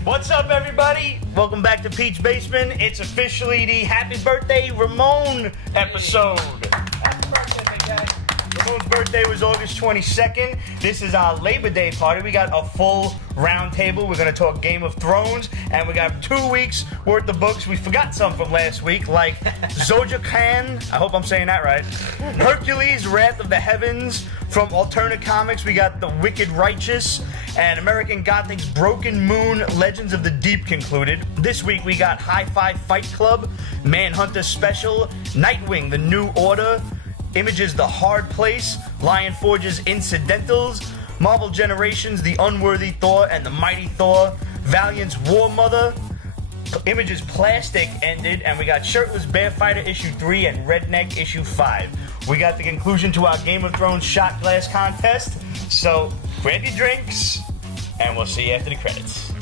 What's up, everybody? Welcome back to Pete's Basement. It's officially the Happy Birthday Ramon episode. Happy birthday, big guy. Ramon's birthday was August 22nd. This is our Labor Day party. We got a full round table. We're going to talk Game of Thrones, and we got 2 weeks worth of books. We forgot some from last week, like Zojaqan. I hope I'm saying that right. Hercules, Wrath of the Heavens. From Alternate Comics, we got The Wicked Righteous, and American Gothic's Broken Moon, Legends of the Deep concluded. This week we got Hi-Fi Fight Club, Manhunter Special, Nightwing, The New Order, Image's The Hard Place, Lion Forge's Incidentals, Marvel Generations, The Unworthy Thor and the Mighty Thor, Valiant's Wae Mother, Image's Plastic ended, and we got Shirtless Bear-Fighter issue 3 and Redneck issue 5. We got the conclusion to our Game of Thrones shot glass contest, so grab your drinks, and we'll see you after the credits.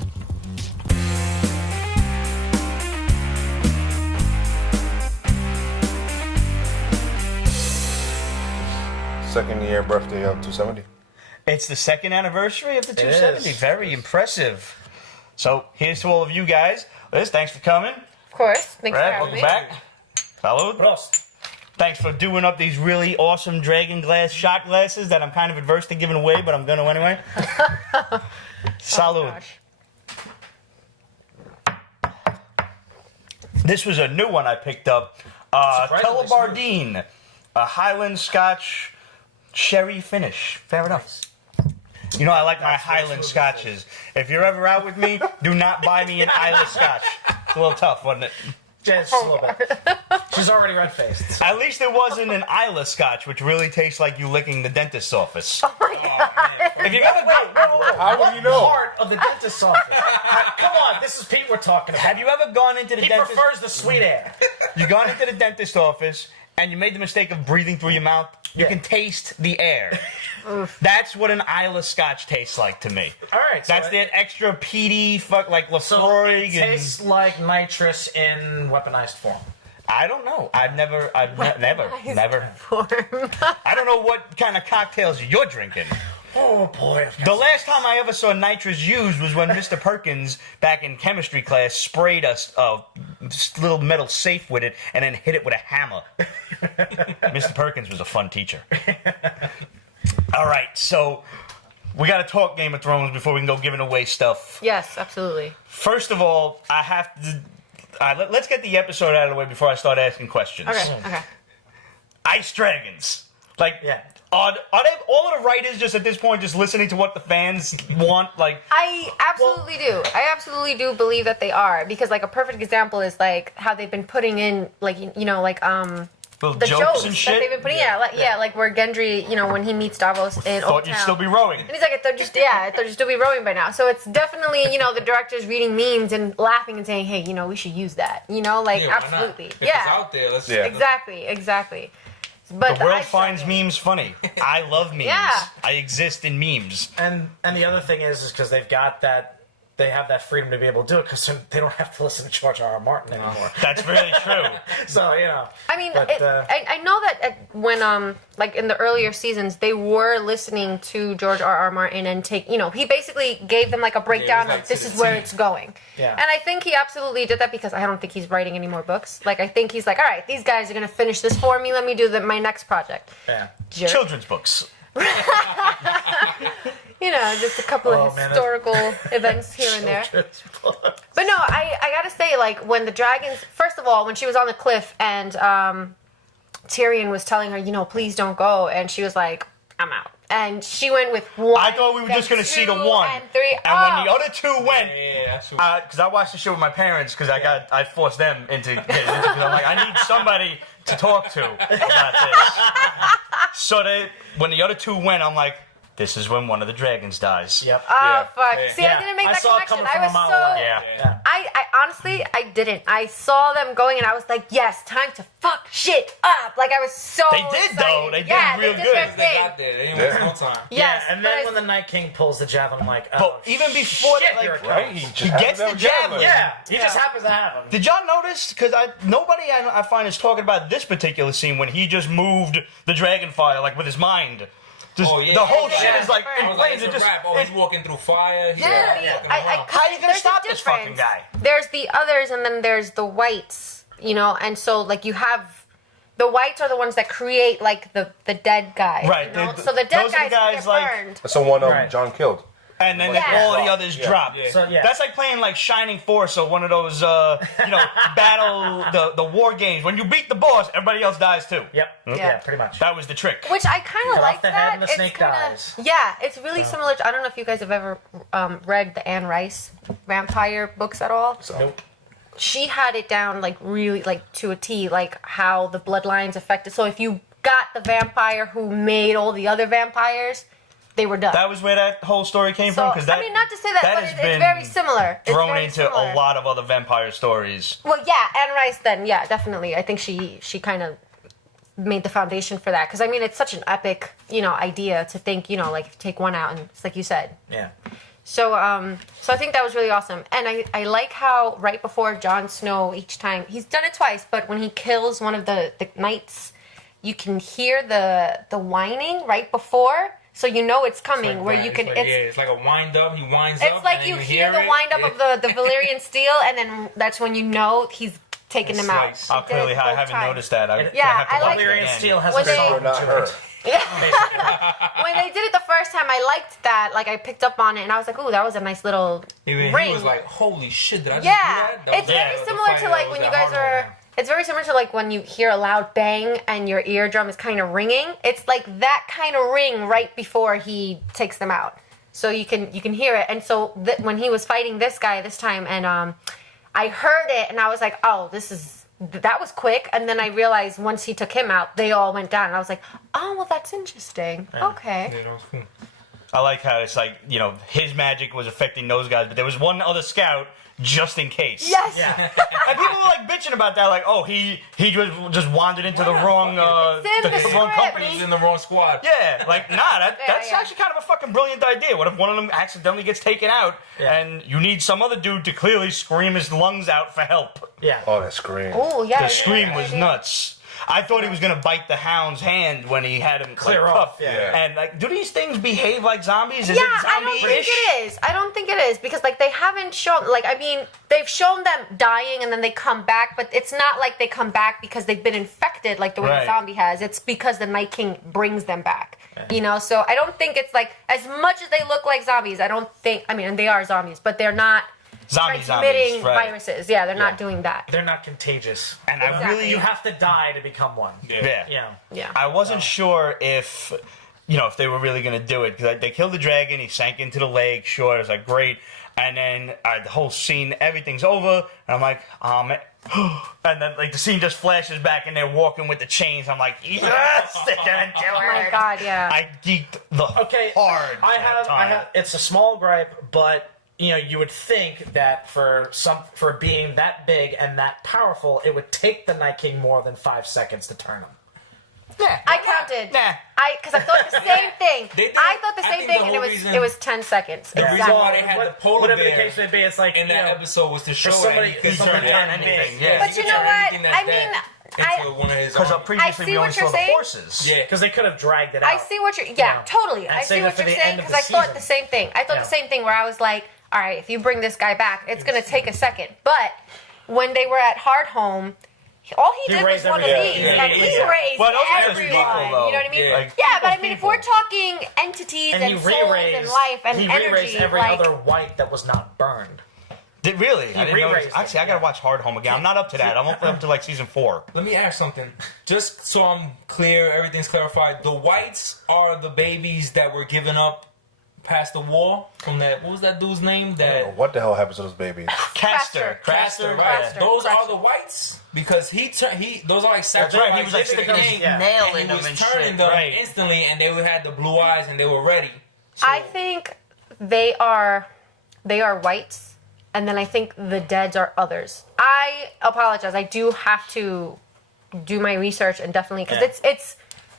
Second year birthday of 270. It's the second anniversary of the 270. Very impressive. So here's to all of you guys. Liz, thanks for coming. Of course. Thanks for Brad, having welcome me. back. Salud. Prost. Thanks for doing up these really awesome dragon glass shot glasses that I'm kind of adverse to giving away, but I'm going to anyway. Salud. Oh, This was a new one I picked up. Surprisingly Telebardine, a Highland Scotch sherry finish. Fair enough. You know I like my Highland Scotches. If you're ever out with me, do not buy me an Isla Scotch. It's a little tough, wasn't it? Just a little bit. She's already red-faced. At least it wasn't an Isla Scotch, which really tastes like you licking the dentist's office. Oh my god. If you ever How would you know? Part of the dentist's office. Come on, this is Pete we're talking about. have you ever gone into the He dentist? prefers the sweet air. You gone into the dentist office and you made the mistake of breathing through your mouth. You can taste the air. That's what an Isla Scotch tastes like to me. All right. So That's that extra peaty like So Lafroig it tastes like nitrous in weaponized form. I don't know. Never. Form. I don't know what kind of cocktails you're drinking. Oh boy. The last time I ever saw nitrous used was when Mr. Perkins, back in chemistry class, sprayed a little metal safe with it and then hit it with a hammer. Mr. Perkins was a fun teacher. All right, so we got to talk Game of Thrones before we can go giving away stuff. Yes, absolutely. First of all, I have to... let's get the episode out of the way before I start asking questions. Okay. Ice dragons. Like, Yeah. are they all of the writers just at this point just listening to what the fans want? Like, I absolutely do. I absolutely do believe that they are, because like a perfect example is like how they've been putting in like little the jokes and that shit? they've been putting like where Gendry, when he meets Davos in Old Thought you'd Town. still be rowing. And he's like, I thought you'd still be rowing by now. So it's definitely, the directors reading memes and laughing and saying, hey, we should use that. Absolutely. If it's out there, let's Exactly. But The world ice finds dragon- memes funny. I love memes. Yeah. I exist in memes. And the other thing is because they've got that. They have that freedom to be able to do it because they don't have to listen to George R. R. Martin anymore. That's really true. So I mean, But, I know that when like in the earlier seasons, they were listening to George R. R. Martin and he basically gave them like a breakdown like of this to is the where T. it's going. Yeah. And I think he absolutely did that because I don't think he's writing any more books. Like I think he's like, all right, these guys are gonna finish this for me. Let me do my next project. yeah. Jerk. Children's books. Just a couple of historical events here and there. But no, I gotta say, like, when the dragons... First of all, when she was on the cliff and Tyrion was telling her, please don't go, and she was like, I'm out. And she went with one. I thought we were just going to see the one. And three. And when the other two went... Yeah, that's what Because I watched the show with my parents because I forced them into getting into it. 'Cause I'm like, I need somebody to talk to about this. So when the other two went, I'm like, this is when one of the dragons dies. Yep. Oh, fuck. Yeah. See, I didn't make I that saw it connection. coming I from was a mile so... away. Yeah. I honestly, I didn't. I saw them going and I was like, yes, time to fuck shit up. Like, I was so They did, excited. though. They did yeah, real they did good. their they thing. got there. They didn't waste no time. Yes, and but then I- when the Night King pulls the javelin, I'm like, But even before shit, that, here like, it Right? comes. He he gets the javelin. Yeah, he just happens to have him. Did y'all notice? Because nobody I find is talking about this particular scene when he just moved the dragon fire like with his mind. Just, Oh, yeah. the whole Yeah. shit is like I in I was like, flames. it's It a just wrap. Oh, he's walking through fire. He's Yeah, walking I around. How you gonna there's stop a fucking guy. There's the others, and then there's the whites. You know, and so like you have the whites are the ones that create like the dead guy. Right. You know? So the dead those are the guys guys, get like- burned. That's the one Right. John killed. And then Yeah. all the others drop. Yeah. So, yeah. That's like playing like Shining Force or one of those, battle the war games. When you beat the boss, everybody else dies too. Yep. Yeah. Yeah, pretty much. That was the trick. Which I kind of Cut like off the that. head and the snake dies. Yeah, it's really similar. I don't know if you guys have ever read the Anne Rice vampire books at all. Nope. She had it down like really like to a T, like how the bloodlines affected. So if you got the vampire who made all the other vampires, they were done. That was where that whole story came So, from. Because I mean, not to say that, but has it's been very similar. It's thrown very into similar. a lot of other vampire stories. Well, yeah, Anne Rice. Then, yeah, definitely. I think she kind of made the foundation for that because I mean, it's such an epic, idea to think, like take one out and it's like you said. Yeah. So, so I think that was really awesome, and I like how right before Jon Snow, each time he's done it twice, but when he kills one of the knights, you can hear the whining right before. So you know it's coming, Like, where right, you can. it's like a wind up. He winds up. It's like and you then hear the it. wind up Yeah. of the Valyrian steel, and then that's when you know he's taking him out. Slice. I'll He did it clearly, I both haven't times. noticed that. I Yeah, have to I watch like it Valyrian again. steel has When a they- song Not to her. it. When they did it the first time, I liked that. Like I picked up on it, and I was like, "Ooh, that was a nice little Even ring." he was like, "Holy shit! Did I just Yeah, do that?" That it's was- very the similar fight to that like was when you that guys hard are. one. It's very similar to like when you hear a loud bang and your eardrum is kind of ringing. It's like that kind of ring right before he takes them out, so you can hear it. And so when he was fighting this guy this time, and I heard it, and I was like, "Oh, that was quick." And then I realized once he took him out, they all went down. And I was like, "Oh, well, that's interesting. Okay." Yeah, that was cool. I like how it's like, his magic was affecting those guys, but there was one other scout just in case. Yes. Yeah. And people were like bitching about that, like, oh, he just wandered into the wrong It's in the wrong script. company. He's in the wrong squad. Yeah, like that's yeah. actually kind of a fucking brilliant idea. What if one of them accidentally gets taken out Yeah. and you need some other dude to clearly scream his lungs out for help? Yeah. Oh, that scream. Oh, yeah. I The did scream that was idea. nuts. I thought he was gonna bite the hound's hand when he had him Clear like, off, cuffed. yeah. And like, do these things behave like zombies? Is Yeah, it I don't think zombie-ish? it is. I don't think it is because like they haven't shown they've shown them dying and then they come back, but it's not like they come back because they've been infected like the way Right. the zombie has. It's because the Night King brings them back. So I don't think it's like as much as they look like zombies. I don't think. I mean, and they are zombies, but they're not transmitting Zombies, right. viruses. Yeah, they're not doing that. They're not contagious. And I Exactly. really, You have to die to become one. yeah. Yeah. I wasn't sure if they were really going to do it because they killed the dragon. He sank into the lake. Sure, it was like great. And then the whole scene, everything's over, and I'm like, and then like the scene just flashes back, and they're walking with the chains. I'm like, yes, they're gonna do it. Oh my god, yeah. I geeked the Okay. hard. I that time. have. It's a small gripe, but you would think that for being that big and that powerful, it would take the Night King more than 5 seconds to turn him. I counted. Nah. Because I thought the same thing. They did- I thought the I same think thing, the and it whole was reason- it was 10 seconds. The reason Exactly. why they had the polar Whatever bear the case may be, it's like in that episode was to show somebody- that he could somebody turn turn anything. anything, Yeah, yeah. he But could you know turn what? anything that's I mean, dead into one of his Because arms. previously see we what only you're saw the saying. horses. Yeah, because they could have dragged it out. I see what you're. Yeah, totally. And I save see it what for you're the saying end of because the I thought season. the same thing. I thought Yeah. the same thing where I was like, all right, if you bring this guy back, it's gonna take a second. But when they were at Hardhome, all he did was raised one of everything. these, Yeah, and yeah, he yeah. raised Well, those are just everyone. people, though. You know what I mean? Yeah. Like, Yeah, but I people's mean, if people. we're talking entities and and, he souls and re-raised life and he energy, re-raised every like other white that was not burned. Did really? I didn't know. re-raised Actually, it, I gotta yeah. watch Hard Home again. I'm not up to that. I'm up to like season 4. Let me ask something. Just so I'm clear, everything's clarified. The whites are the babies that were given up past the war from that. What was that dude's name? I don't That know what the hell happens to those babies? Craster, Craster, right? Craster. Those are Craster. the whites because those are like That's right. He was like sacrifices sticking his and Yeah. nail he in them was and turning shit. them Right. instantly, and they had the blue eyes and they were ready. I think they are whites, and then I think the deads are others. I apologize. I do have to do my research and definitely because Yeah.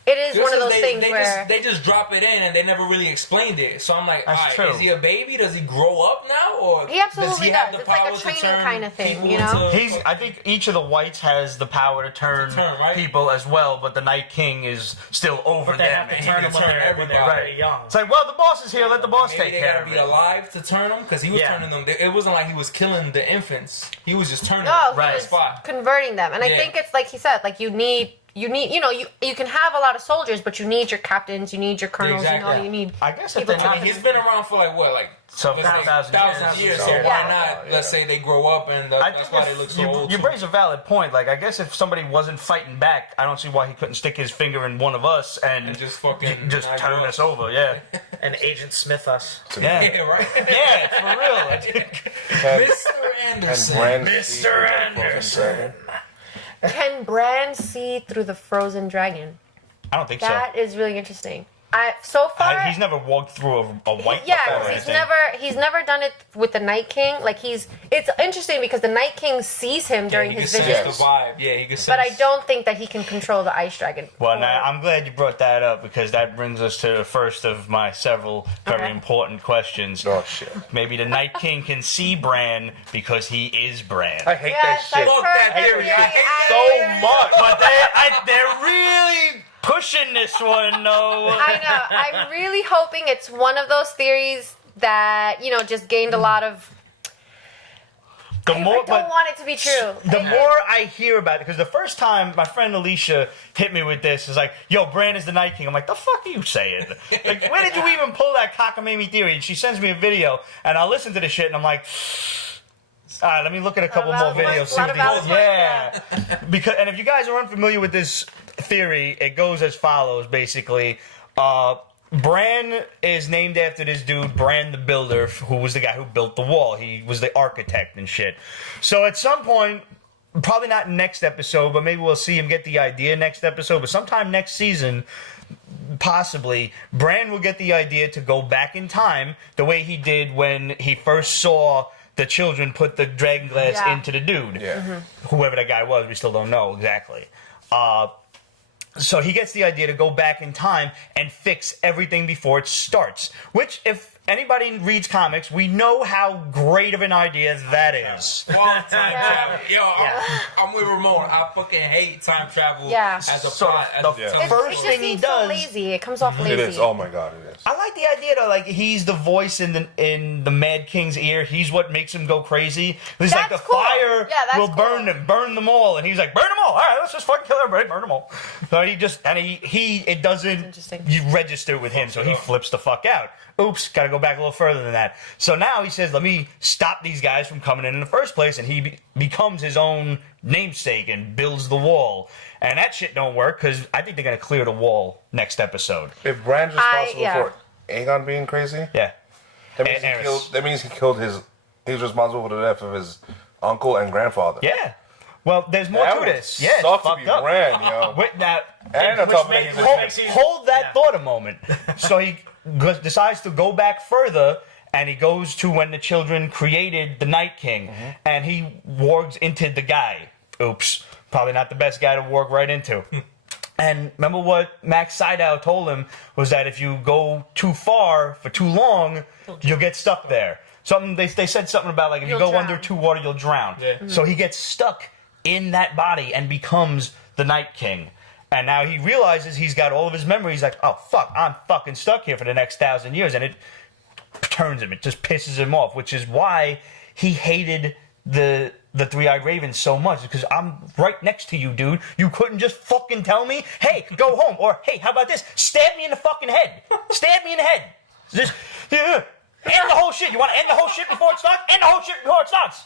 it is one of those they, things they where they just drop it in and they never really explained it. So I'm like, all That's right, true. is he a baby? Does he grow up now, or he absolutely does he have does. the It's like power a to training turn kind of thing, people you know. into- I think each of the whites has the power to turn, right? people as well, but the Night King is still over But they them. have to and turn he them can when they're everybody. very young. It's like, well, the boss is here. Let the boss Maybe take they care gotta of be it. alive to turn them, because he was turning them. It wasn't like he was killing the infants. He was just turning No, them he right was spot. converting them, and I Yeah. think it's like he said, like you need, you know, you can have a lot of soldiers, but you need your captains, you need your colonels, Exactly. you know, you need. I guess if people they're to- not- I mean, he's been around for like what, like So let's say 1,000 years. years. So Yeah. why not? Let's say they grow up and I that's think why if they look so you, old. you too. raise a valid point. Like, I guess if somebody wasn't fighting back, I don't see why he couldn't stick his finger in one of us and just fucking just knock turn you us out. over. Yeah, And Agent Smith us. yeah, Yeah, right. yeah, for real. I think- Mr. Anderson. Mr. Anderson. Can Bran see through the frozen dragon? I don't think That is really interesting. So far, He's never walked through a white. yeah, before or 'cause he's anything. never done it with the Night King. Like it's interesting because the Night King sees him during he can his sense visions, the vibe. Yeah, he can sense. but I don't think that he can control the ice dragon. Well, Or- now I'm glad you brought that up because that brings us to the first of my several very Okay. important questions. Oh shit. Maybe the Night King can see Bran because he is Bran. I hate Yes, that shit I've Fuck heard that theory. I hate so much. But they're really pushing this one, though. I know. I'm really hoping it's one of those theories that just gained a lot of. The I more, don't but want it to be true. the more I hear about it, because the first time my friend Alicia hit me with this, is like, "Yo, Bran is the Night King." I'm like, "The fuck are you saying? Like, where did you even pull that cockamamie theory?" And she sends me a video, and I'll listen to the shit, and I'm like. All right, let me look at a couple more videos. See what valid points, yeah, because and if you guys are unfamiliar with this theory, it goes as follows. Basically, Bran is named after this dude, Bran the Builder, who was the guy who built the wall. He was the architect and shit. So at some point, probably not next episode, but maybe we'll see him get the idea next episode. But sometime next season, possibly, Bran will get the idea to go back in time the way he did when he first saw the children put the dragon glass Yeah. into the dude. Yeah. Whoever that guy was, we still don't know exactly. So he gets the idea to go back in time and fix everything before it starts. Which, if anybody reads comics, we know how great of an idea that is. Fuck time travel. Yo, I'm with Ramon. I fucking hate time travel Yeah. as a So plot. As the a first It just thing he seems does- so lazy. It comes off lazy. It is. Oh my god, it is. I like the idea though, like he's the voice in the Mad King's ear. He's what makes him go crazy. He's like the That's cool. fire Yeah, that's will cool. burn them all, and he's like, burn them all. All right, let's just fucking kill everybody, burn them all. So he it doesn't interesting. you register with him, so he flips the fuck out. Oops, got to go back a little further than that. So now he says, let me stop these guys from coming in the first place, and he becomes his own namesake and builds the wall. And that shit don't work because I think they're gonna clear the wall next episode. If Bran's responsible yeah. for Aegon being crazy, Yeah. that means he killed his. He's responsible for the death of his uncle and grandfather. Yeah. Well, there's more That to would this. Yeah, it's suck to fucked be up. Bran, yo. Wait, now, And on which top of makes- that, hold, makes you- hold that yeah. thought a moment. So he decides to go back further, and he goes to when the children created the Night King, and he wargs into the guy. Oops, probably not the best guy to warg right into. And remember what Max Sydow told him was that if you go too far for too long, you'll get stuck there. Something they said something about like if you You'll go drown. under too water, you'll drown. Yeah. So he gets stuck in that body and becomes the Night King. And now he realizes he's got all of his memories. Like, oh fuck, I'm fucking stuck here for the next 1,000 years, and it turns him. It just pisses him off, which is why he hated the Three-Eyed Raven so much, because I'm right next to you, dude. You couldn't just fucking tell me, hey, go home, or hey, how about this? Stab me in the fucking head. Stab me in the head. Just end the whole shit. You want to end the whole shit before it starts? End the whole shit before it starts.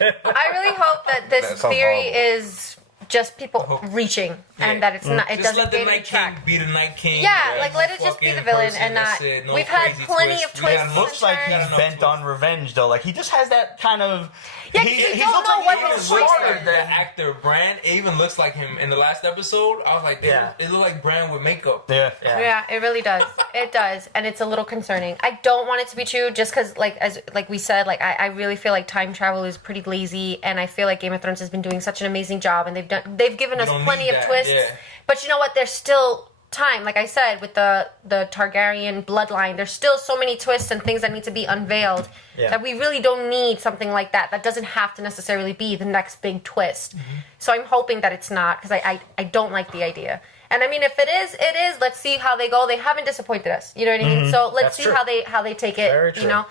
I really hope that this That sounds theory horrible. is just people reaching, and that it's not. It Just doesn't let the gain any Night King track. be the Night King. Yeah, like let it just be fucking the villain person, and not. that's it. No We've had crazy plenty twist. of We had twists. Looks like and he's turns. enough bent twist. on revenge, though. Like he just has that kind of. Yeah, 'cause you don't looks know like what he's his even choice smarter is. The than- actor Bran, it even looks like him in the last episode. I was like, Yeah. it looked like Bran with makeup. Yeah. Yeah, it really does. It does, and it's a little concerning. I don't want it to be true, just because, like we said, I really feel like time travel is pretty lazy, and I feel like Game of Thrones has been doing such an amazing job, and they've given us don't plenty need of that, twists. yeah. But you know what? There's still time. Like I said, with the Targaryen bloodline, there's still so many twists and things that need to be unveiled that we really don't need something like that. That doesn't have to necessarily be the next big twist. So I'm hoping that it's not, because I don't like the idea. And I mean, if it is, it is. Let's see how they go. They haven't disappointed us. You know what I mean? So let's see how they take it. Very true. You know,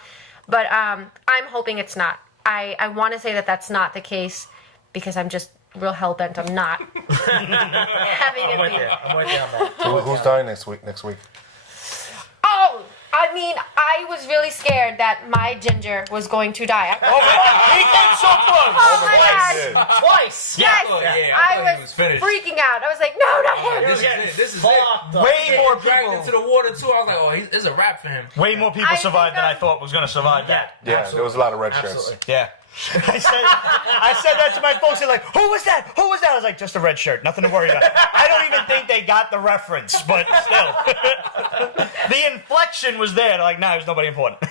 but I'm hoping it's not. I want to say that that's not the case, because I'm just real hell bent on not having it be. I'm with you on that. Who's dying next week? Oh, I mean, I was really scared that my ginger was going to die. He came so close. Oh my God. Twice. Yes, I was freaking out. I was like, no, not him. This is Fucked up. Way more dragged people. into the water too. I was like, oh, it's a wrap for him. Way more people I survived think than I thought was going to survive that. Yeah, there was a lot of red shirts. Absolutely. Yeah. I said that to my folks. They're like, "Who was that? Who was that?" I was like, "Just a red shirt. Nothing to worry about." I don't even think they got the reference, but still, the inflection was there. They're like, "Nah, there's nobody important."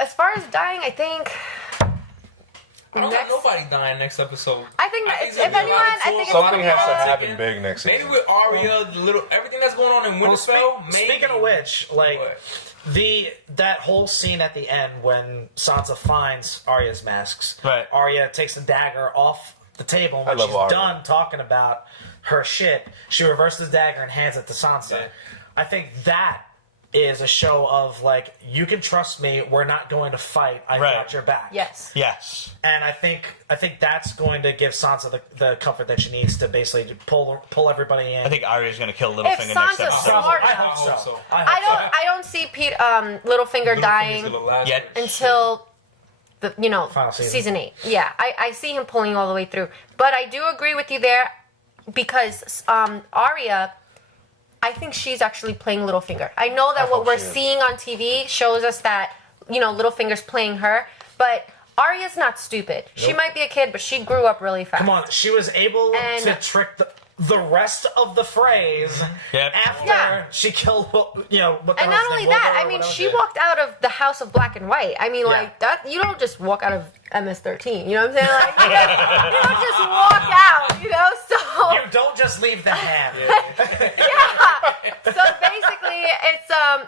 As far as dying, I think. I don't got nobody dying next episode. I think that it's if gonna be a anyone, lot of I think it's Something gonna has to be happen big next Maybe season. with Arya, everything that's going on in Winterfell. Maybe. Speaking of which, like that whole scene at the end when Sansa finds Arya's masks. Right. Arya takes the dagger off the table, and I when love she's Arya. done talking about her shit, she reverses the dagger and hands it to Sansa. Yeah. I think that is a show of, like, you can trust me, we're not going to fight, I Right. got your back. Yes. Yes. And I think that's going to give Sansa the comfort that she needs to basically pull everybody in. I think Arya's going to kill If Littlefinger next Sansa's episode. smart I enough, hope so. I don't see Littlefinger dying Yet. until the Final season. season 8. Yeah, I see him pulling all the way through. But I do agree with you there, because Arya, I think she's actually playing Littlefinger. I know that what we're seeing on TV shows us that Littlefinger's playing her, but Arya's not stupid. She might be a kid, but she grew up really fast. Come on, she was able And- to trick the rest of the phrase Yep. after Yeah. she killed, what the And hell not his only name, that, Wilbur I or mean, whatever. she walked out of the House of Black and White. I mean, Yeah. like that. You don't just walk out of MS-13. You know what I'm saying? Like, you don't just walk out. So You don't just leave the hand. yeah. So basically,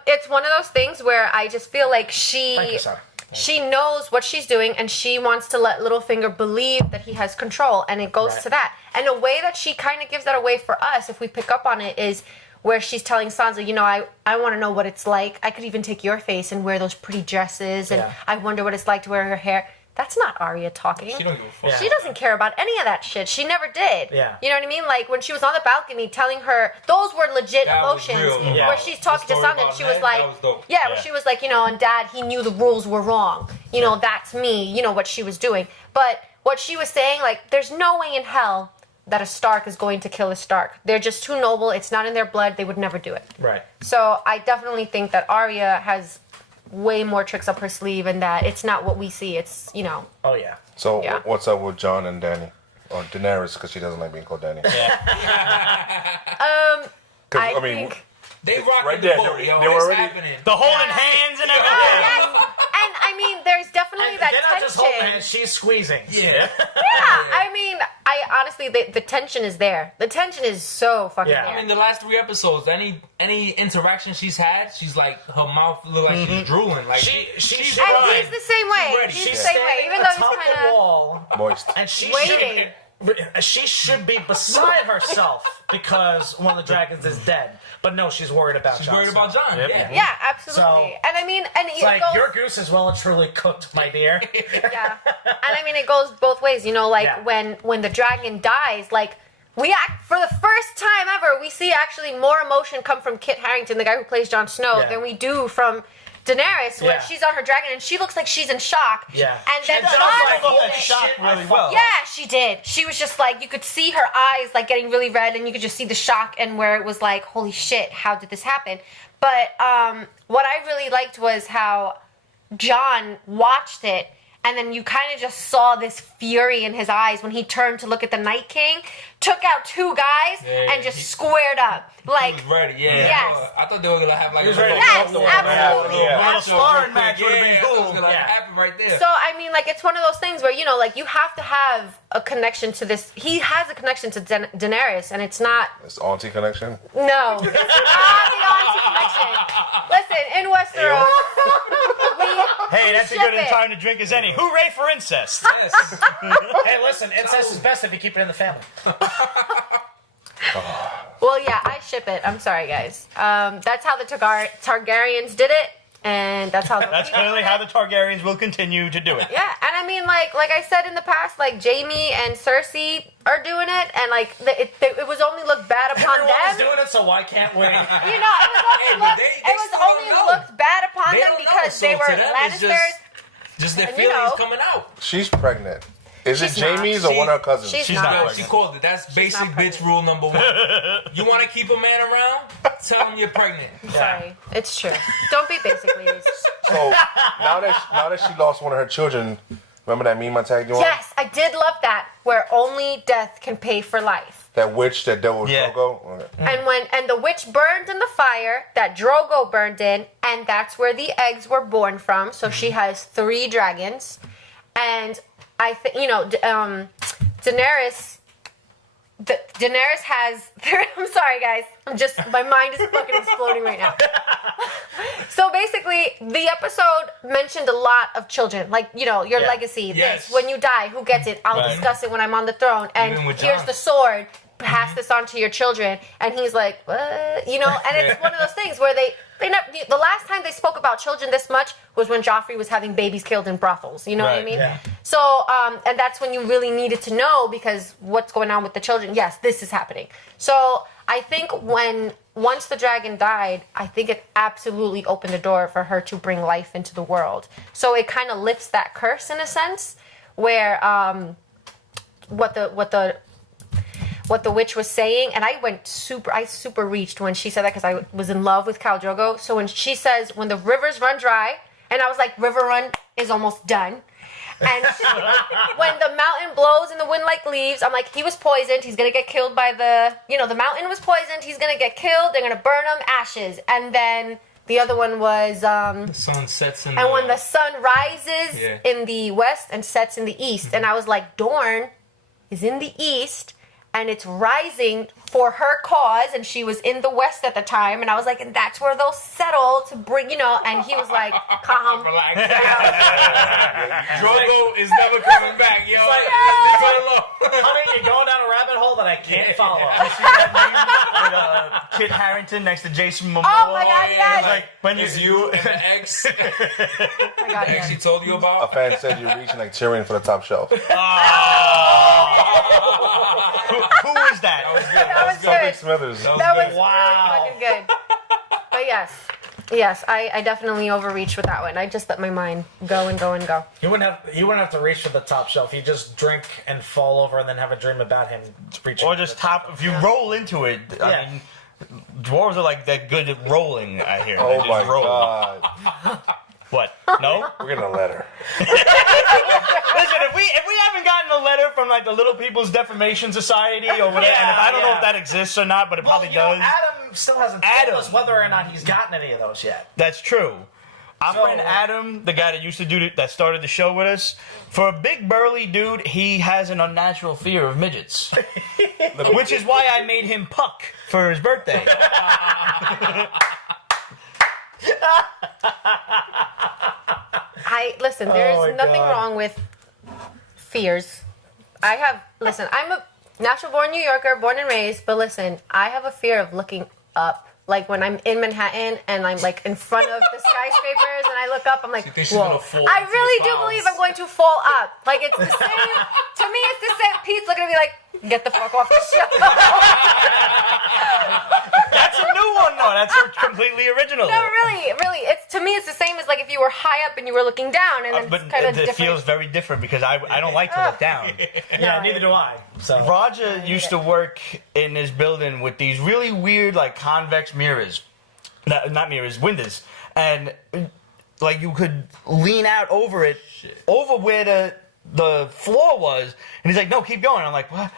it's one of those things where I just feel like Thank you, sir. she knows what she's doing, and she wants to let Littlefinger believe that he has control, and it goes Right. to that. And a way that she kind of gives that away for us, if we pick up on it, is where she's telling Sansa, I want to know what it's like. I could even take your face and wear those pretty dresses, and Yeah. I wonder what it's like to wear her hair. That's not Arya talking. She don't give a fuck. Yeah. She doesn't care about any of that shit. She never did. Yeah. You know what I mean? Like when she was on the balcony telling her, those were legit That was emotions. real. Yeah. Where she's talking The to story Sansa and about she was Ned, like, that was dope. where she was like, and Dad, he knew the rules were wrong. That's me. What she was doing. But what she was saying, like, there's no way in hell that a Stark is going to kill a Stark. They're just too noble. It's not in their blood. They would never do it. Right. So I definitely think that Arya has way more tricks up her sleeve, and that it's not what we see. It's, Oh, yeah. So Yeah. what's up with Jon and Dany? Or Daenerys, because she doesn't like being called Dany. I think... They rocking right the there, boat, they yo. were It's already- happening. The holding hands and everything. Oh, yes. And I mean, there's definitely that They're not just holding tension. hands, she's squeezing. Yeah. Yeah, I mean, I honestly, the tension is there. The tension is so fucking Yeah. there. I mean, the last 3 episodes, any interaction she's had, she's like, her mouth look like she's drooling. Like She's and right. he's the same way. ready. He's She's the same way, even though he's atop the kind of wall, Moist. and she waiting. She should be beside herself because one of the dragons is dead. But no, she's worried about She's Jon worried Snow. about John. Yep. Yeah. Yeah, absolutely. So- and I mean, and It's it like, goes. your goose is well and truly cooked, my dear. Yeah, and I mean, it goes both ways. Like Yeah. when the dragon dies, like. We act for the first time ever. We see actually more emotion come from Kit Harington, the guy who plays Jon Snow, Yeah. than we do from Daenerys when Yeah. she's on her dragon and she looks like she's in shock. Yeah. And then does Jon like, holds holy it. Shot shit, really I well. Yeah, she did. She was just like, you could see her eyes like getting really red, and you could just see the shock, and where it was like, holy shit, how did this happen? But what I really liked was how John watched it and then you kind of just saw this fury in his eyes when he turned to look at the Night King, took out 2 guys, and just squared up. Like, he was ready, yeah. Yes. I thought they were gonna have like a Yes, absolutely. A little sparring match would have been That was cool. gonna happen right there. So, I mean, like, it's one of those things where, you know, like, you have to have a connection to this. He has a connection to Daenerys, and it's not... It's auntie connection. No. It's not the auntie connection. Listen, in Westeros, Hey, that's a ship good it. time to drink as any. Hooray for incest! Yes. Hey, listen, incest is best if you keep it in the family. Well, yeah, I ship it. I'm sorry, guys. That's how the Targaryens did it, and that's how. That's clearly how the Targaryens will continue to do it. Yeah, and I mean, like I said in the past, like Jaime and Cersei are doing it, and like it was only looked bad upon Everyone's them. doing it, so why can't we? You know, it was only looked bad upon They them don't know, because so they were to them, it's Lannisters. Just their And, you feelings know. coming out. She's pregnant. Is it She's not. Jamie's or one of her cousins? She's She's not. not No, pregnant. she called it. That's basic not bitch pregnant. rule number 1. You want to keep a man around? Tell him you're pregnant. Sorry, it's true. Don't be basic, ladies. So now that she lost one of her children, remember that meme I tagged you on? Yes, I did love that. Where only death can pay for life. That witch that dealt with Yeah. Drogo? Okay. And the witch burned in the fire that Drogo burned in, and that's where the eggs were born from. So she has 3 dragons, and I think Daenerys. Daenerys has. I'm sorry, guys. My mind is fucking exploding right now. So basically, the episode mentioned a lot of children, like your legacy. Yes. This when you die, who gets it? I'll Right. discuss it when I'm on the throne. And Even with here's Jon. the sword. Pass this on to your children. And he's like, what? And it's one of those things where they never, the last time they spoke about children this much was when Joffrey was having babies killed in brothels. You know what I Right, mean? yeah. So, and that's when you really needed to know, because what's going on with the children? Yes, this is happening. So I think once the dragon died, I think it absolutely opened the door for her to bring life into the world. So it kind of lifts that curse in a sense, where what the witch was saying, and I super reached when she said that, because I was in love with Khal Drogo. So when she says, when the rivers run dry, and I was like, river run is almost done. And when the mountain blows and the wind like leaves, I'm like, he was poisoned. He's going to get killed by the mountain was poisoned. He's going to get killed. They're going to burn him, ashes. And then the other one was, The sun sets in and when the sun rises Yeah. in the west and sets in the east. And I was like, Dorne is in the east, and it's rising for her cause, and she was in the west at the time, and I was like, and that's where they'll settle to bring, and he was like, calm. Relax. Drogo is never coming back, yo. like, Leave it alone. Honey, you're going down a rabbit hole that I can't follow. With Kit Harington next to Jason Momoa. Oh my God, yes. It's like when It's you and the ex. Oh my God, Ex yes. she told you A about. fan said you're reaching like Tyrion for the top shelf. Who is that? That was Big good. Smithers. That was Wow. really fucking good. But yes, I definitely overreached with that one. I just let my mind go and go and go. You wouldn't have to reach for the top shelf. You just drink and fall over and then have a dream about him reaching. Or just if you roll into it. Yeah. I mean, dwarves are like that good at rolling, I hear. They Oh just my roll. god. What? No? We're getting a letter. Listen, if we haven't gotten a letter from like the Little People's Defamation Society or whatever, and if I don't know if that exists or not, but it probably does. Adam still hasn't told us whether or not he's gotten any of those yet. That's true. Our So- friend Adam, the guy that used to that started the show with us, for a big burly dude, he has an unnatural fear of midgets, which is why I made him Puck for his birthday. Listen, there Oh is my nothing God. wrong with fears. Listen, I'm a natural born New Yorker, born and raised, but listen, I have a fear of looking up. Like when I'm in Manhattan and I'm like in front of the skyscrapers and I look up, I'm like, You think she's whoa. gonna fall I into the really do clouds. believe I'm going to fall up. Like it's the same, to me it's the same. Pete's looking at me like, get the fuck off the show. That's a new one, though. That's completely original. No, really, to me it's the same as like if you were high up and you were looking down, and then But it's kind of it different. feels very different because I don't like to look down. Yeah, neither do I. So Roger used to work in this building with these really weird, like, convex mirrors. Not mirrors, windows. And like you could lean out over it, over where the floor was, and he's like, "No, keep going." I'm like, "What?"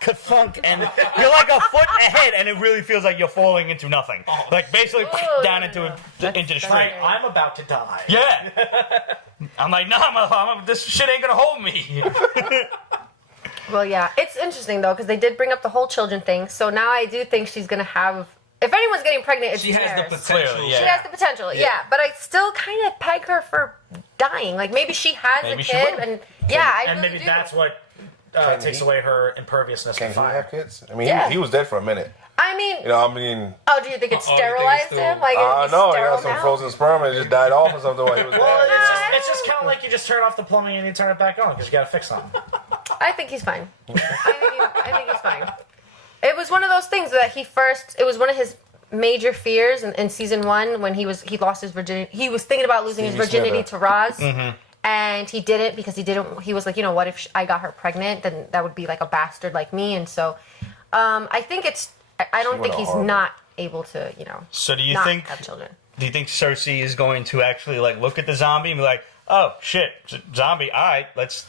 Ka-thunk, and you're like a foot ahead, and it really feels like you're falling into nothing, like basically down into the street. I'm about to die. Yeah, I'm like, "No, this shit ain't gonna hold me." Well, yeah, it's interesting though because they did bring up the whole children thing. So now I do think she's gonna have. If anyone's getting pregnant, it's She has the Daenerys. potential. Clearly, yeah. She has the potential, yeah. But I still kind of peg her for dying. Like maybe she has Maybe a she kid, will. and I And really maybe do. that's what takes he? away her imperviousness Can to he fire. have kids? I mean, Yeah. he was dead for a minute. I mean, Oh, do you think it you think it's sterilized still- him? Like, I is know. He sterile got some now? frozen sperm and it just died off or something while he was Well, there. it's just kind of like you just turn off the plumbing and you turn it back on because you got to fix something. I think he's fine. I think he's fine. It was one of those things that it was one of his major fears in season 1 when he lost his virginity. He was thinking about losing his Stevie virginity Smither. to Roz. And he didn't because he was like, what if I got her pregnant? Then that would be like a bastard like me. And so I think I don't think went he's horrible. not able to, So do you not think? have children. Do you think Cersei is going to actually like look at the zombie and be like, "Oh shit, zombie! All right, let's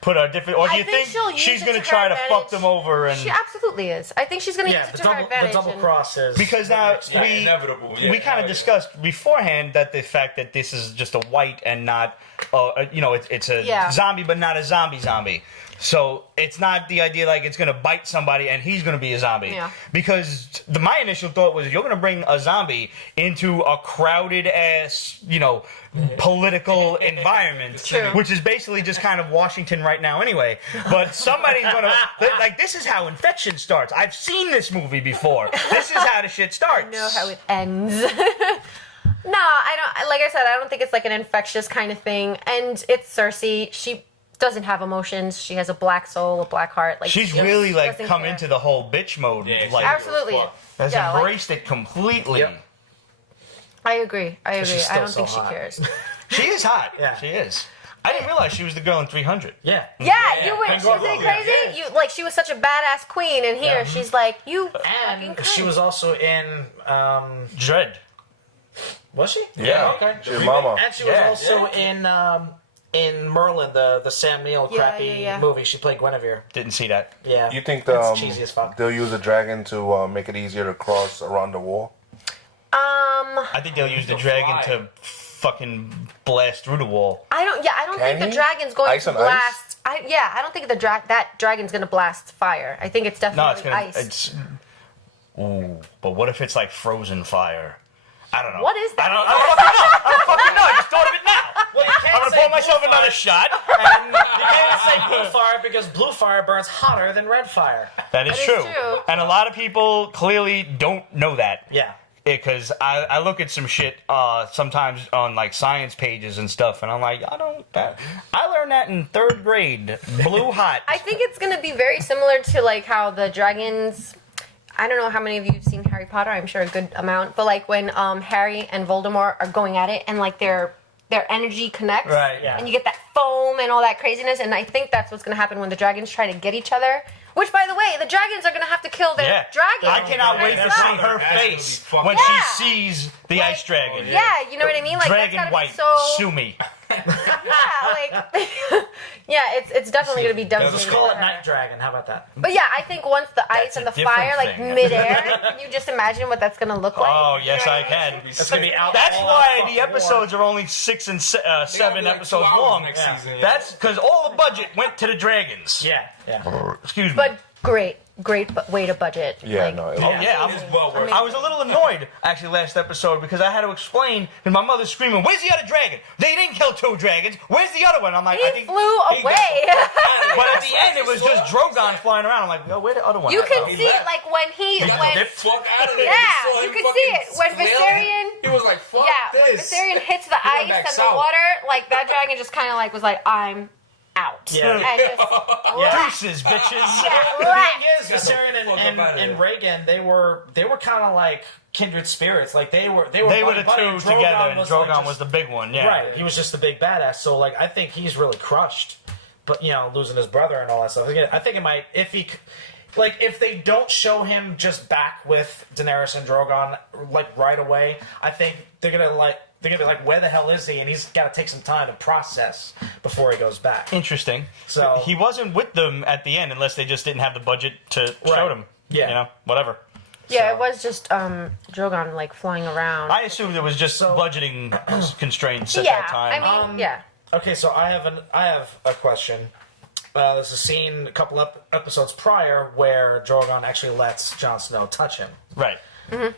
put a different." Or do you think she'll use she's it going to to try her to fuck advantage. them over and? She absolutely is. I think she's going to use Yeah, it the to her advantage. double and- cross is Because now Yeah, inevitable. Yeah, we kind of discussed beforehand that the fact that this is just a white and not, it's a Yeah. zombie but not a zombie. So it's not the idea like it's going to bite somebody and he's going to be a zombie. Yeah. Because my initial thought was you're going to bring a zombie into a crowded ass, political environment, True. which is basically just kind of Washington right now anyway. But somebody's going to, like, this is how infection starts. I've seen this movie before. This is how the shit starts. I know how it ends. No, I don't. Like I said, I don't think it's like an infectious kind of thing. And it's Cersei. She doesn't have emotions. She has a black soul, a black heart. Like She's she really like doesn't come care. into the whole bitch mode. Yeah, like Absolutely. Fuck. has Yeah, like- embraced it completely. Yep. I agree. she's I still don't so think hot. she cares. She is hot. Yeah. She is. I didn't realize she was the girl in 300. Yeah. Yeah, you were. Thank She was God. crazy. Yeah. You like she was such a badass queen, and here she's like you. And fucking she cunt. was also in. Dread. Was she? Yeah. Okay. She was mama. And she was Yeah. also in Merlin, the Sam Neill crappy yeah. movie. She played Guinevere. Didn't see that. Yeah. You think That's cheesy as fuck. they'll use a dragon to make it easier to cross around the wall? I think they'll use the dragon fly. to fucking blast through the wall. I don't Can think the he? dragon's going Ice to on ice? blast. I don't think that dragon's going to blast fire. I think it's No, definitely it's gonna. ice. It's. Ooh, but what if it's like frozen fire? I don't know. What is that? I don't fucking know. I just thought of it now. Well, you can't I'm gonna say pour myself blue another fire. shot. And you can't say blue fire because blue fire burns hotter than red fire. That is That is true. true. And a lot of people clearly don't know that. Yeah. Because I look at some shit sometimes on like science pages and stuff, and I'm like, I learned that in 3rd grade. Blue hot. I think it's going to be very similar to like how the dragons. I don't know how many of you have seen Harry Potter. I'm sure a good amount. But like when Harry and Voldemort are going at it, and like their energy connects, Right, yeah. and you get that foam and all that craziness. And I think that's what's going to happen when the dragons try to get each other. Which, by the way, the dragons are going to have to kill their Yeah. dragon. I cannot wait to That's see not- her That's gonna be face fucking- when Yeah. she sees the ice dragon. Yeah, you know what I mean. Like Dragon that's white, gotta be so. sue me. Yeah, like yeah, it's definitely going to be devastating. Just call for it her. Night Dragon. How about that? But yeah, I think once the ice That's and a the different fire, like thing. midair, can you just imagine what that's gonna look like? Oh, You yes, know I what mean? can. It's gonna be out. That's all why out the fucking episodes are only 6 and 7 like episodes 2 hours long. next season, yeah. That's because all the budget went to the dragons. War. Yeah. Excuse me. But great way to budget. Yeah, like, no. Oh yeah, It is well worth it. I was a little annoyed actually last episode because I had to explain because my mother's screaming, "Where's the other dragon? They didn't kill 2 dragons. Where's the other one?" I'm like, He I think. flew he got- away. But at the end, it was just Drogon flying around. I'm like, "Yo, where the other one?" You at?" can He see it left. like when he when dipped. Fuck out of there. Yeah, You saw you him can fucking see it. When flail. Viserion- He was like, fuck yeah, when this. Viserion hits the He went ice back and south. the water, like that dragon just kind of like was like, I'm out. Yeah. And just left. Deuces, bitches. Yeah, The left. thing is, Viserion Fuck and, up outta and here. Reagan, they were kind of like kindred spirits. Like they were They were the buddy-buddy, two and together, and was Drogon like just- was the big one. Yeah. right. He was just the big badass. So like, I think he's really crushed. But losing his brother and all that stuff. Again, I think it might if they don't show him just back with Daenerys and Drogon like right away. I think they're gonna like They're gonna be like, where the hell is he? And he's got to take some time to process before he goes back. Interesting. So he wasn't with them at the end unless they just didn't have the budget to show them. Yeah. You know, whatever. Yeah, it was just Drogon like flying around. I assumed it was just budgeting constraints at yeah, that time. I mean, yeah. Okay, so I have a question. There's a scene a couple episodes prior where Drogon actually lets Jon Snow touch him. Right. Mm-hmm.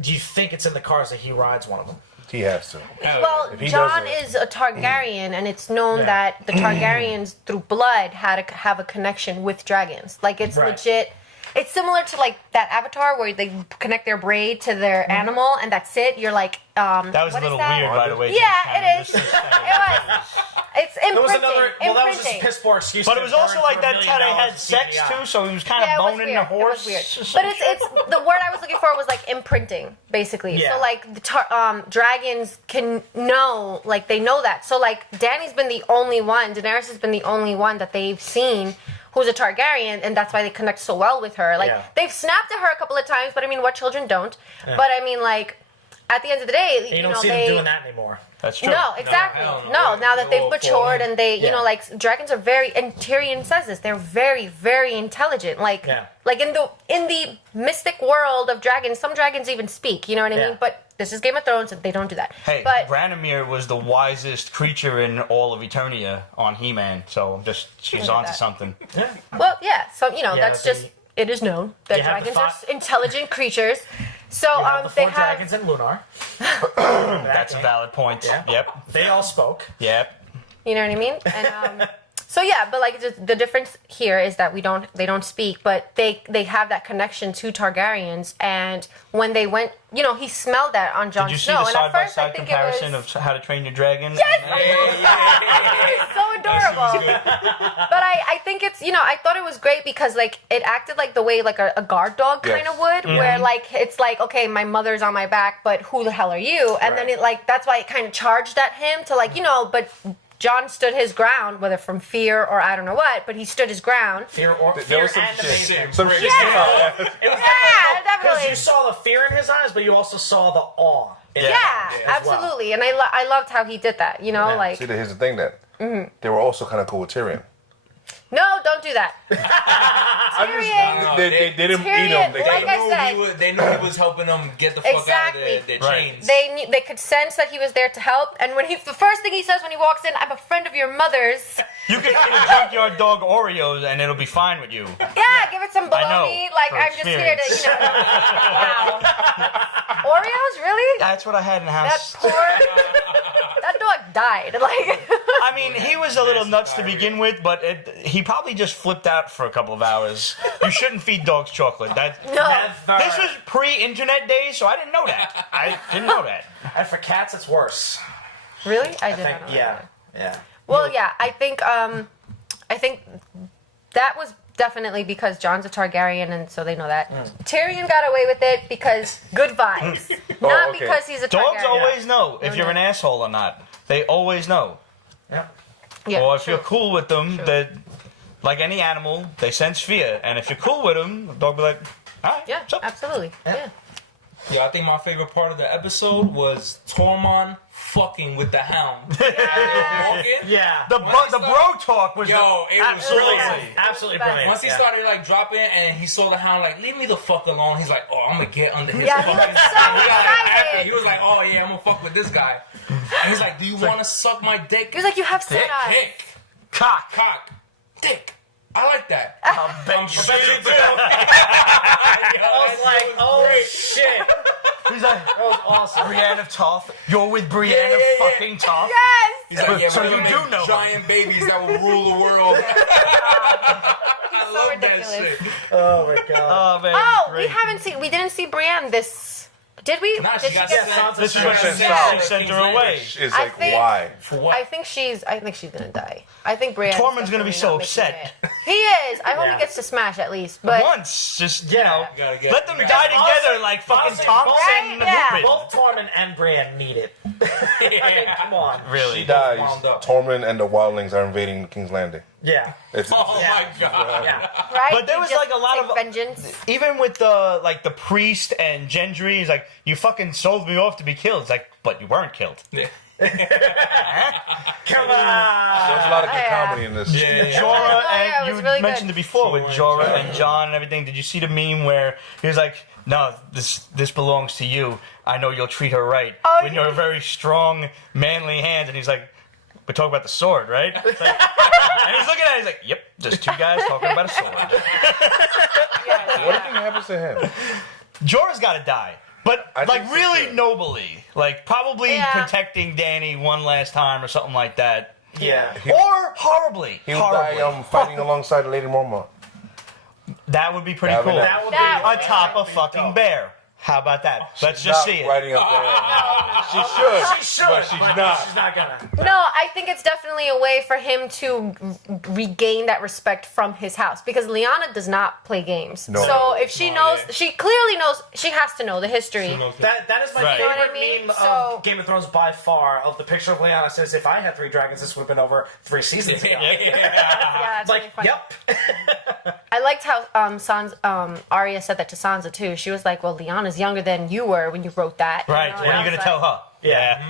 Do you think it's in the cards that he rides one of them? He has to. Well, Jon is a Targaryen, and it's known that the Targaryens, through blood, had to have a connection with dragons. Like, it's legit. It's similar to, like, that Avatar where they connect their braid to their animal, and that's it. You're like, that was a little weird, by the way. Yeah, it is. It was. It's imprinting. There was another. Well, that was just a piss poor excuse. But it was also like that's how they had sex too, so he was kind of boning the horse. It was weird. But it's the word I was looking for was like imprinting, basically. Yeah. So like the dragons can know, like they know that. So like Dany's been the only one, Daenerys has been the only one that they've seen who's a Targaryen, and that's why they connect so well with her. Like they've snapped at her a couple of times, but I mean, what children don't? Yeah. But I mean, like at the end of the day, you don't see them doing that anymore. That's true. No, exactly. No, now that they've matured and they, you know, like dragons are very, and Tyrion says this, they're very, very intelligent. Like, like in the mystic world of dragons, some dragons even speak. You know what I mean? But this is Game of Thrones, and they don't do that. Hey, but Branimir was the wisest creature in all of Eternia on He-Man, so she's onto something. Yeah. Well, yeah. So you know, that's just it is known that dragons are intelligent creatures. So they have dragons in Lunar. That's a valid point. Yeah. Yep. They all spoke. Yep. You know what I mean? And so yeah, but like the difference here is that they don't speak, but they have that connection to Targaryens, and when they went, you know, he smelled that on Jon Snow. Did you see the side-by-side comparison of How to Train Your Dragon? Yes! It's so adorable. But I think it's, you know, I thought it was great because like it acted like the way like a guard dog kind of would, where like it's like, okay, my mother's on my back, but who the hell are you? And then it like that's why it kind of charged at him to like, you know, but Jon stood his ground, whether from fear or I don't know what, but he stood his ground. Fear and amazing. Some shit came out. Yeah, definitely. Because you saw the fear in his eyes, but you also saw the awe. Yeah, absolutely. Well. And I loved how he did that, you know, like... See, here's the thing then. They were also kind of cool with Tyrion. No, don't do that. Tyrion. They didn't eat him. They knew he was helping them get the fuck out of their chains. They could sense that he was there to help, and when the first thing he says when he walks in, I'm a friend of your mother's. You can feed a junkyard dog Oreos and it'll be fine with you. Yeah, give it some bologna. Like I'm just here to, you know. Wow. Oreos, really? That's what I had in the house. That dog died. Like. I mean, he was a little nuts to begin with, but he probably just flipped out for a couple of hours. You shouldn't feed dogs chocolate. This was pre-internet days, so I didn't know that. I didn't know that. And for cats, it's worse. Really? I didn't know. Yeah. Well, yeah, I think that was definitely because Jon's a Targaryen, and so they know that. Tyrion got away with it because good vibes, not because he's a Targaryen. Dogs always know if you're an asshole or not. They always know. Yeah. Or if you're cool with them, that like any animal, they sense fear, and if you're cool with them, the dog will be like, all right, yeah, absolutely, Yeah, I think my favorite part of the episode was Tormund fucking with the hound. Yeah. The bro talk was it was brilliant. Absolutely brilliant. Once he started like dropping and he saw the hound like, leave me the fuck alone. He's like, oh, I'm gonna get under his fucking he was so excited. He was like, oh yeah, I'm gonna fuck with this guy. And he's like, do you want to suck my dick? He was like, you have sad eyes. Dick. Cock. Dick. I like that. I'm sure you do. I was like, oh shit. He's like, that was awesome. Brienne of Tarth. You're with Brienne of fucking Tarth. Yes. He's like, yeah, so we're you gonna do make know giant babies that will rule the world. I love ridiculous. that shit. Oh my god. Oh man. Oh, we didn't see Brienne this. Did we? Nah, Did she got get sent. This is what she sent her away. It's like, why? For what? I think she's gonna die. I think Brienne. Tormund's gonna be so upset. He is. I hope he gets to smash at least. But Once, just, you know, Gotta let them die together like fucking Tonks and Lupin. Both Tormund and Brienne need it. I mean, come on. Really? She dies. Tormund and the wildlings are invading King's Landing. Yeah. Oh my god. Yeah. Right? But there You was, just like, a lot take of- vengeance. Even with the priest and Gendry, he's like, you fucking sold me off to be killed. It's like, but you weren't killed. Yeah. Come on. There's a lot of good Yeah. comedy in this. Jorah, Oh, yeah, and it you was really mentioned good. it before with Jorah Jorah and and Jon and everything. Did you see the meme where he was like, no, this belongs to you. I know you'll treat her right. Oh, When you're very strong, manly hands. And he's like, we're talking about the sword, right? It's like- and he's looking at it, he's like, yep, just two guys talking about a sword. What do you think happens to him? Jorah's got to die. But, I like, think so, really too. nobly. Like, probably Yeah. protecting Dany one last time or something like that. Yeah. Or horribly. He'll horribly. die fighting alongside Lady Mormont. That would be pretty That would cool. be- That would That be Atop a fucking bear. How about that? Let's just see it. Riding up there. She should. She should, But she's not. She's not gonna. No, I think it's definitely a way for him to regain that respect from his house because Lyanna does not play games. No. So if she knows, yeah. she clearly knows, she has to know the history. That is my Right. favorite You know what I mean? meme So- of Game of Thrones by far. Of the picture of Lyanna says, "If I had 3 dragons, this would have been over 3 seasons ago." Yeah, it's Like, really funny. yep. I liked how Arya said that to Sansa too. She was like, "Well, Lyanna's younger than you were when you wrote that." Right. You know, When and are I you going was to tell her? Yeah.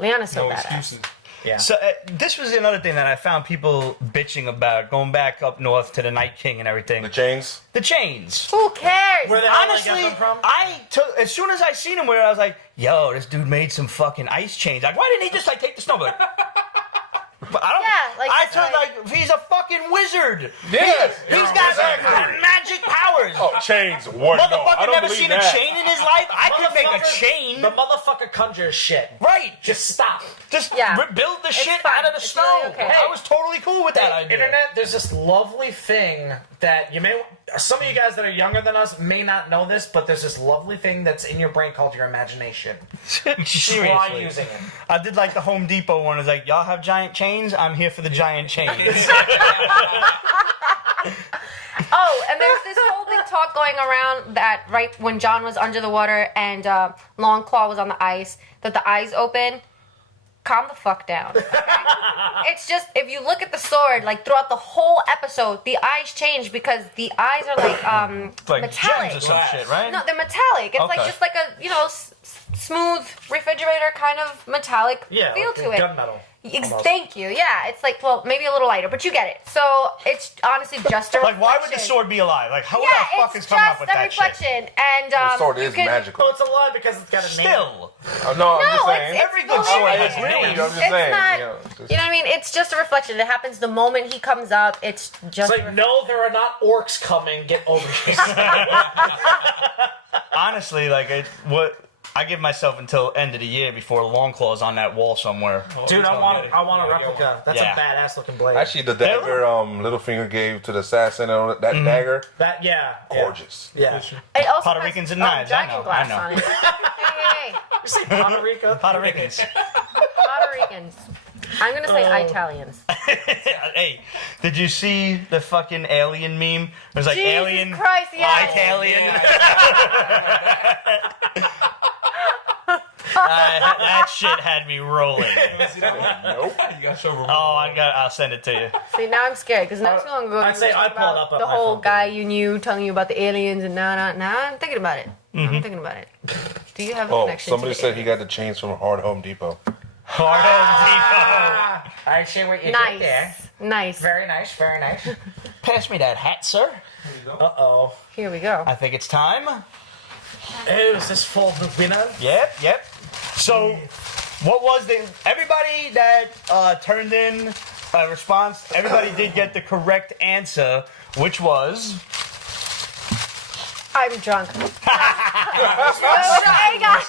Lyanna's so No badass. excuses. Yeah. So this was another thing that I found people bitching about, going back up north to the Night King and everything. The chains. The chains. Who cares? Where the hell they Honestly, get them from? I took as soon as I seen him where I was like, "Yo, this dude made some fucking ice chains." Like, why didn't he just like take the snowboard? But I don't. Yeah, like, I that's took like- he's a fucking wizard. Yes. He's got Exactly. magic powers. Oh, chains. What? No, I Motherfucker don't never believe seen that. a chain in his life. I could make a chain. The motherfucker conjures shit. Right. Just stop. Just Yeah. build the shit fine. out of the It's snow. really okay. I was totally cool with that idea. Internet, there's this lovely thing that you may. Some of you guys that are younger than us may not know this, but there's this lovely thing that's in your brain called your imagination. Try Seriously. using it. I did like the Home Depot one. It's like, y'all have giant chains? I'm here for the giant chains. Oh, and there's this whole big talk going around that right when Jon was under the water and Longclaw was on the ice, that the eyes open. Calm the fuck down. Okay? It's just, if you look at the sword, like throughout the whole episode, the eyes change because the eyes are like metallic. gems or some shit, right? No, they're metallic. It's like Okay. just like a smooth refrigerator kind of metallic Yeah, feel like to it. gunmetal. almost. Thank you. Yeah, it's like, well, maybe a little lighter, but you get it. So it's honestly just a Like, why would the reflection. sword be alive? Like, how Yeah, the fuck it's is coming up just with a that shit? reflection, and The sword you is can, magical. Oh, it's a lie because it's got a name. Still. No, I'm just No, saying. it's Every good fully sword I has agree with you. I'm names. just It's saying. not. You know, just- You know what I mean? It's just a reflection. It happens the moment he comes up. It's just. It's like, no, there are not orcs coming. Get over this. Honestly, like, I give myself until end of the year before Longclaw's on that wall somewhere. Dude, I want a replica. That's Yeah. a badass looking blade. Actually, the dagger Littlefinger gave to the assassin, that dagger, that yeah, gorgeous. Yeah. It also Puerto has, Ricans and knives, I dragon know, glass I know. on it. Hey. You say Puerto Rico? Puerto Ricans. Puerto Ricans. I'm gonna say Italians. Hey, did you see the fucking alien meme? It was like Jesus alien, Christ, yes. Italian. That shit had me rolling. Nope. You gotta show I'll send it to you. See, now I'm scared because not too long ago I'd you say were I talking pulled about up at the my whole phone, guy you knew telling you about the aliens, and now I'm thinking about it. I'm thinking about it. Do you have a Oh, connection? somebody to the said he got the chains from Hard Home Depot. Hard Home I see what you Nice. did there. Nice. Very nice, very nice. Depot. Pass me that hat, sir. Uh-oh. Here we go. I think it's time. Oh, is this for the winner? Yep. So, what was everybody that turned in a response, everybody did get the correct answer, which was... I'm drunk. No, I got.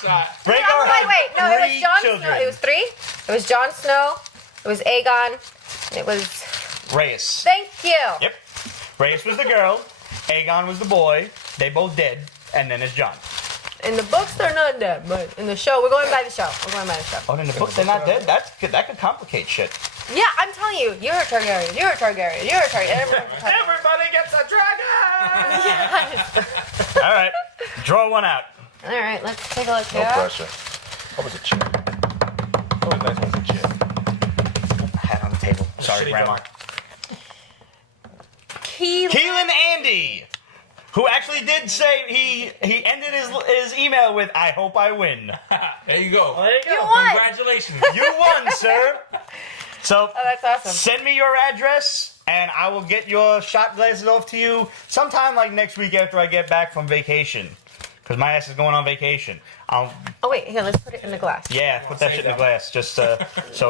Rhaegar No, had wait. No, it was three Jon children. Snow. It was 3. It was Jon Snow. It was Aegon. It was. Rhaenys. Thank you. Yep. Rhaenys was the girl. Aegon was the boy. They both dead. And then there's Jon. In the books, they're not dead, but in the show, we're going by the show. Oh, in the book, they're not dead? That could complicate shit. Yeah, I'm telling you, you're a Targaryen. You're a Targaryen. You're a Targaryen. Everyone's a Targaryen. Everybody gets a dragon! Yes. All right. Draw one out. All right, let's take a look No here. pressure. Hope it's a chip. Always nice when it's a chip. Hat on the table. Sorry, Shitty Grandma. dog. Keelan Andy, who actually did say he ended his email with, "I hope I win." There you go. Well, there you go. You won. Congratulations. You won, sir. So Oh, that's awesome. send me your address, and I will get your shot glasses off to you sometime like next week after I get back from vacation. Because my ass is going on vacation. Oh wait, here, let's put it in the glass. Yeah, put that shit in the glass, just so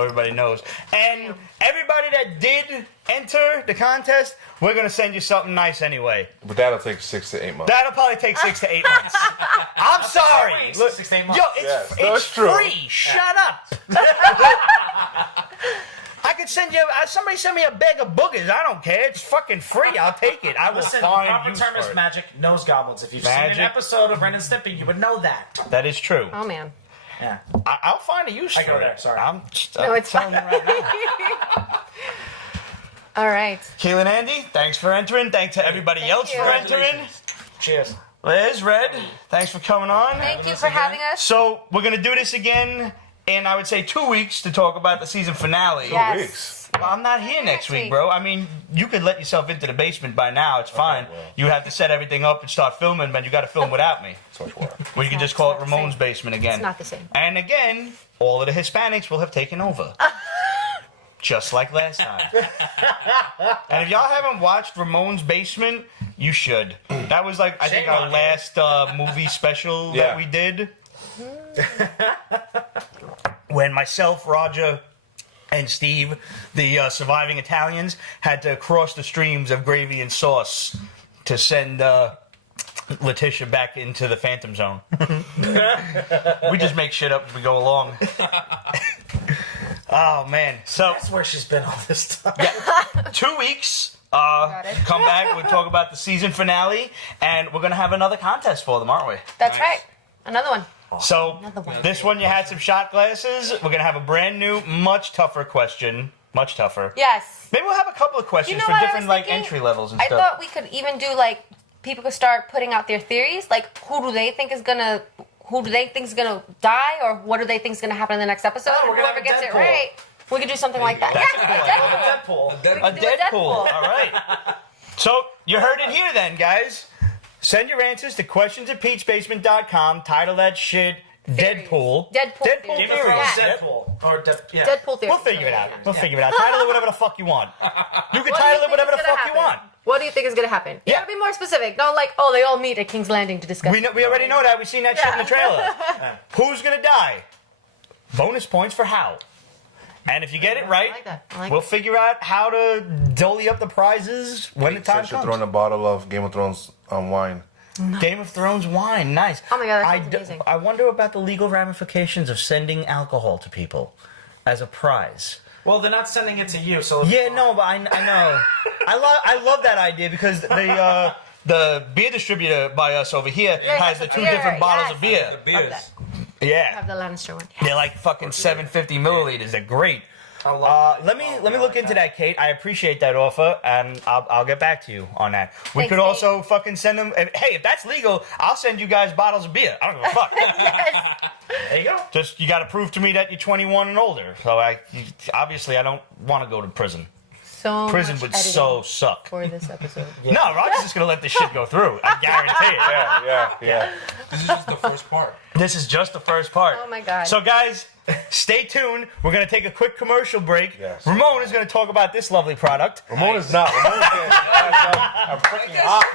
everybody knows. And everybody that did enter the contest, we're going to send you something nice anyway. But that'll take 6 to 8 months. That'll probably take 6 to 8 months. I'm sorry. Look, 6 to 8 months. Yo, Yes, it's, no, it's it's true. free. Shut up. I could send you, somebody send me a bag of boogers. I don't care. It's fucking free. I'll take it. I will Listen, the find proper use term for is it. magic nose goblins. If you've seen Magic. an episode of Ren and Stimpy, you would know that. That is true. Oh man. Yeah. I'll find a use I for go it. there, sorry. I'm No, it's telling fine. you right now. All right. Keelan Andy, thanks for entering. Thanks to everybody Thank else you. for entering. Cheers. Liz, Red, thanks for coming on. Thank you for having us. So we're gonna do this again in, I would say, 2 weeks to talk about the season finale. Yes. weeks. Well, I'm not here next week, bro. I mean, you could let yourself into the basement by now. It's fine. well. You have to set everything up and start filming, but you got to film without me. So much work. We can not- just call it it's not the Ramon's same. basement again. It's not the same. And again, all of the Hispanics will have taken over. Just like last time. And if y'all haven't watched Ramon's Basement, you should. That was like, I think, Shame our on you. last movie special Yeah. that we did. When myself, Roger, and Steve, the surviving Italians, had to cross the streams of gravy and sauce to send Letitia back into the Phantom Zone. We just make shit up as we go along. Oh, man. So, That's where she's been all this time. yeah, 2 weeks. it. Come back. We'll talk about the season finale, and we're going to have another contest for them, aren't we? That's Nice. right. Another one. So, Another one. this one you had some shot glasses. We're going to have a brand new, much tougher question. Much tougher. Yes. Maybe we'll have a couple of questions You know for what I different was like thinking? entry levels and I stuff. thought we could even do like people could start putting out their theories. Like who do they think is gonna die, or what do they think is gonna happen in the next episode? Oh, we're And gonna whoever have a gets it Deadpool. right, we could do something like that. That's Yeah, a Deadpool. Deadpool. We A could do a Deadpool. Deadpool. All right. So you heard it here then, guys. Send your answers to questions@peachbasement.com. Title that shit Deadpool. Deadpool Game of theories. Thrones, Yeah. Deadpool. Or yeah. Deadpool theories. We'll figure it out. Yeah. We'll figure it out. Title it whatever the fuck you want. You can What do you title it think whatever is the gonna fuck you happen? want. What do you think is gonna happen? You Yeah. gotta be more specific. Not like, oh, they all meet at King's Landing to discuss. We already know that. We've seen that shit in the trailer. Who's gonna die? Bonus points for how. And if you get it right, I like that. I like we'll that. figure out how to dolly up the prizes when the time Since you're throwing comes. a bottle of Game of Thrones wine. Game of Thrones wine, nice. Oh my God, that sounds amazing. I wonder about the legal ramifications of sending alcohol to people as a prize. Well, they're not sending it to you, so Yeah, no, but I know. I love that idea because the beer distributor by us over here Yeah, has the yes, two beer, different bottles yes. of beer. The beers. that. Yeah, Have the Lannister one. they're like fucking 750 milliliters. They're great. I love Let me look into that, Kate. I appreciate that offer, and I'll get back to you on that. We Thanks, could Kate. also fucking send them. Hey, if that's legal, I'll send you guys bottles of beer. I don't give a fuck. Yes. There you go. Just you got to prove to me that you're 21 and older. So obviously I don't want to go to prison. So Prison much would editing so suck. for this episode. No, Roger's just gonna let this shit go through. I guarantee it. Yeah. This is just the first part. This is just the first part. Oh my God. So guys, stay tuned. We're gonna take a quick commercial break. Yes. Ramon is gonna talk about this lovely product. Ramona's not. Ramona's getting I'm freaking hot.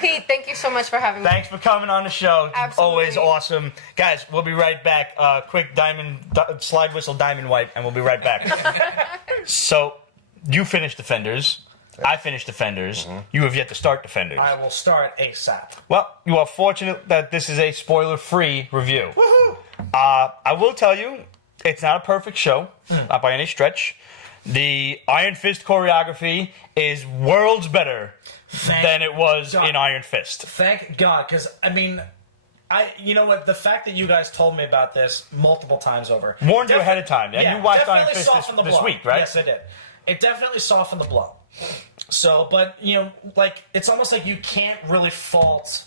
Pete, thank you so much for having me. Thanks for coming on the show. Absolutely. Always awesome. Guys, we'll be right back. Quick slide whistle diamond wipe, and we'll be right back. So, you finished Defenders. I finished Defenders. You have yet to start Defenders. I will start ASAP. Well, you are fortunate that this is a spoiler-free review. Woohoo! I will tell you, it's not a perfect show, not by any stretch. The Iron Fist choreography is worlds better than it was God. in Iron Fist. Thank God, because you know what? The fact that you guys told me about this multiple times over Warned you ahead of time. Yeah, you watched Iron definitely Fist softened the this blow. week, right? Yes, I did. It definitely softened the blow. So, but like it's almost like you can't really fault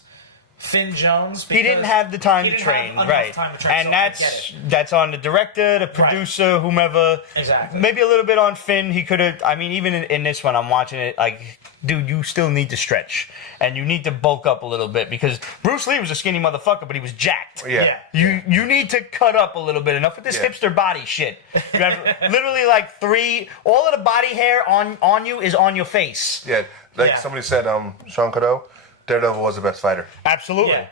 Finn Jones. He didn't have the time he to didn't train, have enough right? time to train, And so I get it. that's on the director, the producer, whomever. Exactly. Maybe a little bit on Finn. He could have. I mean, even in this one, I'm watching it. Like, dude, you still need to stretch and you need to bulk up a little bit because Bruce Lee was a skinny motherfucker, but he was jacked. Yeah. You need to cut up a little bit. Enough with this hipster body shit. You have literally like all of the body hair on you is on your face. Yeah, somebody said, Sean Cadeau, Daredevil was the best fighter. Absolutely. Yeah.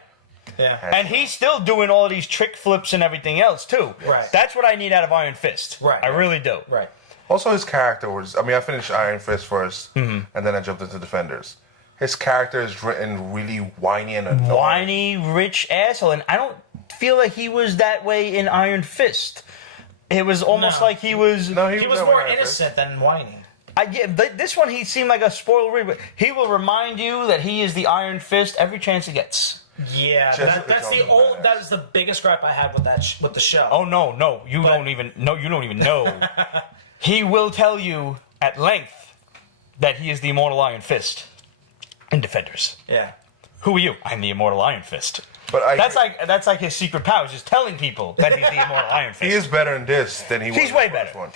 Yeah. And he's still doing all these trick flips and everything else too. Right. That's what I need out of Iron Fist. Right. I really do. Right. Also, his character was. I mean, I finished Iron Fist first, Mm-hmm. and then I jumped into Defenders. His character is written really whiny and annoying. Whiny, rich asshole, and I don't feel like he was that way in Iron Fist. It was almost like he was. No, He was that way more in Iron Fist. innocent than whiny. This one he seemed like a spoiled reboot. He will remind you that he is the Iron Fist every chance he gets. Yeah, that's the old. That is the biggest gripe I had with with the show. Oh no, you don't even know. He will tell you at length that he is the immortal Iron Fist in Defenders. Yeah. Who are you? I'm the immortal Iron Fist. But That's like his secret powers, just telling people that he's the immortal Iron Fist. he is better in this than he was. He's in way the better. first one.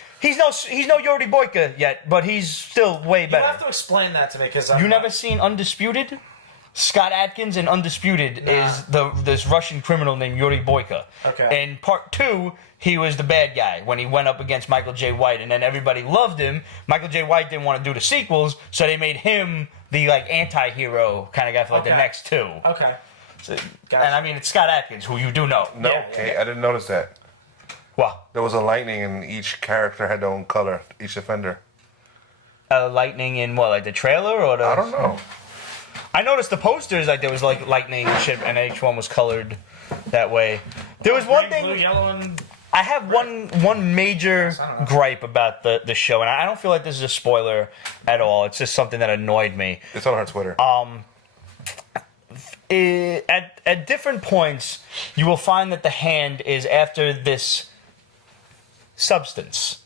He's no Yori Boyka yet, but he's still way You better. have to explain that to me because You never seen Undisputed? Scott Adkins in Undisputed is this Russian criminal named Yuri Boyka. Okay. In part 2, he was the bad guy when he went up against Michael J. White, and then everybody loved him. Michael J. White didn't want to do the sequels, so they made him the anti-hero kind of guy for the next 2. Okay. So, Gotcha. And I mean, it's Scott Adkins, who you do know. No, Yeah, okay, yeah. I didn't notice that. Well, There was a lightning, and each character had their own color. Each Defender. lightning in what, like the trailer or the? I don't know. I noticed the posters, like there was like lightning and shit, and each one was colored that way. There was one Green, blue, thing. yellow, and I have one major gripe about the show, and I don't feel like this is a spoiler at all. It's just something that annoyed me. It's on her Twitter. At different points, you will find that the hand is after this substance,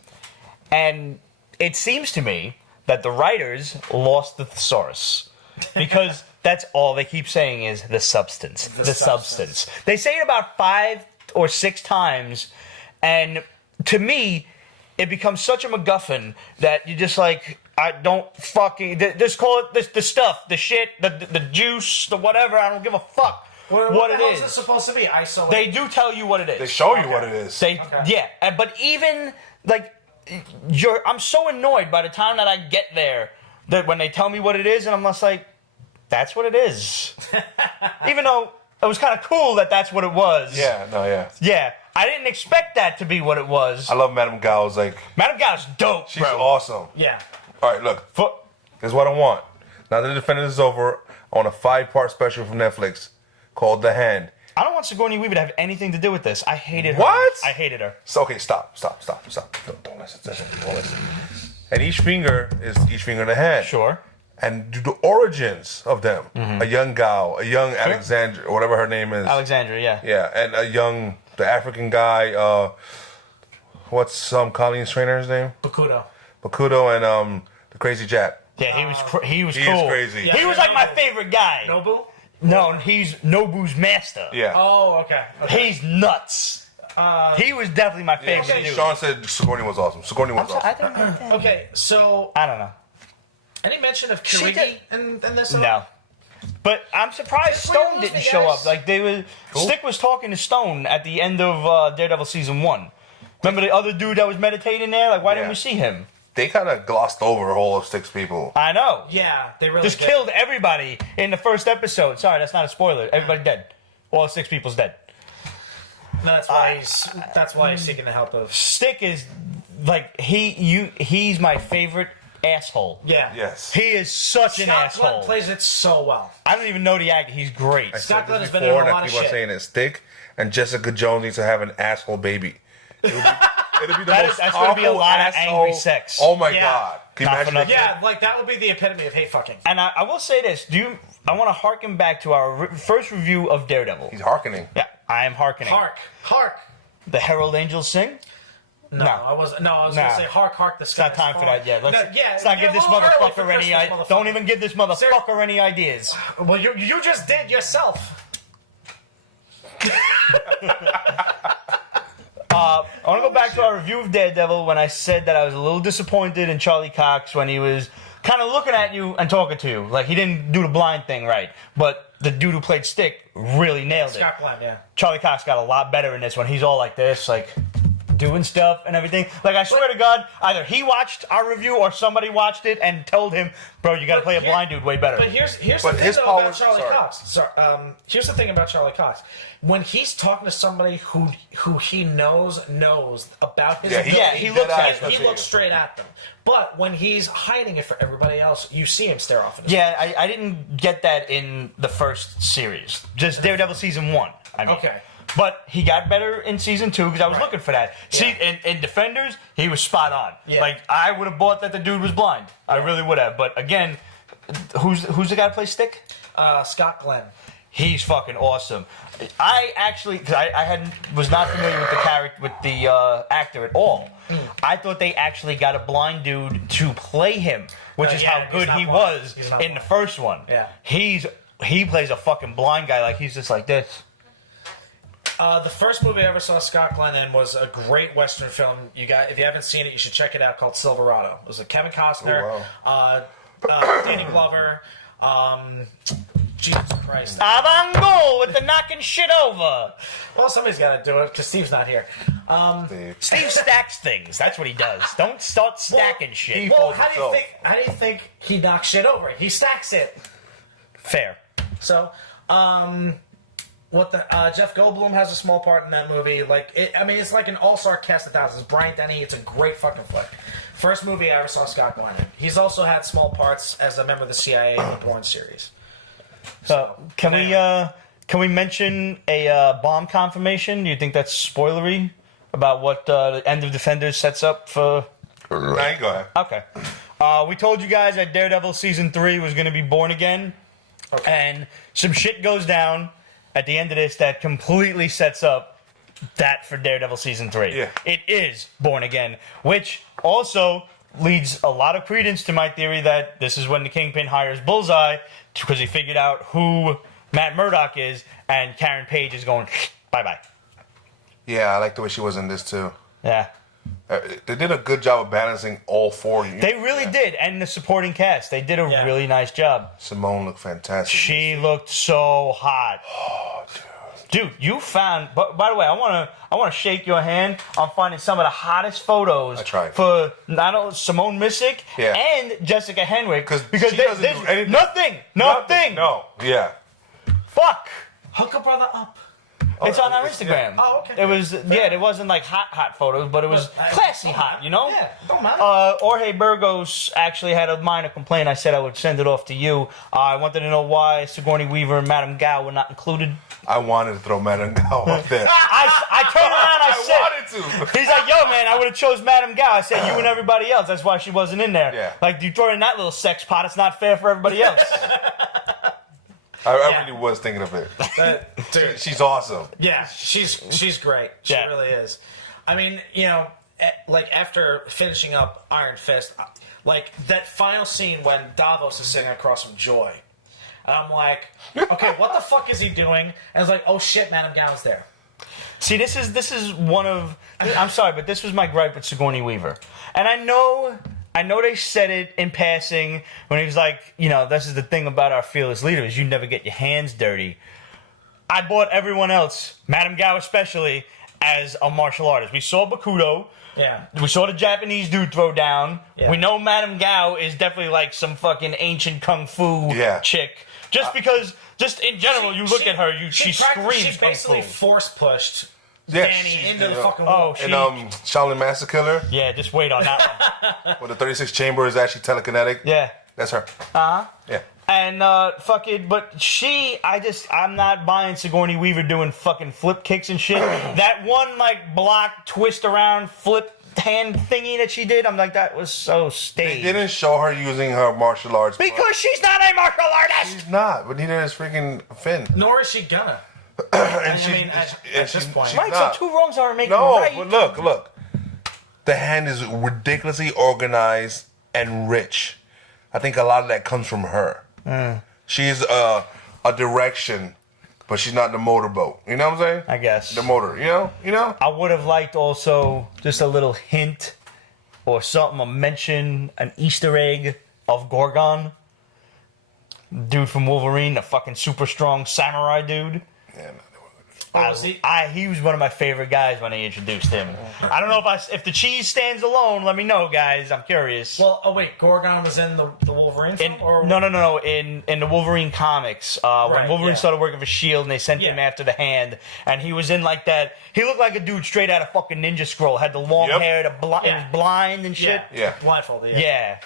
and it seems to me that the writers lost the thesaurus. Because that's all they keep saying is the substance. The substance. They say it about 5 or 6 times, and to me, it becomes such a MacGuffin that you just like, I don't fucking, just call it the stuff, the shit, the juice, the whatever, I don't give a fuck what it is. What's it supposed to be? Isolate. They do tell you what it is. they show you what it is. Yeah, but even, like, I'm so annoyed by the time that I get there that when they tell me what it is, and I'm just like, that's what it is. Even though it was kind of cool that that's what it was. Yeah. Yeah, I didn't expect that to be what it was. I love Madame Gao's, Madame Gao's dope, she's bro. awesome. Yeah. All right, look. Here's what I want. Now that the Defenders is over, I want a 5-part special from Netflix called The Hand. I don't want Sigourney Weaver to have anything to do with this. I hated her. What? I hated her. So, okay, stop. Don't listen. Don't listen. And each finger is each finger in the hand. Sure. And do the origins of them. A young Gao, a young Alexandra, or whatever her name is. Alexandra, yeah. Yeah, and the African guy, what's Colleen's trainer's name? Bakudo. Bakudo and the crazy Jap. Yeah, he was he was He cool. is crazy. Yeah. He was like my favorite guy. Nobu? No, he's Nobu's master. Yeah. Oh, okay. He's nuts. He was definitely my favorite okay, dude. Sean said Sigourney was awesome. Sigourney was I awesome. think Okay, so I don't know. any mention of She Kirigi did- in this? at No. all? But I'm surprised That's where Stone you didn't lose me, show guys. up. Like Stick was talking to Stone at the end of Daredevil season 1. Remember the other dude that was meditating there? Like, why didn't Yeah. we see him? They kind of glossed over all of 6 people. I know. Yeah, they really Just did. killed everybody in the first episode. Sorry, that's not a spoiler. Everybody dead. All 6 people's dead. No, that's why he's seeking the help of. Stick is like he's my favorite asshole. Yeah. Yes. He is such an Scott asshole. Glenn plays it so well. I don't even know the actor. He's great. I Scott said Glenn this has been in before, a and lot I of keep on shit. saying it. Stick and Jessica Jones need to have an asshole baby. It'll be the That's gonna be a powerful lot of asshole. angry sex. Oh my Yeah. god! Can you Not imagine for nothing. that? Yeah, like that would be the epitome of hate fucking. And I will say this: I want to harken back to our first review of Daredevil. He's hearkening. Yeah, I am harkening. Hark. The Herald Angels sing. No, No. I was No. gonna say hark the It's sky. not time for that yet. Let's not give this a little early for motherfucker any. Christmas, Don't even give this motherfucker any ideas. Well, you just did yourself. I want to go back to our review of Daredevil when I said that I was a little disappointed in Charlie Cox when he was kind of looking at you and talking to you. Like, he didn't do the blind thing right. But the dude who played Stick really nailed it. Scott Glenn, yeah. Charlie Cox got a lot better in this one. He's all like this, like doing stuff and everything. Like, I swear to God, either he watched our review or somebody watched it and told him, bro, you got to play a blind dude way better. But here's the thing about Charlie Cox. Here's the thing about Charlie Cox. When he's talking to somebody who he knows about his ability, he looks straight at them. But when he's hiding it for everybody else, you see him stare off in his Yeah, I didn't get that in the first series. Just Daredevil season 1. I mean. Okay. But he got better in season 2 because I was looking for that. See, in Defenders, he was spot on. Yeah. Like, I would have bought that the dude was blind. I really would have. But again, who's the guy to play Stick? Scott Glenn. He's fucking awesome. I actually, because I was not familiar with the character, with the actor at all. I thought they actually got a blind dude to play him, which is how good he was in the first one. Yeah. He plays a fucking blind guy, like he's just like this. The first movie I ever saw Scott Glenn in was a great Western film. If you haven't seen it, you should check it out. Called Silverado. It was a Kevin Costner, Danny Glover. Jesus Christ! Avango with the knocking shit over. Well, somebody's got to do it because Steve's not here. Steve stacks things. That's what he does. Don't start stacking shit. Well, how do you think he knocks shit over? He stacks it. Fair. So, Jeff Goldblum has a small part in that movie. It's like an all-star cast of thousands. Brian Denny, it's a great fucking flick. First movie I ever saw Scott Glenn in. He's also had small parts as a member of the CIA in the Bourne series. So, can we mention a bomb confirmation? Do you think that's spoilery about what the end of Defenders sets up for? No, you go ahead. Okay. We told you guys that Daredevil season 3 was going to be Born Again, and some shit goes down at the end of this that completely sets up that for Daredevil season 3. Yeah. It is Born Again, which also leads a lot of credence to my theory that this is when the Kingpin hires Bullseye because he figured out who Matt Murdock is, and Karen Page is going bye-bye. Yeah, I like the way she was in this too. Yeah. They did a good job of balancing all four. They really did, and the supporting cast. They did a really nice job. Simone looked fantastic. She looked so hot. Oh, dude, you found. By the way, I want to shake your hand on finding some of the hottest photos. I tried. For not only Simone Missick and Jessica Henwick because she doesn't do anything. Nothing. No. Yeah. Fuck. Hook a brother up. It's on our Instagram. Yeah. Oh, okay. It was it wasn't like hot photos, but it was classy hot, you know? Yeah, don't mind. Jorge Burgos actually had a minor complaint. I said I would send it off to you. I wanted to know why Sigourney Weaver and Madame Gao were not included. I wanted to throw Madame Gao up there. I turned around, I said, wanted to. He's like, yo, man, I would have chose Madame Gao. I said, you and everybody else. That's why she wasn't in there. Yeah. Like, you throw in that little sex pot, it's not fair for everybody else. I really was thinking of it. Dude, she's awesome. Yeah, she's great. She really is. I mean, like after finishing up Iron Fist, like that final scene when Davos is sitting across from Joy, and I'm like, okay, what the fuck is he doing? And it's like, oh shit, Madame Gao's there. See, this is one of. I'm sorry, but this was my gripe with Sigourney Weaver, and I know they said it in passing when he was like, this is the thing about our fearless leader is you never get your hands dirty. I bought everyone else, Madame Gao especially, as a martial artist. We saw Bakudo. Yeah. We saw the Japanese dude throw down. Yeah. We know Madame Gao is definitely like some fucking ancient kung fu chick. Just because, just in general, you look at her, she screams She kung basically fu. force pushed Yeah, Danny into the fucking wall. And Shaolin Master Killer. Yeah, just wait on that one. Where the 36 chamber is actually telekinetic. Yeah. That's her. Uh-huh. Yeah. And but I'm not buying Sigourney Weaver doing fucking flip kicks and shit. That one like block twist around flip hand thingy that she did, I'm like, that was so staged. They didn't show her using her martial arts. Because she's not a martial artist! She's not, but neither is freaking Finn. Nor is she gonna. At this point. Right, so two wrongs aren't making right. But look. The hand is ridiculously organized and rich. I think a lot of that comes from her. She's a direction but she's not the motorboat. You know what I'm saying? I guess. The motor, you know? I would have liked also just a little hint or something, a mention, an Easter egg of Gorgon. Dude from Wolverine, the fucking super strong samurai dude. Yeah, He was one of my favorite guys when they introduced him. I don't know if the cheese stands alone. Let me know, guys. I'm curious. Well, Gorgon was in the Wolverine film? No. In the Wolverine comics, when Wolverine started working for S.H.I.E.L.D. and they sent him after the Hand, and he was in like that. He looked like a dude straight out of fucking Ninja Scroll. Had the long hair, he was blind and shit. Yeah. Blindfolded, Yeah.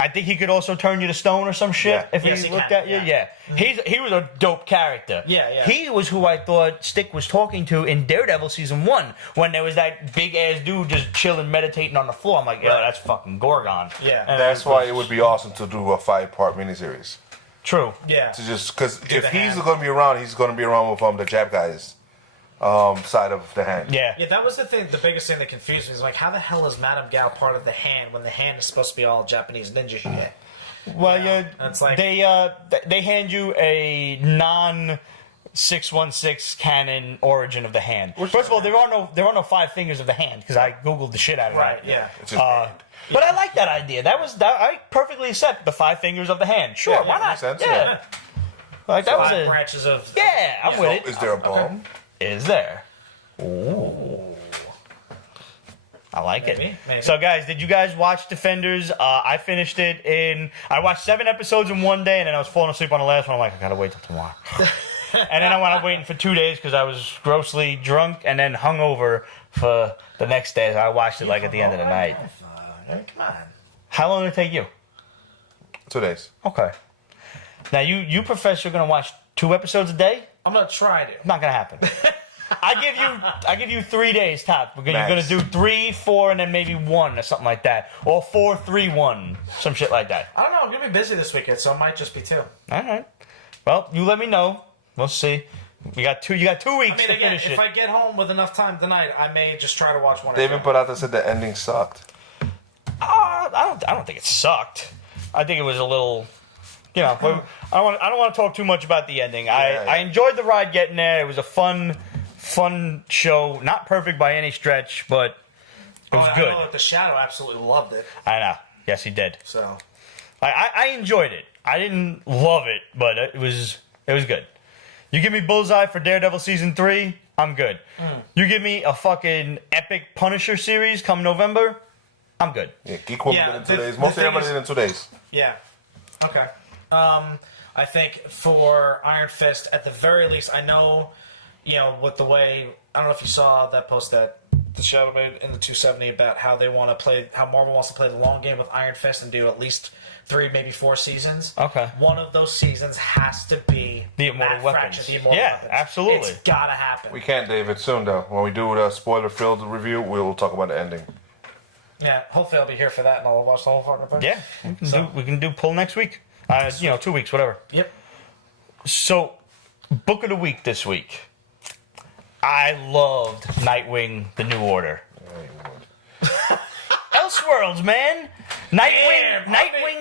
I think he could also turn you to stone or some shit if he looked at you. Yeah. He was a dope character. Yeah. He was who I thought Stick was talking to in Daredevil season 1 when there was that big ass dude just chilling, meditating on the floor. I'm like, yo, that's fucking Gorgon. Yeah. And that's why it would be awesome to do a 5-part miniseries. True. Yeah. To just because if he's going to be around, he's going to be around with the Jap guys. Side of the Hand. Yeah, that was the biggest thing that confused me is like, how the hell is Madame Gao part of the Hand when the Hand is supposed to be all Japanese ninja shit? Well, it's like they hand you a non 616 canon origin of the Hand. First of all, there are no 5 fingers of the Hand because I googled the shit out of that. Yeah. But I like that idea. I perfectly accept the 5 fingers of the Hand. Sure, why not? Makes sense, yeah. Like that 5 branches of. Yeah, I'm with it. Is there a bomb? Is there? Ooh. I like Maybe. it. So, guys, did you guys watch Defenders? I finished it I watched 7 episodes in one day, and then I was falling asleep on the last one. I'm like, I gotta wait till tomorrow. And then I wound up waiting for 2 days because I was grossly drunk and then hungover for the next day. I watched it at the end of the night. Come on. How long did it take you? 2 days. Okay. Now, you profess you're gonna watch 2 episodes a day? I'm gonna try to. Not gonna happen. I give you 3 days top because you're gonna Max. do 3, 4, and then maybe 1 or something like that, or 4, 3, 1, some shit like that. I don't know. I'm gonna be busy this weekend, so it might just be 2. All right. Well, you let me know. We'll see. You got 2 weeks to finish if it. I get home with enough time tonight, I may just try to watch one. David Barata said the ending sucked. I don't think it sucked. I think it was a little. I don't want to talk too much about the ending. I enjoyed the ride getting there. It was a fun show. Not perfect by any stretch, but it was good. I know that the Shadow absolutely loved it. I know. Yes, he did. So I enjoyed it. I didn't love it, but it was good. You give me Bullseye for Daredevil season 3, I'm good. You give me a fucking epic Punisher series come November, I'm good. Yeah, Geek Woman did in 2 days. Most everybody did in 2 days. Yeah. Okay. I think for Iron Fist, at the very least, I know, with the way, I don't know if you saw that post that the Shadow made in the 270 about how Marvel wants to play the long game with Iron Fist and do at least 3, maybe 4 seasons. Okay. One of those seasons has to be The Immortal Matt Weapons. Fraction, the Immortal Yeah, Weapons. absolutely. It's gotta happen. We can't, David, soon, though. When we do the spoiler-filled review, we'll talk about the ending. Yeah, hopefully I'll be here for that and I'll watch the whole fucking thing. Yeah, we can do pull next week. 2 weeks, whatever. Yep. So, book of the week this week. I loved Nightwing: The New Order. Elseworlds, man. Nightwing.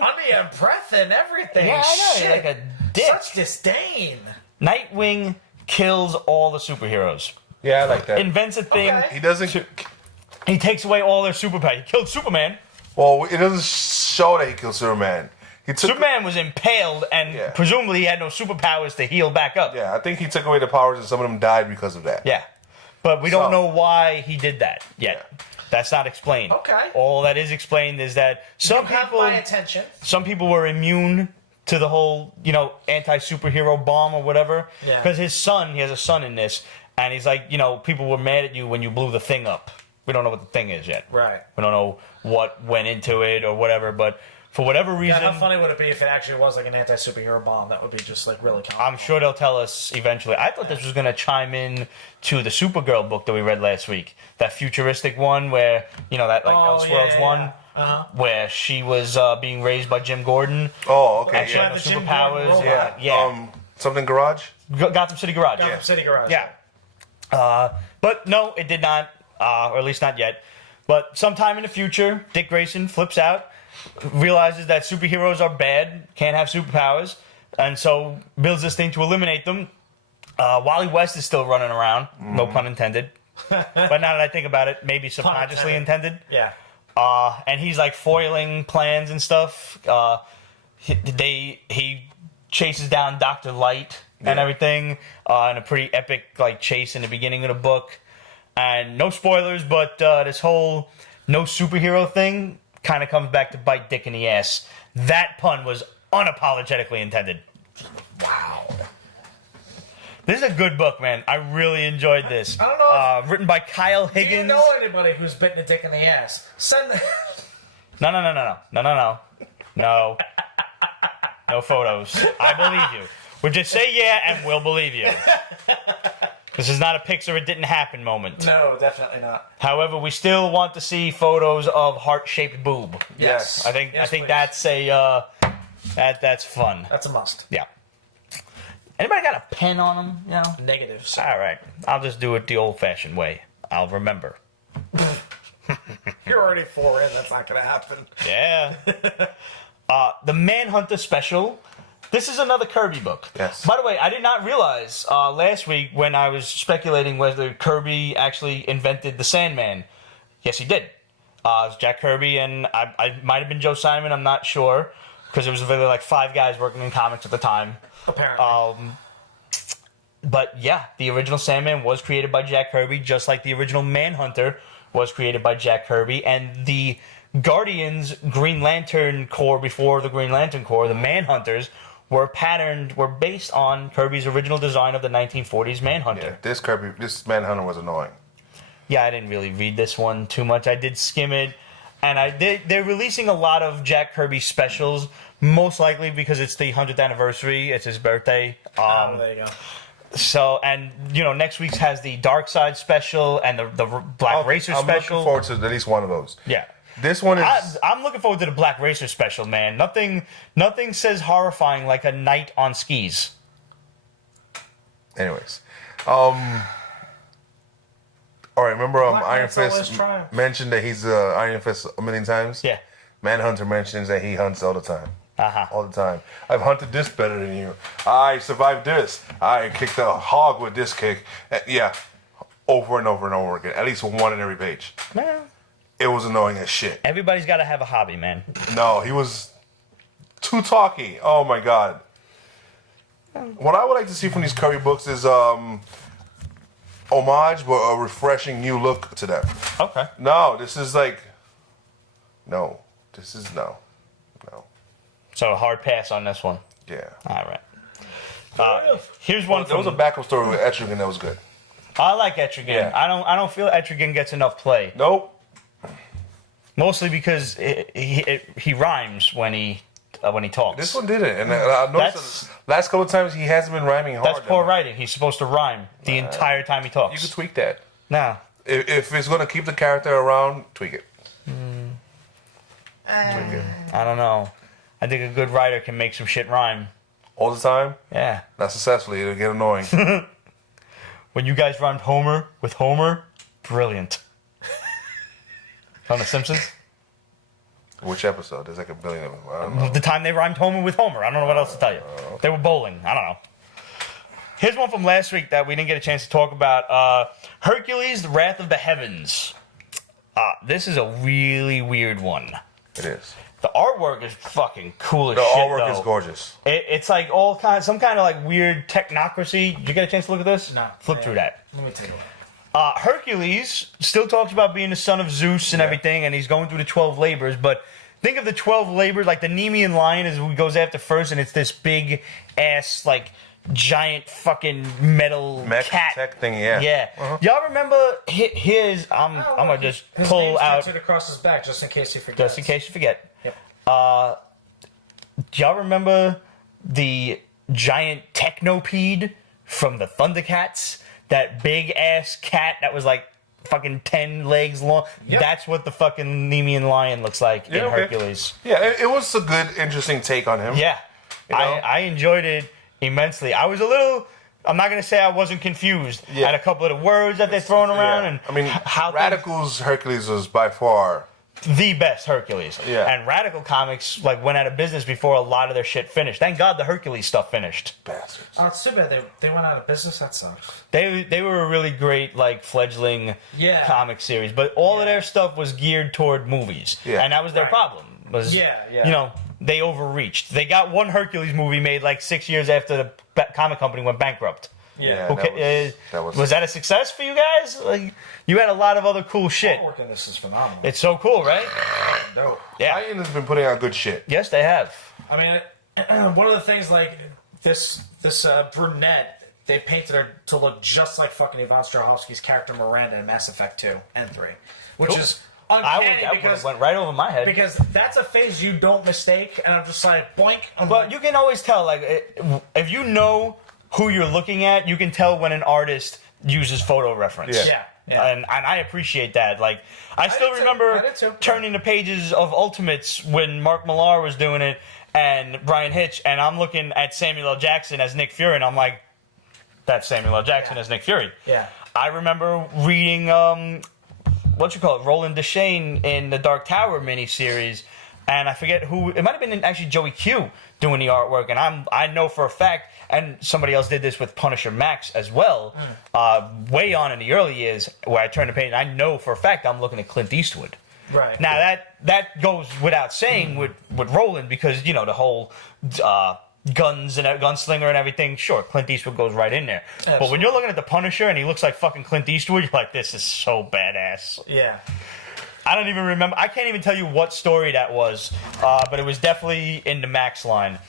Under breath and everything. Yeah, I know. Shit. You're like a dick. Such disdain. Nightwing kills all the superheroes. Yeah, I like that. Invents a thing. Okay. He doesn't... He takes away all their superpowers. He killed Superman. Well, it doesn't show that he killed Superman. Superman was impaled, and presumably he had no superpowers to heal back up. Yeah, I think he took away the powers, and some of them died because of that. Yeah. But we don't know why he did that yet. Yeah. That's not explained. Okay. All that is explained is that some You have people... my attention. Some people were immune to the whole, anti-superhero bomb or whatever. Yeah. Because he has a son in this, and he's like, people were mad at you when you blew the thing up. We don't know what the thing is yet. Right. We don't know what went into it or whatever, but for whatever reason... Yeah, how funny would it be if it actually was like an anti-superhero bomb? That would be just like really comical. I'm sure they'll tell us eventually. I thought this was going to chime in to the Supergirl book that we read last week. That futuristic one where, Elseworlds one, where she was being raised by Jim Gordon. Oh, okay. And she had no The Jim superpowers. Gordon robot. Yeah. Something Garage? Gotham City Garage. Gotham City Garage. Yeah. But no, it did not, or at least not yet. But sometime in the future, Dick Grayson flips out, realizes that superheroes are bad, can't have superpowers, and so builds this thing to eliminate them. Wally West is still running around. No pun intended. But now that I think about it, maybe subconsciously intended. Yeah. And he's like foiling plans and stuff. He chases down Dr. Light and everything in a pretty epic like chase in the beginning of the book. And no spoilers, but this whole no superhero thing kind of comes back to bite Dick in the ass. That pun was unapologetically intended. Wow. This is a good book, man. I really enjoyed this. I don't know. Written by Kyle Higgins. Do you know anybody who's bitten a dick in the ass? Send the... No. No photos. I believe you. We'll just say yeah, and we'll believe you. This is not a Pixar it didn't happen moment. No, definitely not. However, we still want to see photos of heart-shaped boob. Yes. I think please. that's a that's fun. That's a must. Yeah. Anybody got a pen on them? You know. Negatives. All right. I'll just do it the old-fashioned way. I'll remember. You're already 4 in. That's not going to happen. Yeah. The Manhunter special. This is another Kirby book. Yes. By the way, I did not realize last week when I was speculating whether Kirby actually invented the Sandman. Yes, he did. It was Jack Kirby, and I might have been Joe Simon. I'm not sure, because there was really like 5 guys working in comics at the time. Apparently. But yeah, the original Sandman was created by Jack Kirby, just like the original Manhunter was created by Jack Kirby, and the Guardians Green Lantern Corps before the Green Lantern Corps, the Manhunters, were based on Kirby's original design of the 1940s Manhunter. Yeah, this Manhunter was annoying. Yeah, I didn't really read this one too much. I did skim it, and they're releasing a lot of Jack Kirby specials, most likely because it's the 100th anniversary. It's his birthday. There you go. So, and next week's has the Dark Side special and the Black Racer special. I'm looking forward to at least one of those. Yeah. This one is... I'm looking forward to the Black Racer special, man. Nothing says horrifying like a knight on skis. Anyways. All right, remember Iron Fist mentioned that he's Iron Fist a million times? Yeah. Manhunter mentions that he hunts all the time. Uh-huh. All the time. I've hunted this better than you. I survived this. I kicked a hog with this kick. Yeah. Over and over and over again. At least one in every page. Man. It was annoying as shit. Everybody's got to have a hobby, man. No, he was too talky. Oh my god. What I would like to see from these Kirby books is homage, but a refreshing new look to them. Okay. No, this is like... No. This is no. So a hard pass on this one. Yeah. All right. Here's one. There was a backup story with Etrigan that was good. I like Etrigan. Yeah. I don't feel Etrigan gets enough play. Nope. Mostly because he rhymes when he talks. This one didn't, and I noticed the last couple of times he hasn't been rhyming hard. That's poor writing. He's supposed to rhyme the entire time he talks. You could tweak that. Nah. If it's going to keep the character around, tweak it. Tweak it. I don't know. I think a good writer can make some shit rhyme. All the time? Yeah. Not successfully. It'll get annoying. When you guys rhymed Homer with Homer, brilliant. On The Simpsons? Which episode? There's like a billion of them. I don't know. The time they rhymed Homer with Homer. I don't know what else to tell you. They were bowling. I don't know. Here's one from last week that we didn't get a chance to talk about. Hercules, The Wrath of the Heavens. This is a really weird one. It is. The artwork is fucking cool as The shit, artwork though. is gorgeous. It's like some kind of like weird technocracy. Did you get a chance to look at this? No. Flip through that. Let me take a look. Hercules still talks about being the son of Zeus and everything, and he's going through the 12 labors, but think of the 12 labors, like the Nemean lion is who goes after first, and it's this big ass, like, giant fucking metal Mech cat. tech thing, yeah. Yeah. Uh-huh. Y'all remember his, I'm going to just his pull name's out. tattooed across his back, just in case you forget. Just in case you forget. Yep. Do y'all remember the giant technopede from the Thundercats? That big ass cat that was like fucking 10 legs long. Yep. That's what the fucking Nemean lion looks like in Hercules. Yeah, it was a good, interesting take on him. Yeah. You know? I enjoyed it immensely. I was a little... I'm not going to say I wasn't confused at a couple of the words that they're throwing around. And I mean, how Radical's Hercules was by far the best Hercules. Yeah. And Radical Comics like went out of business before a lot of their shit finished. Thank God the Hercules stuff finished. Bastards. Oh, it's too bad they went out of business. That sucks. They were a really great like fledgling comic series, but all of their stuff was geared toward movies. Yeah. And that was their problem. Was you know, they overreached. They got one Hercules movie made like 6 years after the comic company went bankrupt. Yeah, okay. that was was that a success for you guys? Like, you had a lot of other cool shit. Artwork in this is phenomenal. It's so cool, right? Dope. Yeah. Titan has been putting out good shit. Yes, they have. I mean, one of the things like this brunette, they painted her to look just like fucking Yvonne Strahovski's character Miranda in Mass Effect 2 and 3, which is uncanny that went right over my head. Because that's a phase you don't mistake, and I'm just like, boink. But you can always tell, like, if you know who you're looking at, you can tell when an artist uses photo reference. Yeah. And I appreciate that. Like, I still remember turning the pages of Ultimates when Mark Millar was doing it and Brian Hitch, and I'm looking at Samuel L. Jackson as Nick Fury, and I'm like, that's Samuel L. Jackson as Nick Fury. Yeah. I remember reading, Roland Deschain in the Dark Tower miniseries, and I forget who, it might have been actually Joey Q doing the artwork, and I know for a fact, and somebody else did this with Punisher Max as well, way on in the early years, where I turned the page, and I know for a fact I'm looking at Clint Eastwood. Right. Now, that goes without saying with Roland, because, you know, the whole guns and gunslinger and everything, sure, Clint Eastwood goes right in there. Absolutely. But when you're looking at the Punisher and he looks like fucking Clint Eastwood, you're like, this is so badass. Yeah. I don't even remember. I can't even tell you what story that was, but it was definitely in the Max line.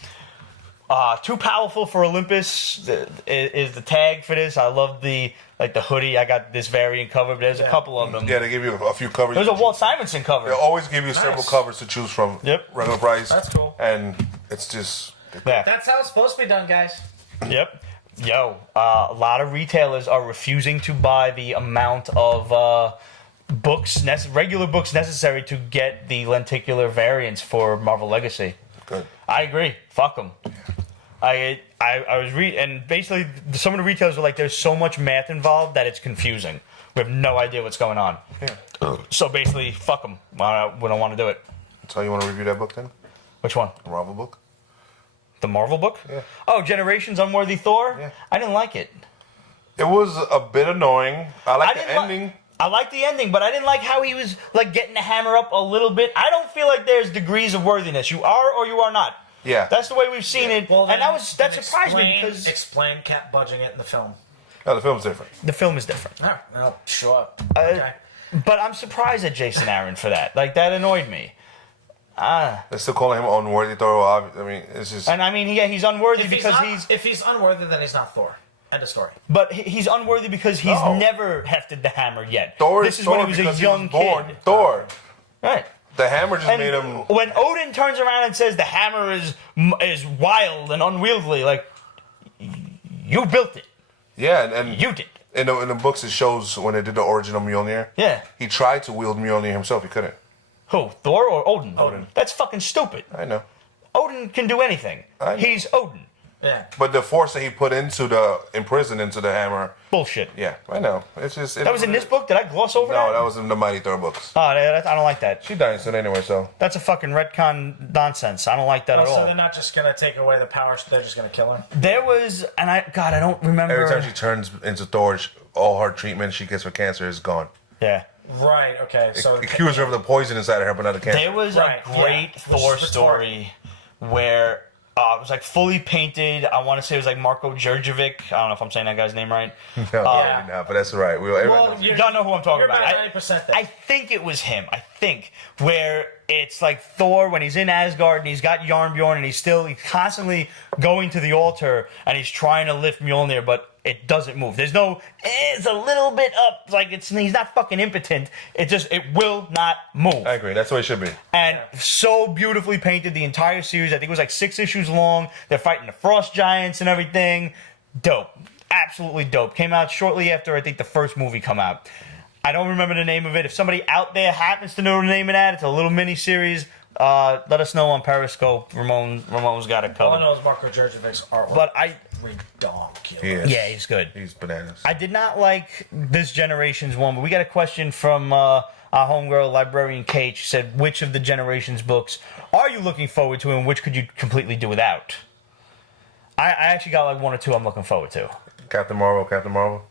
Too Powerful for Olympus is the tag for this. I love the hoodie. I got this variant cover, but there's a couple of them. Yeah, they give you a few covers. There's a Walt Simonson cover. They always give you several covers to choose from. Yep. Regular price. That's cool. And it's just... Yeah. That's how it's supposed to be done, guys. Yep. Yo, a lot of retailers are refusing to buy the amount of regular books necessary to get the lenticular variants for Marvel Legacy. Good. I agree. Fuck them. I was and basically some of the retailers are like, there's so much math involved that it's confusing. We have no idea what's going on. Yeah. So basically, fuck them. We don't want to do it. So you want to review that book then? Which one? The Marvel book? The Marvel book? Yeah. Oh, Generations Unworthy Thor? Yeah. I didn't like it. It was a bit annoying. I like the ending. I like the ending, but I didn't like how he was like getting the hammer up a little bit. I don't feel like there's degrees of worthiness. You are or you are not. Yeah. That's the way we've seen it. Well, and that surprised me because... Explain Cap budging it in the film. No, the film's different. The film is different. Oh, well, sure. Okay. But I'm surprised at Jason Aaron for that. Like, that annoyed me. They're still calling him unworthy Thor. I mean, it's just... And I mean, yeah, he's unworthy If he's unworthy, then he's not Thor. End of story. But he's unworthy because he's never hefted the hammer yet. This is when he was a young kid. Thor. Right. The hammer just made him... When Odin turns around and says the hammer is wild and unwieldy, like, you built it. Yeah, and you did. In the books, it shows when they did the origin of Mjolnir. Yeah. He tried to wield Mjolnir himself. He couldn't. Who? Thor or Odin? Odin. That's fucking stupid. I know. Odin can do anything. He's Odin. Yeah. But the force that he put into the hammer. Bullshit. Yeah, I know. It's just... That was in this book? Did I gloss over that? No, that was in the Mighty Thor books. Oh, I don't like that. She died soon anyway, so... That's a fucking retcon nonsense. I don't like that at all. So they're not just going to take away the power, they're just going to kill her? There was... And I don't remember... Every time she turns into Thor, all her treatment she gets for cancer is gone. Yeah. Right, okay. So it cures her of the poison inside of her, but not the cancer. There was a great Thor story where... it was like fully painted. I want to say it was like Marko Djurjevic. I don't know if I'm saying that guy's name right. No, but that's right. You don't know who I'm talking about. You're about 90% there. I think it was him. Where it's like Thor when he's in Asgard and he's got Yarnbjorn and he's constantly going to the altar and he's trying to lift Mjolnir, but it doesn't move. There's no, it's a little bit up. Like he's not fucking impotent. It will not move. I agree. That's the way it should be. And so beautifully painted the entire series. I think it was like 6 issues long. They're fighting the Frost Giants and everything. Dope. Absolutely dope. Came out shortly after I think the first movie come out. I don't remember the name of it. If somebody out there happens to know the name of that, it's a little mini series. Let us know on Periscope. Ramon's got it covered. All I know is Marko Djurjevic's artwork. But ridiculous. Yeah, he's good. He's bananas. I did not like this Generations one, but we got a question from our homegirl librarian Kate. She said, which of the Generations books are you looking forward to, and which could you completely do without? I actually got like 1 or 2 I'm looking forward to. Captain Marvel.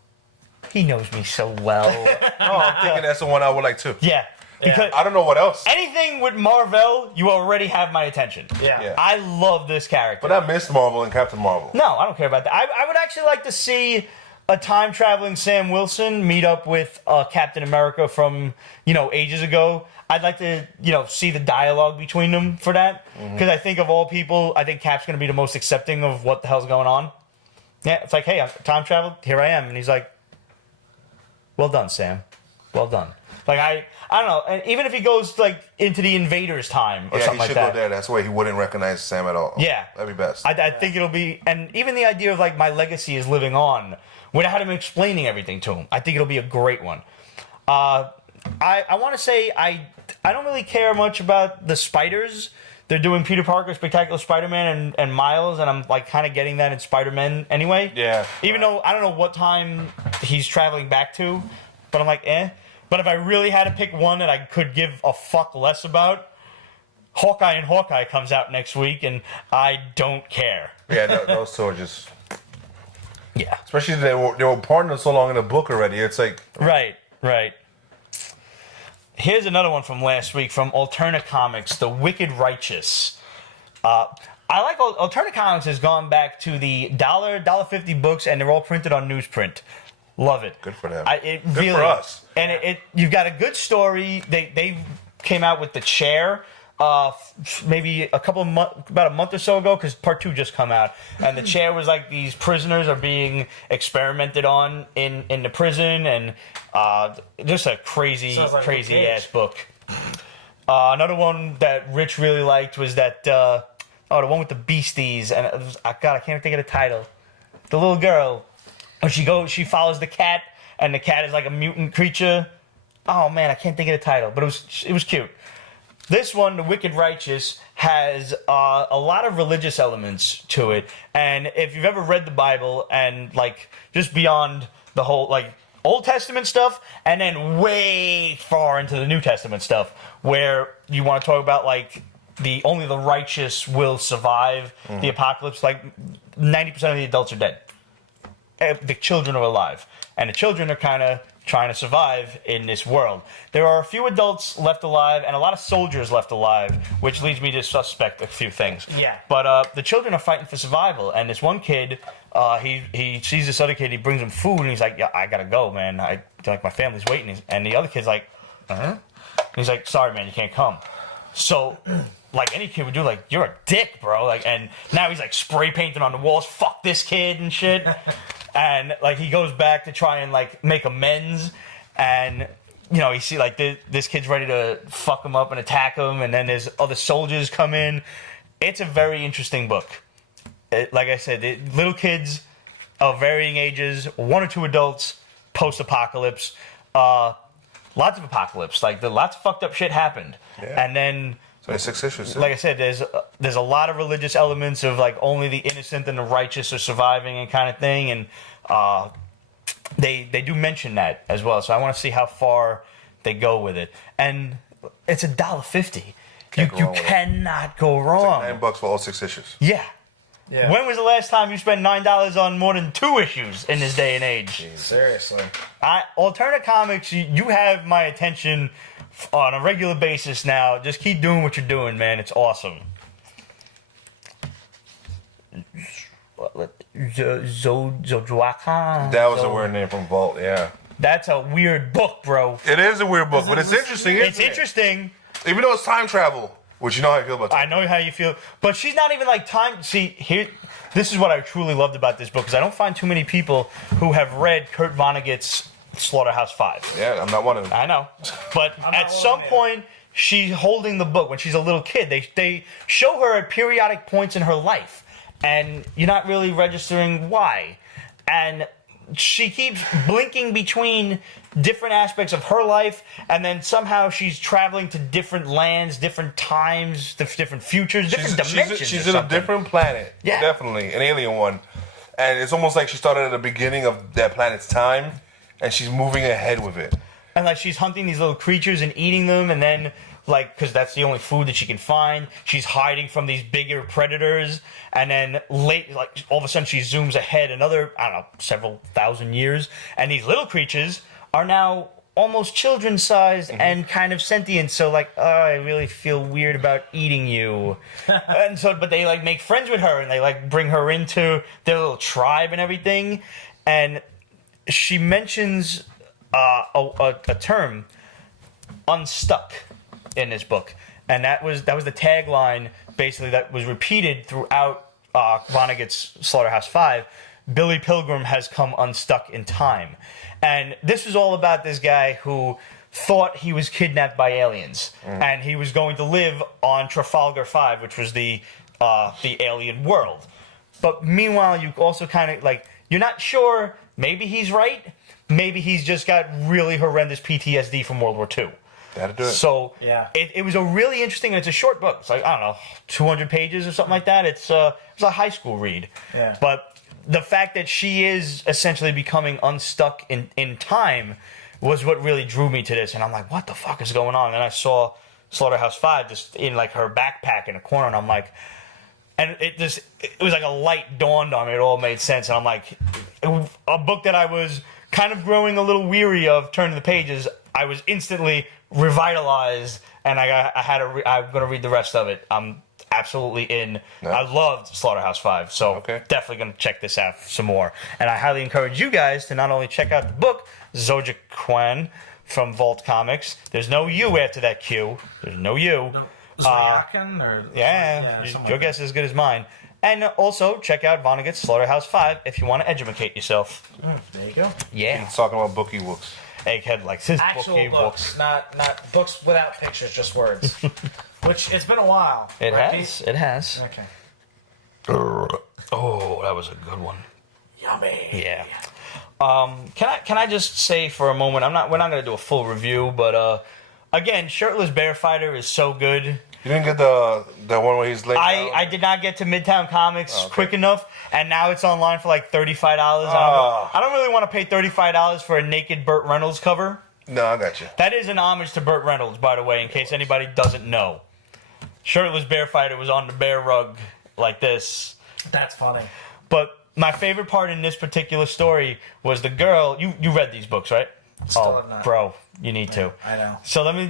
He knows me so well. No, I'm thinking that's the one I would like too. Yeah. Because I don't know what else. anything with Marvel, you already have my attention. Yeah. I love this character. But I missed Marvel and Captain Marvel. No, I don't care about that. I would actually like to see a time-traveling Sam Wilson meet up with Captain America from, ages ago. I'd like to, see the dialogue between them for that. Because I think of all people, I think Cap's going to be the most accepting of what the hell's going on. Yeah, it's like, hey, I'm time traveled. Here I am. And he's like, well done, Sam. Well done. Like, I don't know. And even if he goes, like, into the Invaders time or something like that. Yeah, he should go there. That's why he wouldn't recognize Sam at all. Yeah. That'd be best. I think it'll be... And even the idea of, like, my legacy is living on without him explaining everything to him. I think it'll be a great one. I want to say I don't really care much about the spiders. They're doing Peter Parker, Spectacular Spider-Man, and Miles, and I'm, like, kind of getting that in Spider-Man anyway. Yeah. Even though I don't know what time he's traveling back to, but I'm like, eh. But if I really had to pick one that I could give a fuck less about, Hawkeye and Hawkeye comes out next week, and I don't care. Yeah, those two are just... Yeah. Especially they were partnered so long in the book already. It's like... Right. Here's another one from last week from Alternate Comics, The Wicked Righteous. I like Alternate Comics has gone back to the $1.50 books, and they're all printed on newsprint. Love it. Good for them. Good for us. And you've got a good story. They came out with The Chair maybe about a month or so ago, because part 2 just come out. And The Chair was like these prisoners are being experimented on in the prison, and just a crazy ass book. Another one that Rich really liked was that the one with the beasties, and I can't think of the title. The little girl. She follows the cat, and the cat is like a mutant creature. Oh man, I can't think of the title, but it was cute. This one, The Wicked Righteous, has a lot of religious elements to it, and if you've ever read the Bible and like just beyond the whole like Old Testament stuff, and then way far into the New Testament stuff, where you want to talk about like only the righteous will survive the apocalypse. Like 90% of the adults are dead. The children are alive, and the children are kind of trying to survive in this world. There are a few adults left alive and a lot of soldiers left alive, which leads me to suspect a few things. Yeah. But the children are fighting for survival, and this one kid, he sees this other kid, he brings him food, and he's like, yeah, I gotta go, man. My family's waiting. And the other kid's like, uh-huh. And he's like, sorry, man, you can't come. So... like any kid would do, like, you're a dick, bro. Like, and now he's like spray painting on the walls, fuck this kid and shit. And like he goes back to try and like make amends, and you see like this kid's ready to fuck him up and attack him, and then there's other soldiers come in. It's a very interesting book. Like I said, little kids of varying ages, 1 or 2 adults, post-apocalypse, lots of apocalypse. Like lots of fucked up shit happened, and then. 26 issues. Like I said, there's a lot of religious elements of like only the innocent and the righteous are surviving and kind of thing, and they do mention that as well. So I want to see how far they go with it. And it's $1.50. You cannot go wrong. It's like $9 for all 6 issues. Yeah. When was the last time you spent $9 on more than 2 issues in this day and age? Jeez. Seriously. Alternate Comics, you have my attention on a regular basis now. Just keep doing what you're doing, man. It's awesome. Zojaqan. That was a weird name from Vault, yeah. That's a weird book, bro. It is a weird book, but it's interesting, isn't it? It's interesting. Even though it's time travel, which you know how I feel about time. I know how you feel. But she's not even like time. See, this is what I truly loved about this book, because I don't find too many people who have read Kurt Vonnegut's Slaughterhouse-Five. Yeah, I'm not one of them. I know. But at some point, she's holding the book when she's a little kid. They show her at periodic points in her life, and you're not really registering why. And she keeps blinking between different aspects of her life, and then somehow she's traveling to different lands, different times, different futures, different dimensions. She's in a different planet. Yeah. Definitely. An alien one. And it's almost like she started at the beginning of that planet's time, and she's moving ahead with it. And like she's hunting these little creatures and eating them, and then like because that's the only food that she can find, she's hiding from these bigger predators. And then like all of a sudden she zooms ahead another, I don't know, several thousand years, and these little creatures are now almost children-sized and kind of sentient. So like, oh, I really feel weird about eating you. And so, but they like make friends with her, and they like bring her into their little tribe and everything. And she mentions a term, unstuck, in this book, and that was the tagline basically that was repeated throughout Vonnegut's Slaughterhouse-5. Billy Pilgrim has come unstuck in time, and this was all about this guy who thought he was kidnapped by aliens, and he was going to live on Trafalgar 5, which was the alien world. But meanwhile, you also kind of like you're not sure. Maybe he's right. Maybe he's just got really horrendous PTSD from World War II. That'll do it. So it was a really interesting, and it's a short book. It's like, I don't know, 200 pages or something like that. It's a high school read. Yeah. But the fact that she is essentially becoming unstuck in time was what really drew me to this. And I'm like, what the fuck is going on? And I saw Slaughterhouse-5 just in like her backpack in a corner, and I'm like, and it was like a light dawned on me. It all made sense. And I'm like, a book that I was kind of growing a little weary of turning the pages, I was instantly revitalized, and I'm going to read the rest of it. I'm absolutely in. No. I loved Slaughterhouse-5, so definitely going to check this out some more. And I highly encourage you guys to not only check out the book, Zojaqan from Vault Comics. There's no U after that Q. There's no U. No, Zojaqan or your guess is as good as mine. And also check out Vonnegut's Slaughterhouse-5 if you want to educate yourself. There you go. Yeah. He's talking about bookie books. Egghead likes his actual books, not books without pictures, just words. Which it's been a while. It right, has. Pete? It has. Okay. Oh, that was a good one. Yummy. Yeah. Can I just say for a moment, we're not going to do a full review, but again, Shirtless Bear-Fighter is so good. You didn't get the one where he's laid down? I did not get to Midtown Comics quick enough, and now it's online for like $35. I don't really want to pay $35 for a naked Burt Reynolds cover. No, I got you. That is an homage to Burt Reynolds, by the way, in case anybody doesn't know. Shirtless Bear-Fighter was on the bear rug like this. That's funny. But my favorite part in this particular story was the girl. You read these books, right? Still have not. Bro, you need to. I know. So let me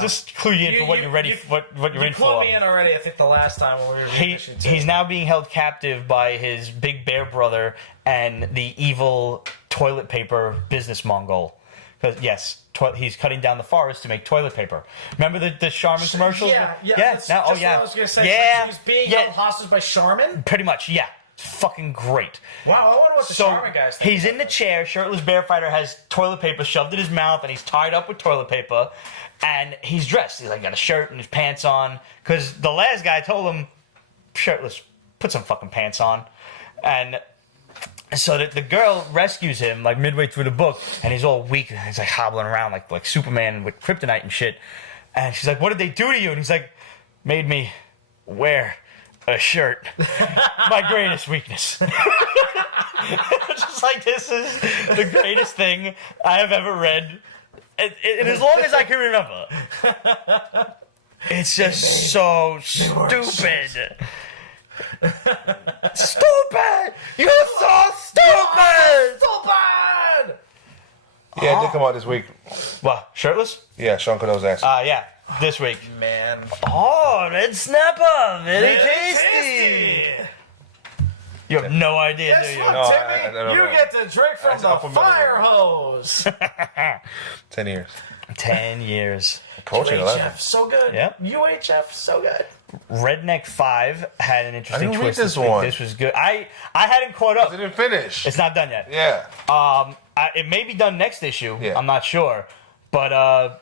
just clue you in for what you're ready for. What you're in for. You clued me in already. I think the last time when we were reading issue 2. He's now being held captive by his big bear brother and the evil toilet paper business Mongol. Because yes, he's cutting down the forest to make toilet paper. Remember the Charmin commercials? Yeah. That's What I was gonna say. He was being held hostage by Charmin. Pretty much, yeah. It's fucking great. Wow, I wonder what the Charmin guys think. He's in the chair. Shirtless Bear-Fighter has toilet paper shoved in his mouth, and he's tied up with toilet paper. And he's dressed. He's like got a shirt and his pants on. Because the last guy told him, shirtless, put some fucking pants on. And so the girl rescues him like midway through the book, and he's all weak. And he's like hobbling around like Superman with kryptonite and shit. And she's like, "What did they do to you?" And he's like, "Made me wear a shirt." My greatest weakness. Just like, this is the greatest thing I have ever read. And as long as I can remember. It's just so stupid. Stupid! You're so stupid! Stupid! Yeah, it did come out this week. What? Shirtless? Yeah, Sean Cadeau's ass. Yeah. This week. Man. Oh, red snapper. Very tasty. You have no idea, do Guess you? what, No, Timmy? I don't you know. get to drink from That's the up a minute. fire hose. 10 years. 10 years. Coaching 11. UHF, so good. Yep. UHF, so good. Redneck 5 had an interesting I didn't read twist. this week. one. This was good. I hadn't caught up. It didn't finish. It's not done yet. Yeah. It may be done next issue. Yeah. I'm not sure. But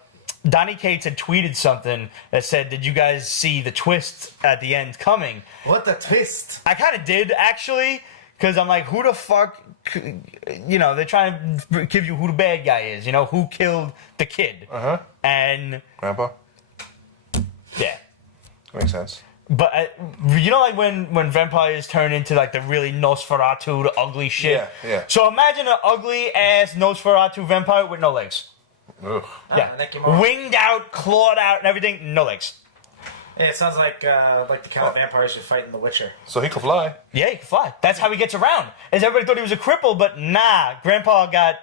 Donnie Cates had tweeted something that said, "Did you guys see the twist at the end coming?" What the twist? I kind of did, actually, because I'm like, who the fuck, they're trying to give you who the bad guy is, who killed the kid. Uh-huh. And, Grandpa? yeah. Makes sense. But, like when vampires turn into, like, the really Nosferatu, the ugly shit? Yeah. So imagine an ugly-ass Nosferatu vampire with no legs. Ugh. Yeah, Nicky Moore. winged out, clawed out, and everything. No legs. It sounds like the kind of vampires you fight in The Witcher. So he can fly. Yeah, he can fly. That's how he gets around. As everybody thought he was a cripple, but nah, Grandpa got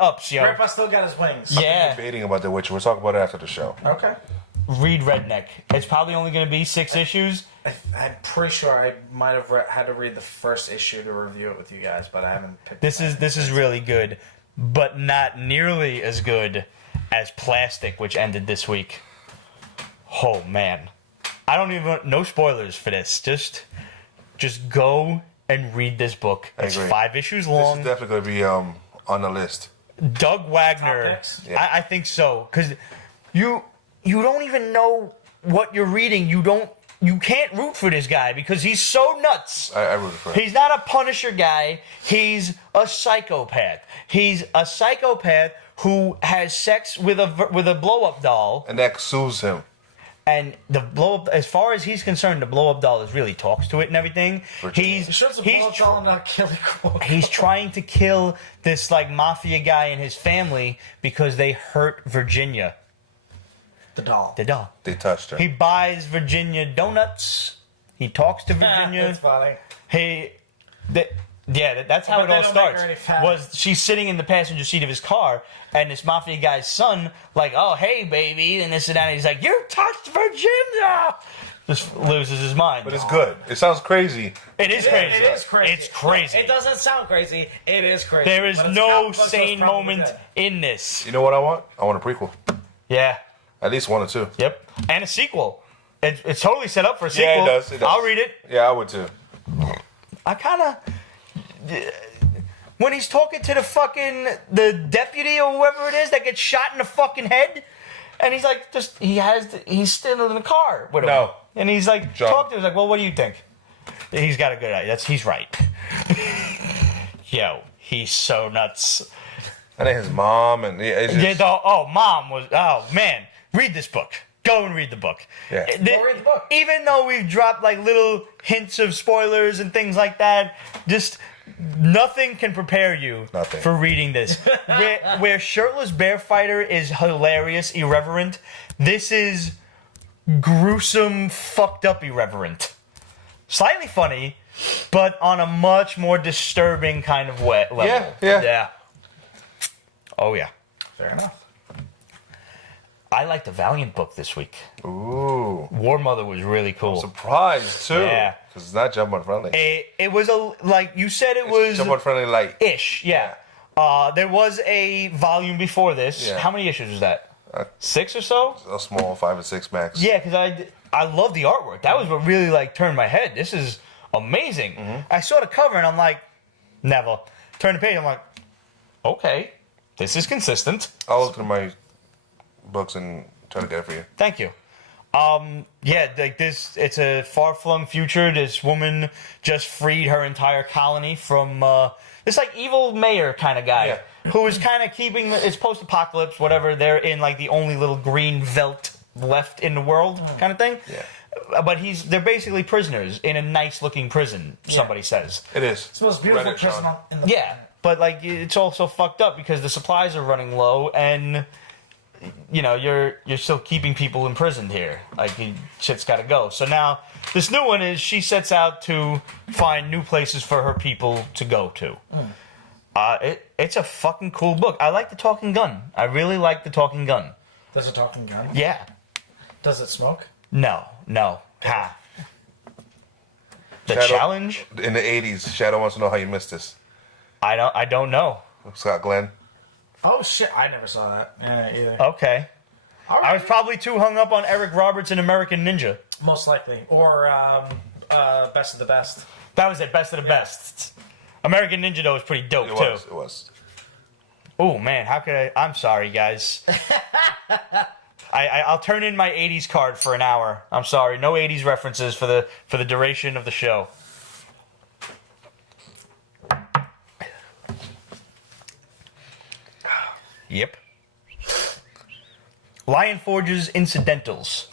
ups, yo. Grandpa still got his wings. Yeah. Debating about The Witcher. We'll talk about it after the show. Okay. Read Redneck. It's probably only going to be 6 issues. I'm pretty sure I might have had to read the first issue to review it with you guys, but I haven't picked This is really good, but not nearly as good as Plastic, which ended this week. Oh man, I don't even no spoilers for this. Just go and read this book. I It's agree. 5 issues This long. is definitely going to be on the list. Doug Wagner. picks? Yeah. I think so because you don't even know what you're reading. You can't root for this guy because he's so nuts. I rooted for him. He's not a Punisher guy. He's a psychopath. He's a psychopath who has sex with a blow-up doll. And that soothes him. And the blow-up, as far as he's concerned, the blow-up doll is really talks to it and everything. Virginia. He's trying to kill this like mafia guy and his family because they hurt Virginia. the doll. The doll. They touched her. He buys Virginia donuts. He talks to Virginia. That's funny. That's how But it they all don't make her starts. any fat. Was she's sitting in the passenger seat of his car, and this mafia guy's son, like, oh hey baby, and this and that. And he's like, you touched Virginia. Just loses his mind. But it's good. It sounds crazy. It is crazy. It is crazy. It's crazy. It doesn't sound crazy. It is crazy. There is But it's no comic book, so it's sane probably moment good. in this. You know what I want? I want a prequel. Yeah. At least 1 or 2. Yep. And a sequel. It's totally set up for a sequel. Yeah, it does. It does. I'll read it. Yeah, I would too. I kind of... When he's talking to the deputy or whoever it is that gets shot in the fucking head, and he's like, he's still in the car with him. No. And he's like, John. talk to him. He's like, well, what do you think? He's got a good idea. He's right. Yo, he's so nuts. And then his mom and it's just, Mom was, man, read this book. Go and read the book. Yeah. Go read the book. Even though we've dropped like little hints of spoilers and things like that, just nothing can prepare you Nothing. for reading this. where Shirtless Bear-Fighter is hilarious, irreverent, this is gruesome, fucked up irreverent. Slightly funny, but on a much more disturbing kind of level. Yeah. Oh yeah. Fair enough. I liked the Valiant book this week. Ooh. War Mother was really cool. Surprised too. Yeah. Because it's not jump on friendly. It was like you said, it was Jump on friendly light. ish. Yeah. There was a volume before this. Yeah. How many issues was that? 6 or so? A small 5 or 6 max. Yeah, because I love the artwork. That was what really like turned my head. This is amazing. Mm-hmm. I saw the cover and I'm like, never. Turn the page. I'm like, okay, this is consistent. I'll look through my books and try to get it for you. Thank you. Like this, it's a far-flung future. This woman just freed her entire colony from this like evil mayor kind of guy who is kind of keeping it's post-apocalypse, whatever. They're in like the only little green veldt left in the world kind of thing. Yeah. But they're basically prisoners in a nice-looking prison. Somebody says. It is. It's the most beautiful Reddit, prison Sean. in the Yeah, but like it's also fucked up because the supplies are running low and. You know, you're still keeping people imprisoned here. Like, shit's got to go. So now, this new one is she sets out to find new places for her people to go to. It's a fucking cool book. I like the talking gun. I really like the talking gun. Does it talking gun? Yeah. Does it smoke? No. Ha. The Shadow- challenge? In the 80s, Shadow wants to know how you missed this. I don't know. Scott Glenn. Oh shit! I never saw that either. Okay. I was probably too hung up on Eric Roberts and American Ninja. Most likely, or Best of the Best. That was it. Best of the best. American Ninja, though, was pretty dope, too. It was. Oh man, how could I? I'm sorry, guys. I'll turn in my '80s card for an hour. I'm sorry, no '80s references for the duration of the show. Yep. Lion Forge's Incidentals.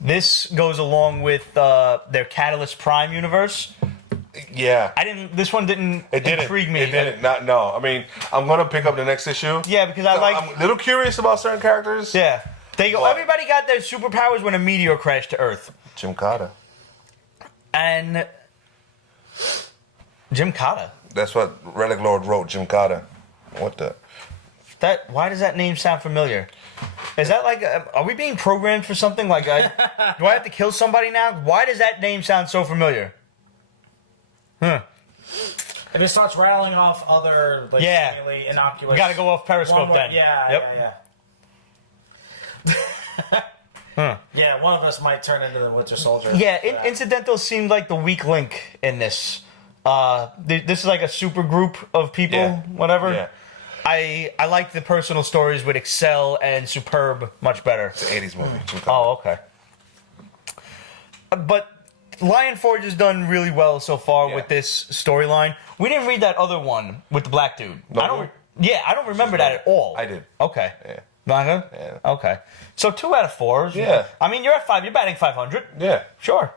This goes along with their Catalyst Prime universe. Yeah. This one didn't intrigue me. It didn't. No. I mean, I'm gonna pick up the next issue. Yeah, because I'm a little curious about certain characters. Yeah. They go. But Everybody got their superpowers when a meteor crashed to Earth. Jim Carter. And Jim Carter. That's what Relic Lord wrote. Jim Carter. What the? Why does that name sound familiar? Is that like? Are we being programmed for something? Like, do I have to kill somebody now? Why does that name sound so familiar? It just starts rattling off other seemingly innocuous. We got to go off Periscope then. Yeah. Yeah, one of us might turn into the Winter Soldier. Yeah, Incidentals seemed like the weak link in this. This is like a super group of people, whatever. Yeah. I like the personal stories with Excel and Superb much better. It's an 80s movie. Jim Carter. Oh, okay. But Lion Forge has done really well so far with this storyline. We didn't read that other one with the black dude. No, I don't remember that at all. I did. Okay. Yeah. Manga? Yeah. Okay. So 2 out of 4. Yeah. I mean, you're at 5. You're batting 500. Yeah. Sure.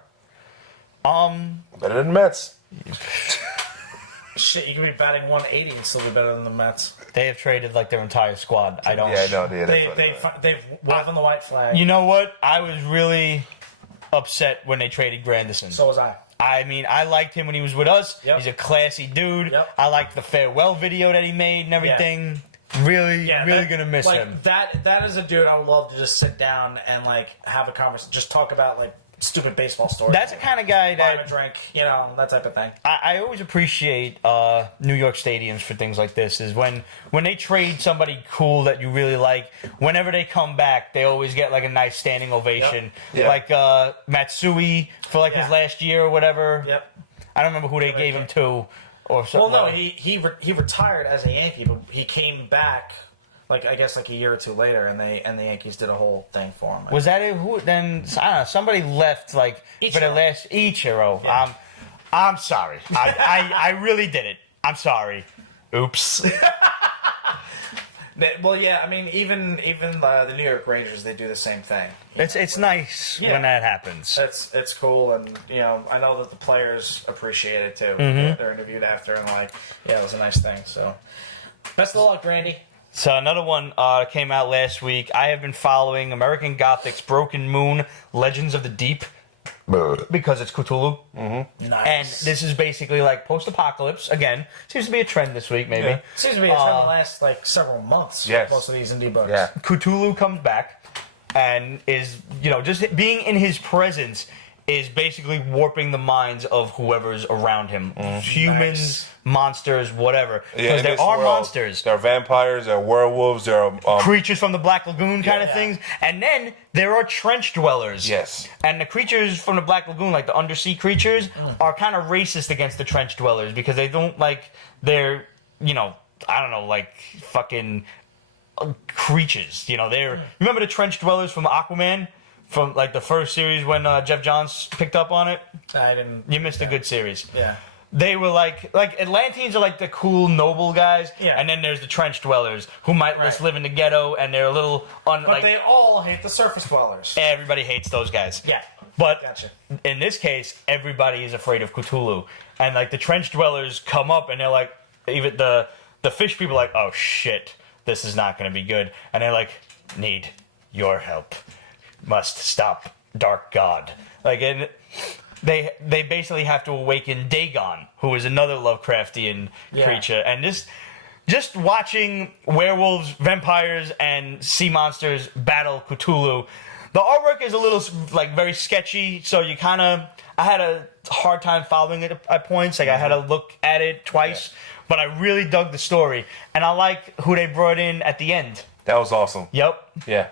Better than the Mets. Shit, you can be batting 180 and still be better than the Mets. They have traded like their entire squad. I don't. Yeah, I know. They've woven the white flag. You know what? I was really upset when they traded Granderson. So was I. I mean, I liked him when he was with us. Yep. He's a classy dude. Yep. I liked the farewell video that he made and everything. Really gonna miss him. That is a dude I would love to just sit down and like have a conversation, just talk about like stupid baseball stories. That's the kind of guy buy him that a drink, that type of thing. I always appreciate New York stadiums for things like this. Is when they trade somebody cool that you really like. Whenever they come back, they always get like a nice standing ovation. Yep. Yeah. Like Matsui for like his last year or whatever. Yep. I don't remember who they gave him to or something. Well, no, he retired as a Yankee, but he came back like I guess like a year or two later, and the Yankees did a whole thing for him. Was that it? Who then? I don't know. Somebody left like for the last Ichiro. Yeah. I'm sorry. I really did it. I'm sorry. Oops. Well, yeah. I mean, even the New York Rangers, they do the same thing. It's nice when that happens. It's cool, and I know that the players appreciate it too. Mm-hmm. They're interviewed after, and like, yeah, it was a nice thing. So, best of luck, Randy. So another one came out last week. I have been following American Gothic's Broken Moon: Legends of the Deep because it's Cthulhu. Mm-hmm. Nice. And this is basically like post-apocalypse. Again, seems to be a trend this week, maybe. Yeah. Seems to be a trend the last like several months. Yes. Most of these indie books. Yeah. Cthulhu comes back and is, just being in his presence is basically warping the minds of whoever's around him. Humans, Nice. monsters, whatever. Yeah, Because in there this are world, monsters. There are vampires, there are werewolves, there are Creatures from the Black Lagoon kind of things. And then there are trench dwellers. Yes. And the creatures from the Black Lagoon, like the undersea creatures, are kind of racist against the trench dwellers because they don't like they're, I don't know, like fucking creatures. Remember the trench dwellers from Aquaman? From like the first series when Jeff Johns picked up on it? I didn't. You missed a good series. Yeah. They were like Atlanteans are like the cool noble guys, and then there's the trench dwellers who might just live in the ghetto and they're a little But they all hate the surface dwellers. everybody hates those guys. Yeah. But Gotcha. in this case, everybody is afraid of Cthulhu, and like the trench dwellers come up and they're like, even the fish people are like, oh shit, this is not going to be good, and they're like, need your help, must stop dark god, and they basically have to awaken Dagon, who is another Lovecraftian creature, and just watching werewolves, vampires, and sea monsters battle Cthulhu. The artwork is a little very sketchy, so I had a hard time following it at points. Like I had to look at it twice, but I really dug the story, and I like who they brought in at the end. That was awesome. Yep. Yeah.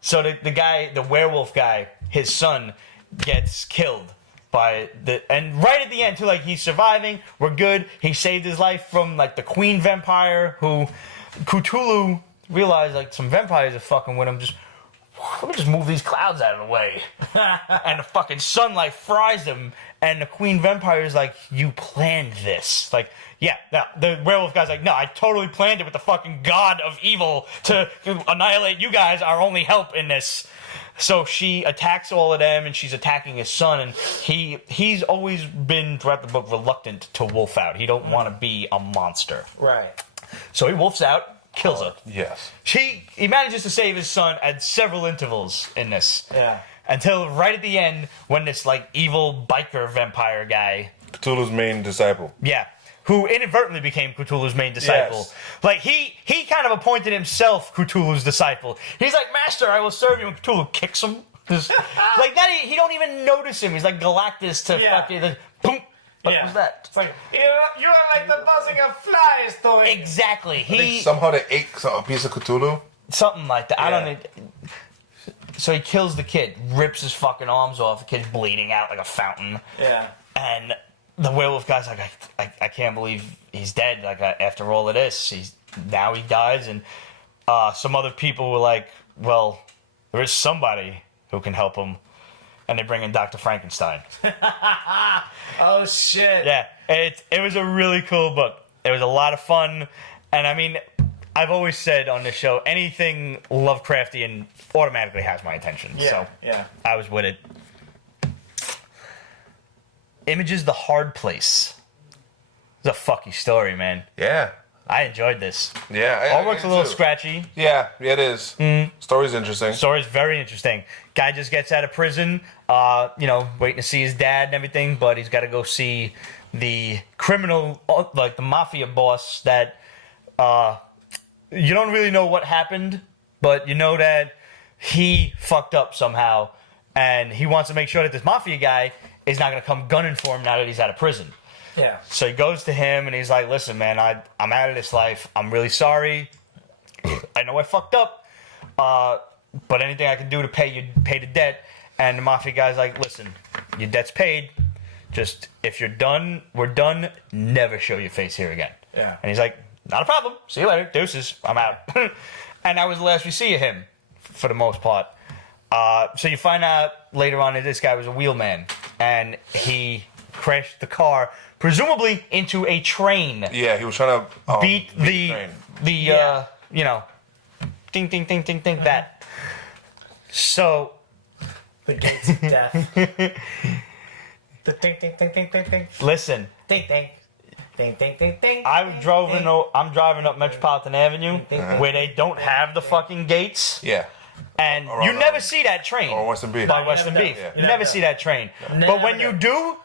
So the guy, the werewolf guy, his son gets killed and right at the end too, he's surviving. We're good. He saved his life from the queen vampire who Cthulhu realized some vampires are fucking with him. Just let me just move these clouds out of the way. And the fucking sunlight fries them. And the queen vampire is like, you planned this. Like, yeah, the werewolf guy's like, no, I totally planned it with the fucking god of evil to annihilate you guys, our only help in this. So she attacks all of them, and she's attacking his son, and he's always been, throughout the book, reluctant to wolf out. He don't want to be a monster. Right. So he wolfs out, kills her. Yes. He manages to save his son at several intervals in this. Yeah. Until right at the end, when this, like, evil biker vampire guy... Cthulhu's main disciple. Yeah. Who inadvertently became Cthulhu's main disciple. Yes. Like, he kind of appointed himself Cthulhu's disciple. He's like, Master, I will serve you, and Cthulhu kicks him. Just, like, that, he don't even notice him. He's like Galactus to fucking... Boom! What was that? It's like, you are like the buzzing of flies doing. Exactly. I think somehow they ate a piece of Cthulhu. Something like that. Yeah. I don't know. So he kills the kid, rips his fucking arms off. The kid's bleeding out like a fountain. Yeah. And the werewolf guy's like, I can't believe he's dead. Like, after all of this, now he dies. And some other people were like, well, there is somebody who can help him. And they bring in Dr. Frankenstein. Oh, shit. Yeah, it was a really cool book. It was a lot of fun. And I mean, I've always said on this show, anything Lovecraftian automatically has my attention. Yeah, so yeah. I was with it. Images, The Hard Place. It's a fucky story, man. Yeah. I enjoyed this. Yeah. Artwork's a little scratchy. Yeah, it is. Story's interesting. Story's very interesting. Guy just gets out of prison, waiting to see his dad and everything, but he's got to go see the criminal, like the mafia boss that you don't really know what happened, but you know that he fucked up somehow, and he wants to make sure that this mafia guy is not going to come gunning for him now that he's out of prison. Yeah. So he goes to him and he's like, listen, man, I'm out of this life. I'm really sorry. I know I fucked up. But anything I can do to pay the debt. And the mafia guy's like, listen, your debt's paid. Just, if you're done, we're done. Never show your face here again. Yeah. And he's like, not a problem. See you later. Deuces. I'm out. And that was the last we see of him, for the most part. So you find out later on that this guy was a wheelman. And he crashed the car, presumably into a train. Yeah, he was trying to beat the ding, ding, ding, ding, ding, that. So. The gates of death. The ding, ding, ding, ding, ding, ding. Listen. Ding, ding. Ding, ding, ding, ding. I'm driving up Metropolitan Avenue where they don't have the fucking gates. Yeah. And you never see that train. Or Western Beef. By Western Beef. Yeah. You never see that train. No. But when you do,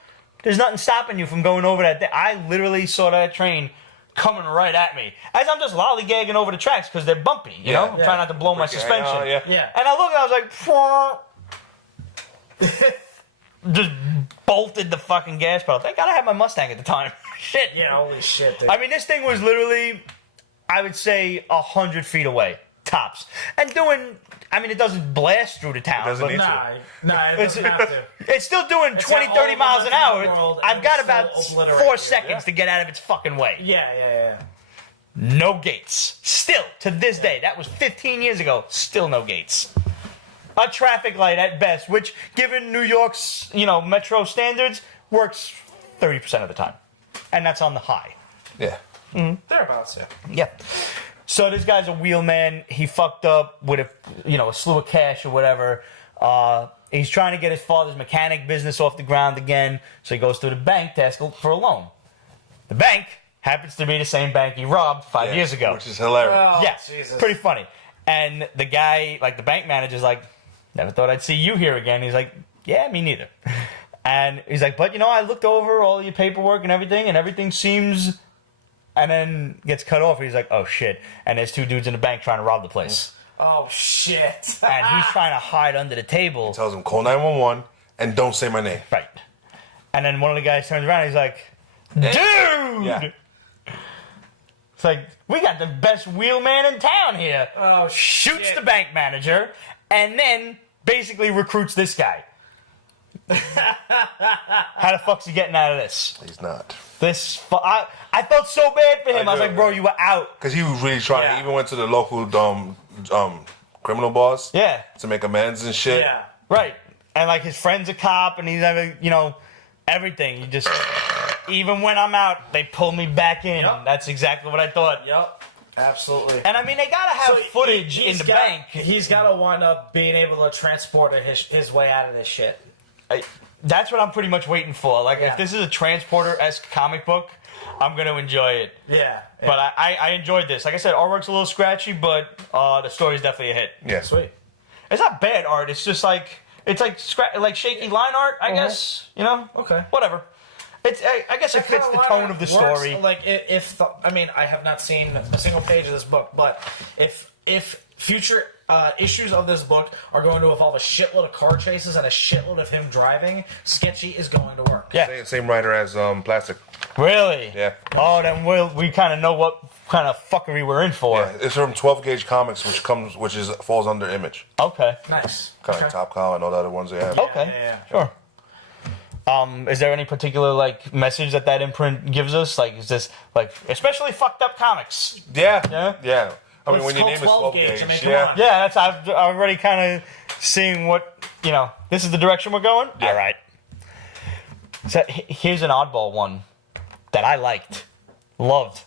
there's nothing stopping you from going over that. I literally saw that train coming right at me as I'm just lollygagging over the tracks because they're bumpy, you know? I'm trying not to blow my suspension. Yeah. And I looked and I was like, just bolted the fucking gas pedal. Thank God I had my Mustang at the time. Shit. Yeah, holy shit, dude. I mean, this thing was literally, I would say, 100 feet away, tops. And it doesn't blast through the town. It doesn't but need Nah, it doesn't have to. it's still doing 20, got 30 all miles the an weapons in hour. the world, I've and got it about still obliterates 4 you. seconds to get out of its fucking way. Yeah. No gates. Still, to this day, that was 15 years ago, still no gates. A traffic light at best, which, given New York's, metro standards, works 30% of the time. And that's on the high. Yeah. Thereabouts, yeah. Yep. So this guy's a wheelman. He fucked up with a slew of cash or whatever. He's trying to get his father's mechanic business off the ground again. So he goes to the bank to ask for a loan. The bank happens to be the same bank he robbed 5 years ago. Which is hilarious. Oh, Yeah, Jesus. pretty funny. And the guy, like the bank manager's like, never thought I'd see you here again. He's like, yeah, me neither. And he's like, but I looked over all your paperwork and everything seems... And then gets cut off. He's like, oh shit. And there's 2 dudes in the bank trying to rob the place. Oh, shit. And he's trying to hide under the table. Tells him, call 911 and don't say my name. Right. And then one of the guys turns around and he's like, dude! Yeah. It's like, we got the best wheelman in town here. Oh, Shoots shit. the bank manager and then basically recruits this guy. How the fuck's he getting out of this? He's not. I felt so bad for him. I was like, bro, you were out. Because he was really trying. Yeah. He even went to the local criminal boss. Yeah. To make amends and shit. Yeah. Right. And like his friend's a cop, and he's having, everything. You just, even when I'm out, they pull me back in. Yep. That's exactly what I thought. Yep. Absolutely. And I mean, they gotta have footage in the bank. He's got to wind up being able to transport his way out of this shit. That's what I'm pretty much waiting for. Like, Yeah. if this is a transporter-esque comic book, I'm gonna enjoy it. Yeah. But I enjoyed this. Like I said, artwork's a little scratchy, but the story's definitely a hit. Yeah. Sweet. It's not bad art. It's just like like shaky line art, I guess. Okay. Whatever. It's I guess it fits the tone of the story. Like I have not seen a single page of this book, but if future issues of this book are going to involve a shitload of car chases and a shitload of him driving, Sketchy is going to work. Yeah. Same writer as Plastic. Really? Yeah. Oh, then we kind of know what kind of fuckery we're in for. Yeah, it's from 12 Gauge Comics, which falls under Image. Okay. Nice. Kind of like Top Cow and all the other ones they have. Okay. Yeah. Sure. Is there any particular message that imprint gives us? Like, is this especially fucked up comics? Yeah. I mean, It's when your called name is 12 12 Gauge, Gauge, I mean, come yeah. on. Yeah, that's I've already kind of seeing what This is the direction we're going. Yeah. All right. So here's an oddball one that I liked, loved.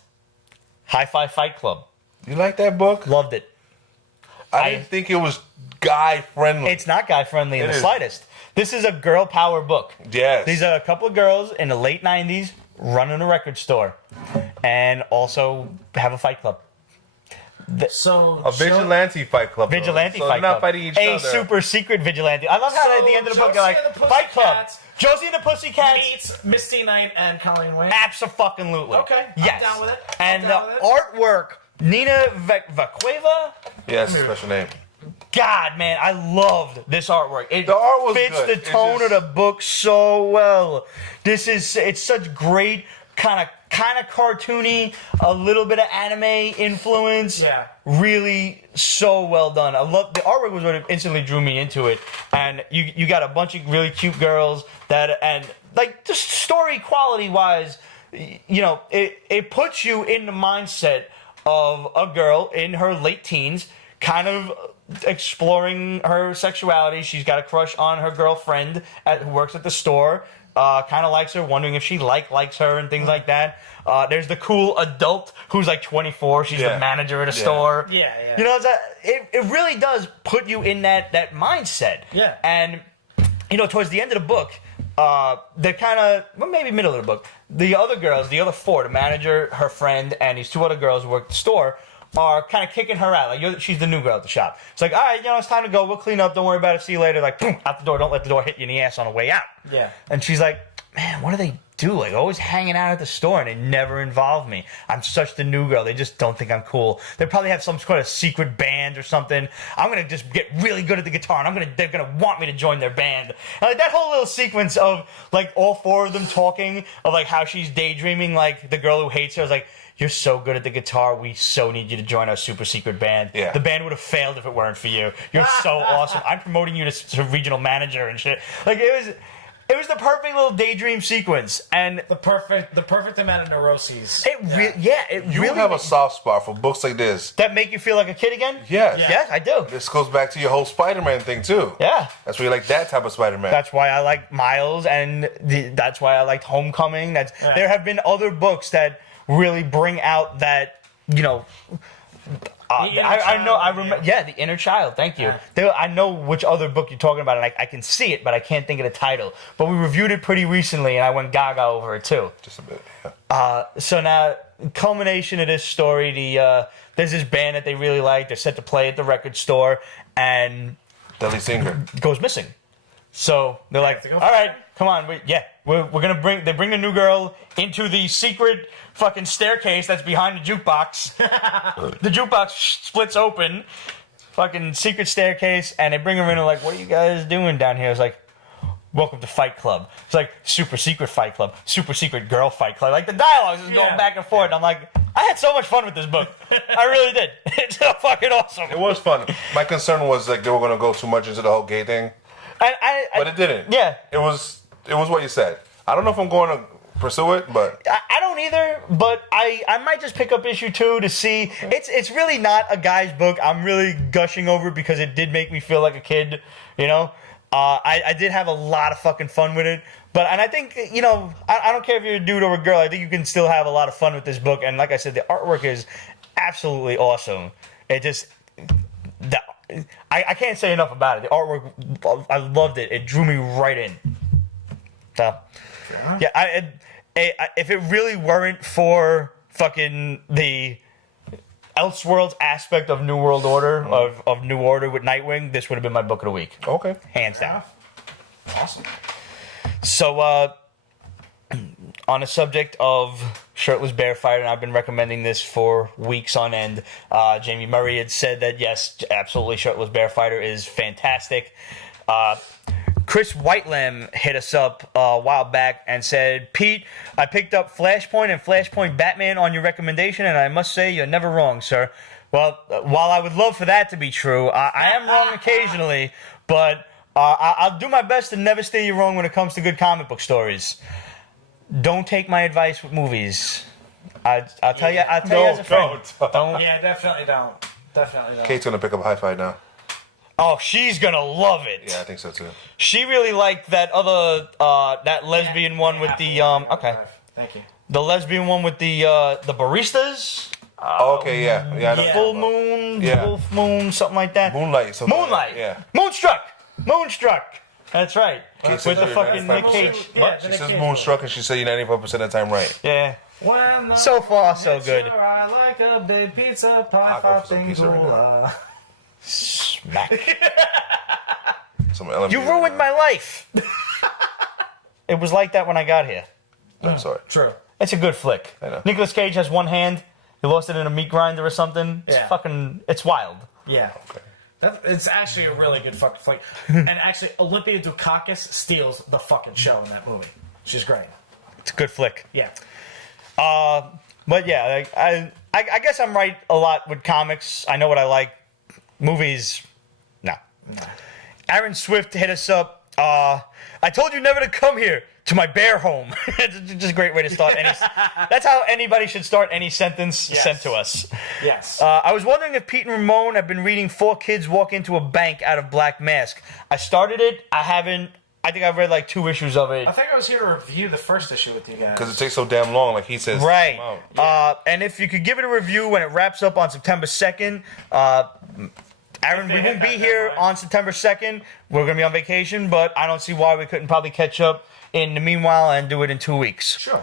Hi-Fi Fight Club, You like that book? loved it. I didn't think it was guy friendly. It's not guy friendly in It the is. slightest. This is a girl power book. Yes. These are a couple of girls in the late 90s running a record store and also have a fight club. So a vigilante fight club. though. Vigilante so fight they're club. not fighting each a other. super secret vigilante. I love how at the end of the book they're like, Josie and the Fight Club. Pussycats Josie and the Pussycats. meets Misty Knight and Colleen Wayne. Abso-fucking-lutely. Okay, I'm Yes. down with it. And I'm the down with it. artwork, Nina Vaqueva. Yeah, it's a special name. God, man, I loved this artwork. It The art was fits good. the It tone just- of the book so well. It's such great kind of cartoony, a little bit of anime influence. Yeah. Really so well done. I love the artwork was what instantly drew me into it. And you got a bunch of really cute girls and just story quality wise, it puts you in the mindset of a girl in her late teens kind of exploring her sexuality. She's got a crush on her girlfriend who works at the store. Kind of likes her, wondering if she likes her and things like that. There's the cool adult who's 24. She's the manager at a store. Yeah. It really does put you in that mindset. Yeah. And towards the end of the book, they're kind of maybe middle of the book. The other girls, the other four, the manager, her friend, and these two other girls who work at the store, are kind of kicking her out. She's the new girl at the shop. It's like, all right, it's time to go. We'll clean up. Don't worry about it. See you later. Boom, out the door. Don't let the door hit you in the ass on the way out. Yeah. And she's like, man, what do they do? Always hanging out at the store, and they never involve me. I'm such the new girl. They just don't think I'm cool. They probably have some sort of secret band or something. I'm gonna just get really good at the guitar, and they're gonna want me to join their band. And that whole little sequence of all four of them talking of how she's daydreaming, the girl who hates her is like, you're so good at the guitar. We so need you to join our super secret band. Yeah. The band would have failed if it weren't for you. You're so awesome. I'm promoting you to regional manager and shit. It was the perfect little daydream sequence, and The perfect amount of neuroses. it You really have a soft spot for books like this. that make you feel like a kid again. Yes. Yeah. Yes, I do. This goes back to your whole Spider-Man thing too. Yeah, That's why you like that type of Spider-Man. that's why I like Miles, and that's why I liked Homecoming. There have been other books that really bring out that I remember. Yeah, the inner child. Thank you. I know which other book you're talking about, and I can see it, but I can't think of the title. But we reviewed it pretty recently, and I went gaga over it too. Just a bit. Yeah. So now, culmination of this story, there's this band that they really like. They're set to play at the record store, and Deli Singer. goes missing. So they're like, to go all right, come on. We're going to they bring the new girl into the secret fucking staircase that's behind the jukebox. The jukebox splits open, fucking secret staircase, and they bring her in and like, what are you guys doing down here? It's like, welcome to Fight Club. It's like super secret Fight Club, super secret girl Fight Club. The dialogue is going back and forth. I'm like, I had so much fun with this book. I really did. It's so fucking awesome. It was fun. My concern was they were going to go too much into the whole gay thing, but it didn't. Yeah. It was what you said. I don't know if I'm going to pursue it, but I don't either, but I might just pick up issue 2 to see. It's really not a guy's book. I'm really gushing over it because it did make me feel like a kid, you know? I did have a lot of fucking fun with it. And I think, you know, I don't care if you're a dude or a girl. I think you can still have a lot of fun with this book. And like I said, the artwork is absolutely awesome. It just... I can't say enough about it. The artwork, I loved it. It drew me right in. So, yeah, if it really weren't for fucking the Elseworlds aspect of New World Order, of New Order with Nightwing, this would have been my book of the week. Okay. Hands down. Awesome. So, on the subject of Shirtless Bear-Fighter, and I've been recommending this for weeks on end, Jamie Murray had said that, yes, absolutely, Shirtless Bear-Fighter is fantastic. Chris Whitelam hit us up a while back and said, Pete, I picked up Flashpoint and Flashpoint Batman on your recommendation, and I must say you're never wrong, sir. Well, while I would love for that to be true, I am wrong occasionally, but I'll do my best to never steer you wrong when it comes to good comic book stories. Don't take my advice with movies. I'll tell you as a friend. Don't. Yeah, definitely don't. Definitely don't. Kate's gonna pick up Hi-Fi now. Oh, she's gonna love it. Yeah, I think so too. She really liked that other that lesbian one with the okay. Thank you. The lesbian one with the baristas. Okay, yeah. The full moon, Yeah. wolf moon, something like that. Moonlight. Moonlight. Yeah. Moonstruck. That's right. Kate With says the you're fucking 95%. Nick Cage. Yeah, She the says Nick Cage Moonstruck, and she said you're 95% of the time right. Yeah. When So far, so good. I like a big pizza pie, I'll go for some pizza right now. Smack. Some LMB You right ruined now. my life. It was like that when I got here. I'm sorry. True. It's a good flick. I know. Nicolas Cage has one hand. He lost it in a meat grinder or something. Yeah. It's wild. Yeah. It's actually a really good fucking fight. And actually, Olympia Dukakis steals the fucking show in that movie. She's great. It's a good flick. Yeah. But yeah, I guess I'm right a lot with comics. I know what I like. Movies, no. Aaron Swift hit us up. I told you never to come here to my bear home. It's just a great way to start any. That's how anybody should start any sentence sent to us. Yes. I was wondering if Pete and Ramon have been reading 4 Kids Walk Into a Bank out of Black Mask. I started it. I haven't. I think I've read like 2 issues of it. I think I was here to review the first issue with you guys. Because it takes so damn long, like he says. Right. Wow. And if you could give it a review when it wraps up on September 2nd, Aaron, we won't be here on September 2nd. We're going to be on vacation, but I don't see why we couldn't probably catch up in the meanwhile and do it in 2 weeks. Sure.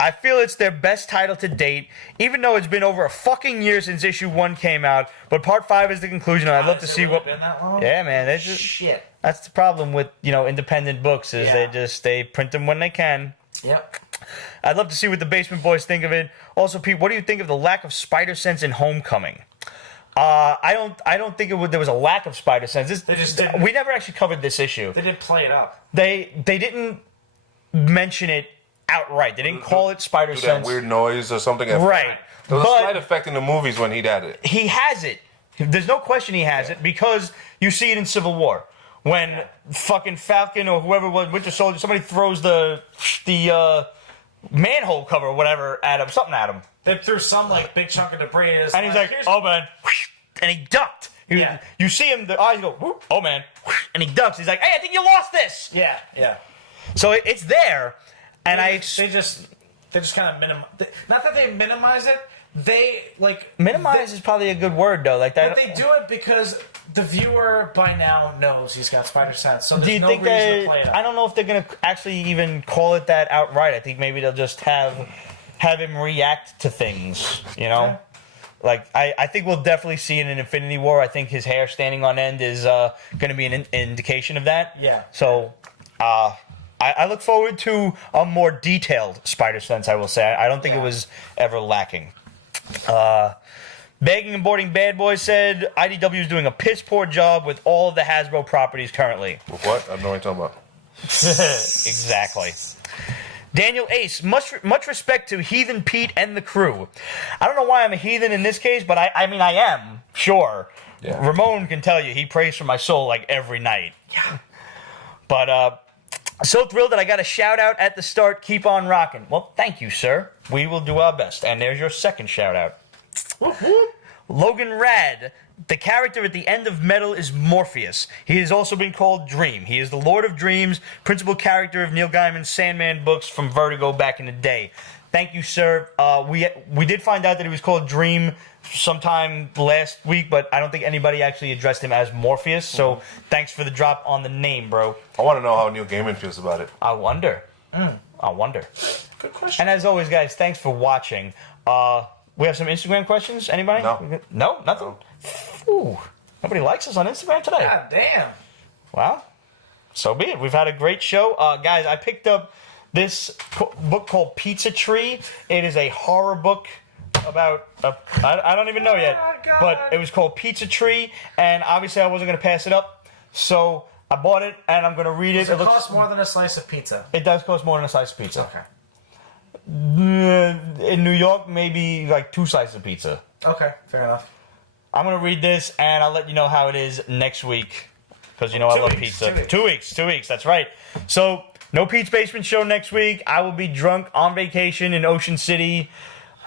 I feel it's their best title to date, even though it's been over a fucking year since issue 1 came out. But part 5 is the conclusion, and I'd love to see what. Been that long? Yeah, man. Shit. That's the problem with independent books is they print them when they can. Yep. I'd love to see what the Basement Boys think of it. Also, Pete, what do you think of the lack of spider sense in Homecoming? I don't think there was a lack of spider sense. They just didn't. We never actually covered this issue. They didn't play it up. They didn't mention it outright. They didn't call it spider Do sense. that weird noise or something. Right. There was But- a slight effect in the movies when he did it. He has it. There's no question he has it because you see it in Civil War. When fucking Falcon or whoever was Winter Soldier, somebody throws the manhole cover or whatever at him, something at him. They threw some big chunk of debris at us. And he's like, oh man, and he ducked. You see him, the eyes go, whoop, oh man, and he ducks. He's like, hey, I think you lost this. Yeah. So it's there, and They just kind of minimize. Not that they minimize it. They minimize is probably a good word though. Like that. But they do it because the viewer by now knows he's got spider sense. So Do there's you no think reason to play it up. I don't know if they're gonna actually even call it that outright. I think maybe they'll just have him react to things. Okay. Like I think we'll definitely see it in Infinity War. I think his hair standing on end is going to be an indication of that. Yeah. So I look forward to a more detailed spider sense. I will say I don't think it was ever lacking. Bagging and Boarding Bad Boy said IDW is doing a piss poor job with all of the Hasbro properties currently. With what? I don't know what you're talking about. Exactly. Daniel Ace, much respect to Heathen Pete and the crew. I don't know why I'm a heathen in this case, but I mean I am, sure. Yeah. Ramon can tell you he prays for my soul like every night. Yeah. But So thrilled that I got a shout out at the start. Keep on rocking. Well, thank you, sir. We will do our best. And there's your second shout out. Logan Rad. The character at the end of Metal is Morpheus. He has also been called Dream. He is the Lord of Dreams, principal character of Neil Gaiman's Sandman books from Vertigo back in the day. Thank you, sir. We did find out that he was called Dream sometime last week, but I don't think anybody actually addressed him as Morpheus. So thanks for the drop on the name, bro. I want to know how Neil Gaiman feels about it. I wonder. I wonder. Good question. And as always, guys, thanks for watching. We have some Instagram questions. Anybody? No. No? Nothing? No. Ooh. Nobody likes us on Instagram today. God damn. Well, so be it. We've had a great show. Guys, I picked up this book called Pizza Tree. It is a horror book about I don't even know yet, but it was called Pizza Tree, and obviously I wasn't going to pass it up, so I bought it, and I'm going to read it. Does it cost more than a slice of pizza? It does cost more than a slice of pizza. Okay. In New York, maybe like 2 slices of pizza. Okay, fair enough. I'm going to read this, and I'll let you know how it is next week, because you know I love pizza. 2 weeks. 2 weeks, that's right. So, no Pete's Basement show next week. I will be drunk on vacation in Ocean City.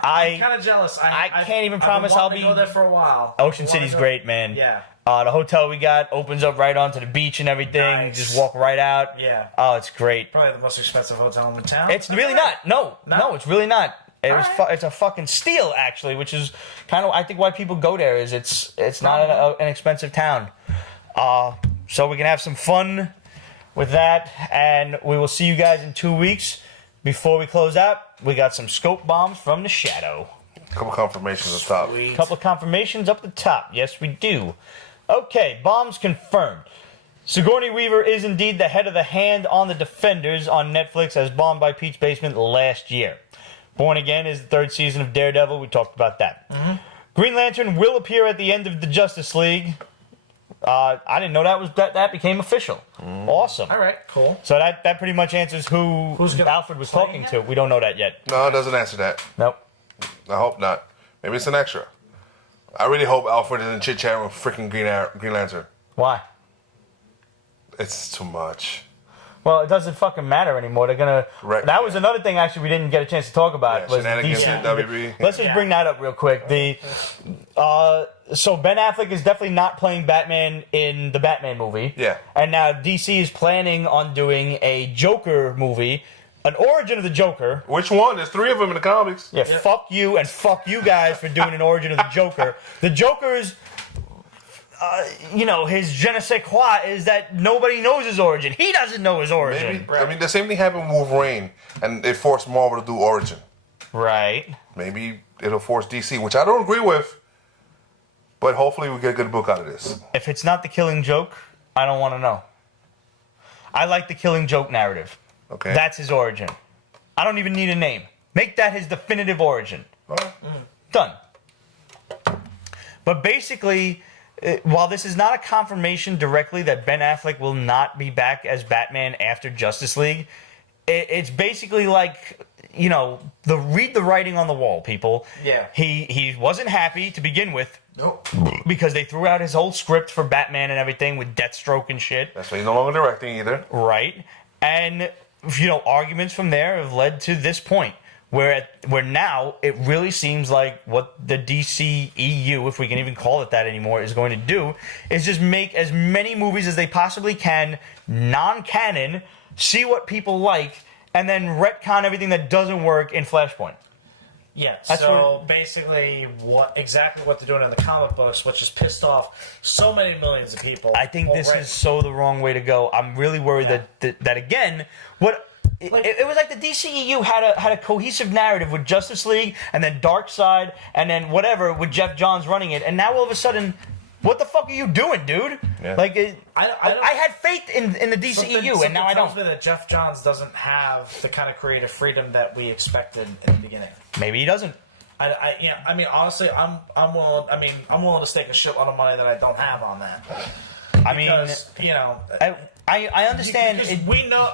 I'm kind of jealous. I can't even promise I'll be. Go there for a while. Ocean City's great, man. Yeah. The hotel we got opens up right onto the beach and everything. Nice. Just walk right out. Yeah. Oh, it's great. Probably the most expensive hotel in the town. It's really not. No, it's really not. It's a fucking steal, actually, which is kind of I think why people go there is it's not an expensive town. So we can have some fun with that, and we will see you guys in 2 weeks. Before we close out, we got some scope bombs from the shadow. A couple confirmations up top. A couple of confirmations up the top. Yes, we do. Okay, bombs confirmed. Sigourney Weaver is indeed the head of the Hand on the Defenders on Netflix, as bombed by Pete's Basement last year. Born Again is the 3rd season of Daredevil. We talked about that. Mm-hmm. Green Lantern will appear at the end of the Justice League. I didn't know that became official. Awesome. All right, cool. So that pretty much answers who Alfred was talking to. We don't know that yet. No, it doesn't answer that. Nope. I hope not. Maybe it's an extra. I really hope Alfred isn't chit-chatting with freaking Green Lantern. Why? It's too much. Well, it doesn't fucking matter anymore. They're gonna. Right. That was another thing actually we didn't get a chance to talk about. Yeah, was shenanigans DC. in WB. Let's just bring that up real quick. So Ben Affleck is definitely not playing Batman in the Batman movie. Yeah. And now DC is planning on doing a Joker movie, an origin of the Joker. Which one? There's 3 of them in the comics. Yeah, fuck you and fuck you guys for doing an origin of the Joker. The Joker's, his je ne sais quoi is that nobody knows his origin. He doesn't know his origin. Maybe. Right. I mean, the same thing happened with Wolverine, and it forced Marvel to do origin. Right. Maybe it'll force DC, which I don't agree with. But hopefully we get a good book out of this. If it's not the Killing Joke, I don't want to know. I like the Killing Joke narrative. Okay. That's his origin. I don't even need a name. Make that his definitive origin. Done. But basically, while this is not a confirmation directly that Ben Affleck will not be back as Batman after Justice League, it's basically like, read the writing on the wall, people. Yeah. He wasn't happy to begin with. Nope. Because they threw out his whole script for Batman and everything with Deathstroke and shit. That's why he's no longer directing either. Right. And, arguments from there have led to this point where now it really seems like what the DCEU, if we can even call it that anymore, is going to do is just make as many movies as they possibly can, non-canon, see what people like, and then retcon everything that doesn't work in Flashpoint. Yeah, so basically exactly what they're doing in the comic books, which has pissed off so many millions of people. I think this is so the wrong way to go. I'm really worried that again, it was like the DCEU had a cohesive narrative with Justice League and then Darkseid and then whatever with Jeff Johns running it, and now all of a sudden, what the fuck are you doing, dude? Yeah. Like, I had faith in the DCEU, and now I don't. Something tells me that Jeff Johns doesn't have the kind of creative freedom that we expected in the beginning. Maybe he doesn't. Honestly, I'm willing to stake a shitload of money that I don't have on that. I understand. Because we know.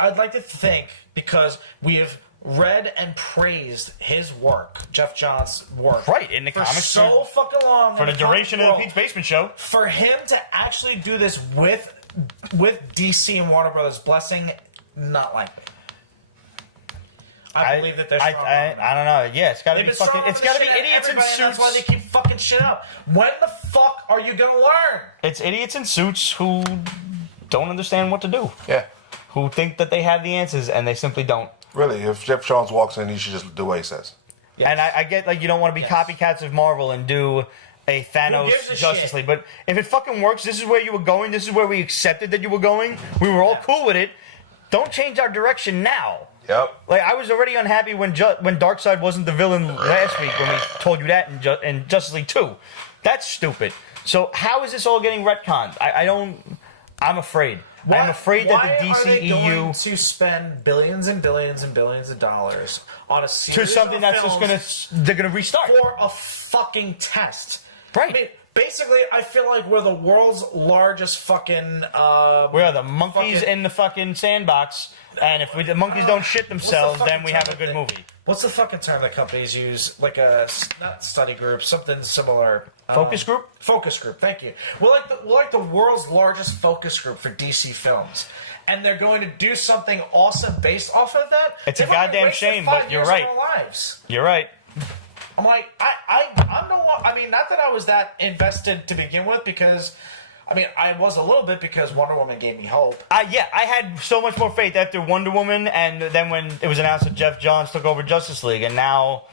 I'd like to think because we have read and praised his work, Jeff Johns' work, right in the comics so fucking long for the duration of the Pete's Basement show. For him to actually do this with DC and Warner Brothers' blessing not like me. I believe that they're strong. I don't know. Yeah, it's got to be fucking. It's got to be shit at idiots in everybody, and suits. That's why they keep fucking shit up. When the fuck are you gonna learn? It's idiots in suits who don't understand what to do. Yeah. Who think that they have the answers and they simply don't. Really, if Jeff Johns walks in, he should just do what he says. Yes. And I get like you don't want to be copycats of Marvel and do a Thanos gives a Justice shit? League, but if it fucking works, this is where you were going. This is where we accepted that you were going. We were all cool with it. Don't change our direction now. Yep. Like I was already unhappy when Darkseid wasn't the villain last week when we told you that in Justice League 2. That's stupid. So how is this all getting retconned? I don't. I'm afraid. I'm afraid that the Why are they DCEU going to spend billions and billions and billions of dollars on a series to something of that's films just they're gonna restart for a fucking test? Right. I mean, basically, I feel like we're the world's largest fucking. We are the monkeys in the fucking sandbox, and if the monkeys don't shit themselves, then we have a good movie. What's the fucking term that companies use? Like a not study group, something similar. Focus group. Focus group. Thank you. We're like the world's largest focus group for DC films, and they're going to do something awesome based off of that. It's a They've already goddamn wasted shame, 5 but you're years right. of our lives. You're right. I'm like, I'm no one. I mean, not that I was that invested to begin with, because, I mean, I was a little bit because Wonder Woman gave me hope. Yeah, I had so much more faith after Wonder Woman, and then when it was announced that Jeff Johns took over Justice League, and now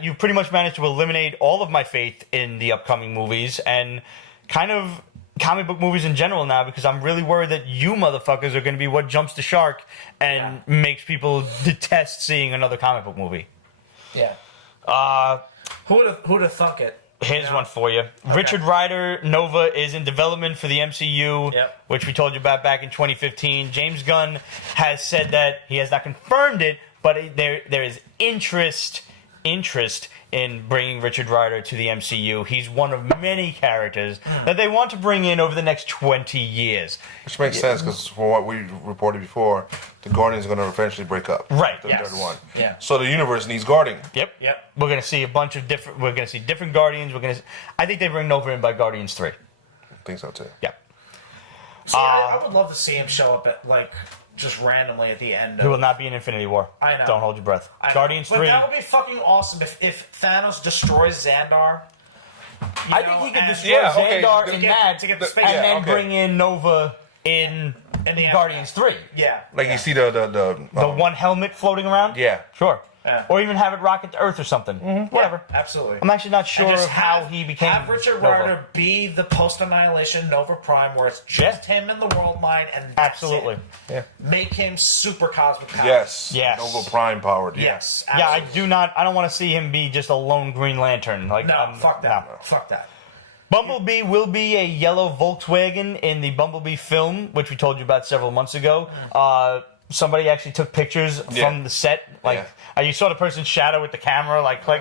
you pretty much managed to eliminate all of my faith in the upcoming movies and kind of comic book movies in general now, because I'm really worried that you motherfuckers are going to be what jumps the shark and makes people detest seeing another comic book movie. Yeah. Who'd have thunk it? Here's one for you. Okay. Richard Rider Nova is in development for the MCU, which we told you about back in 2015. James Gunn has said that he has not confirmed it, but there is interest in bringing Richard Rider to the MCU. He's one of many characters that they want to bring in over the next 20 years. Which makes sense, because from what we reported before, the Guardians are going to eventually break up. Right. The third one. Yeah. So the universe needs Guardian. Yep. We're going to see a bunch of different. We're going to see different Guardians. I think they bring Nova in by Guardians 3. I think so too. Yep. See, I would love to see him show up at just randomly at the end. He will not be in Infinity War. I know. Don't hold your breath. Guardians 3. But that would be fucking awesome if Thanos destroys Xandar. I think he could destroy Xandar in that, to get the space. and then bring in Nova in the Guardians 3. Yeah. Like you see the one helmet floating around? Yeah. Sure. Yeah. Or even have it rocket to Earth or something. Mm-hmm. Whatever. Yeah, absolutely. I'm actually not sure how he became Have Richard Nova. Rider be the post-annihilation Nova Prime, where it's just him in the world line, and that's absolutely. it. Yeah. Make him super cosmic power. Yes. Yes. Nova Prime powered. Yes. Yeah, Absolutely. I don't want to see him be just a lone Green Lantern. Fuck that. No. Fuck that. Bumblebee will be a yellow Volkswagen in the Bumblebee film, which we told you about several months ago. Somebody actually took pictures from the set. You saw the person's shadow with the camera, click.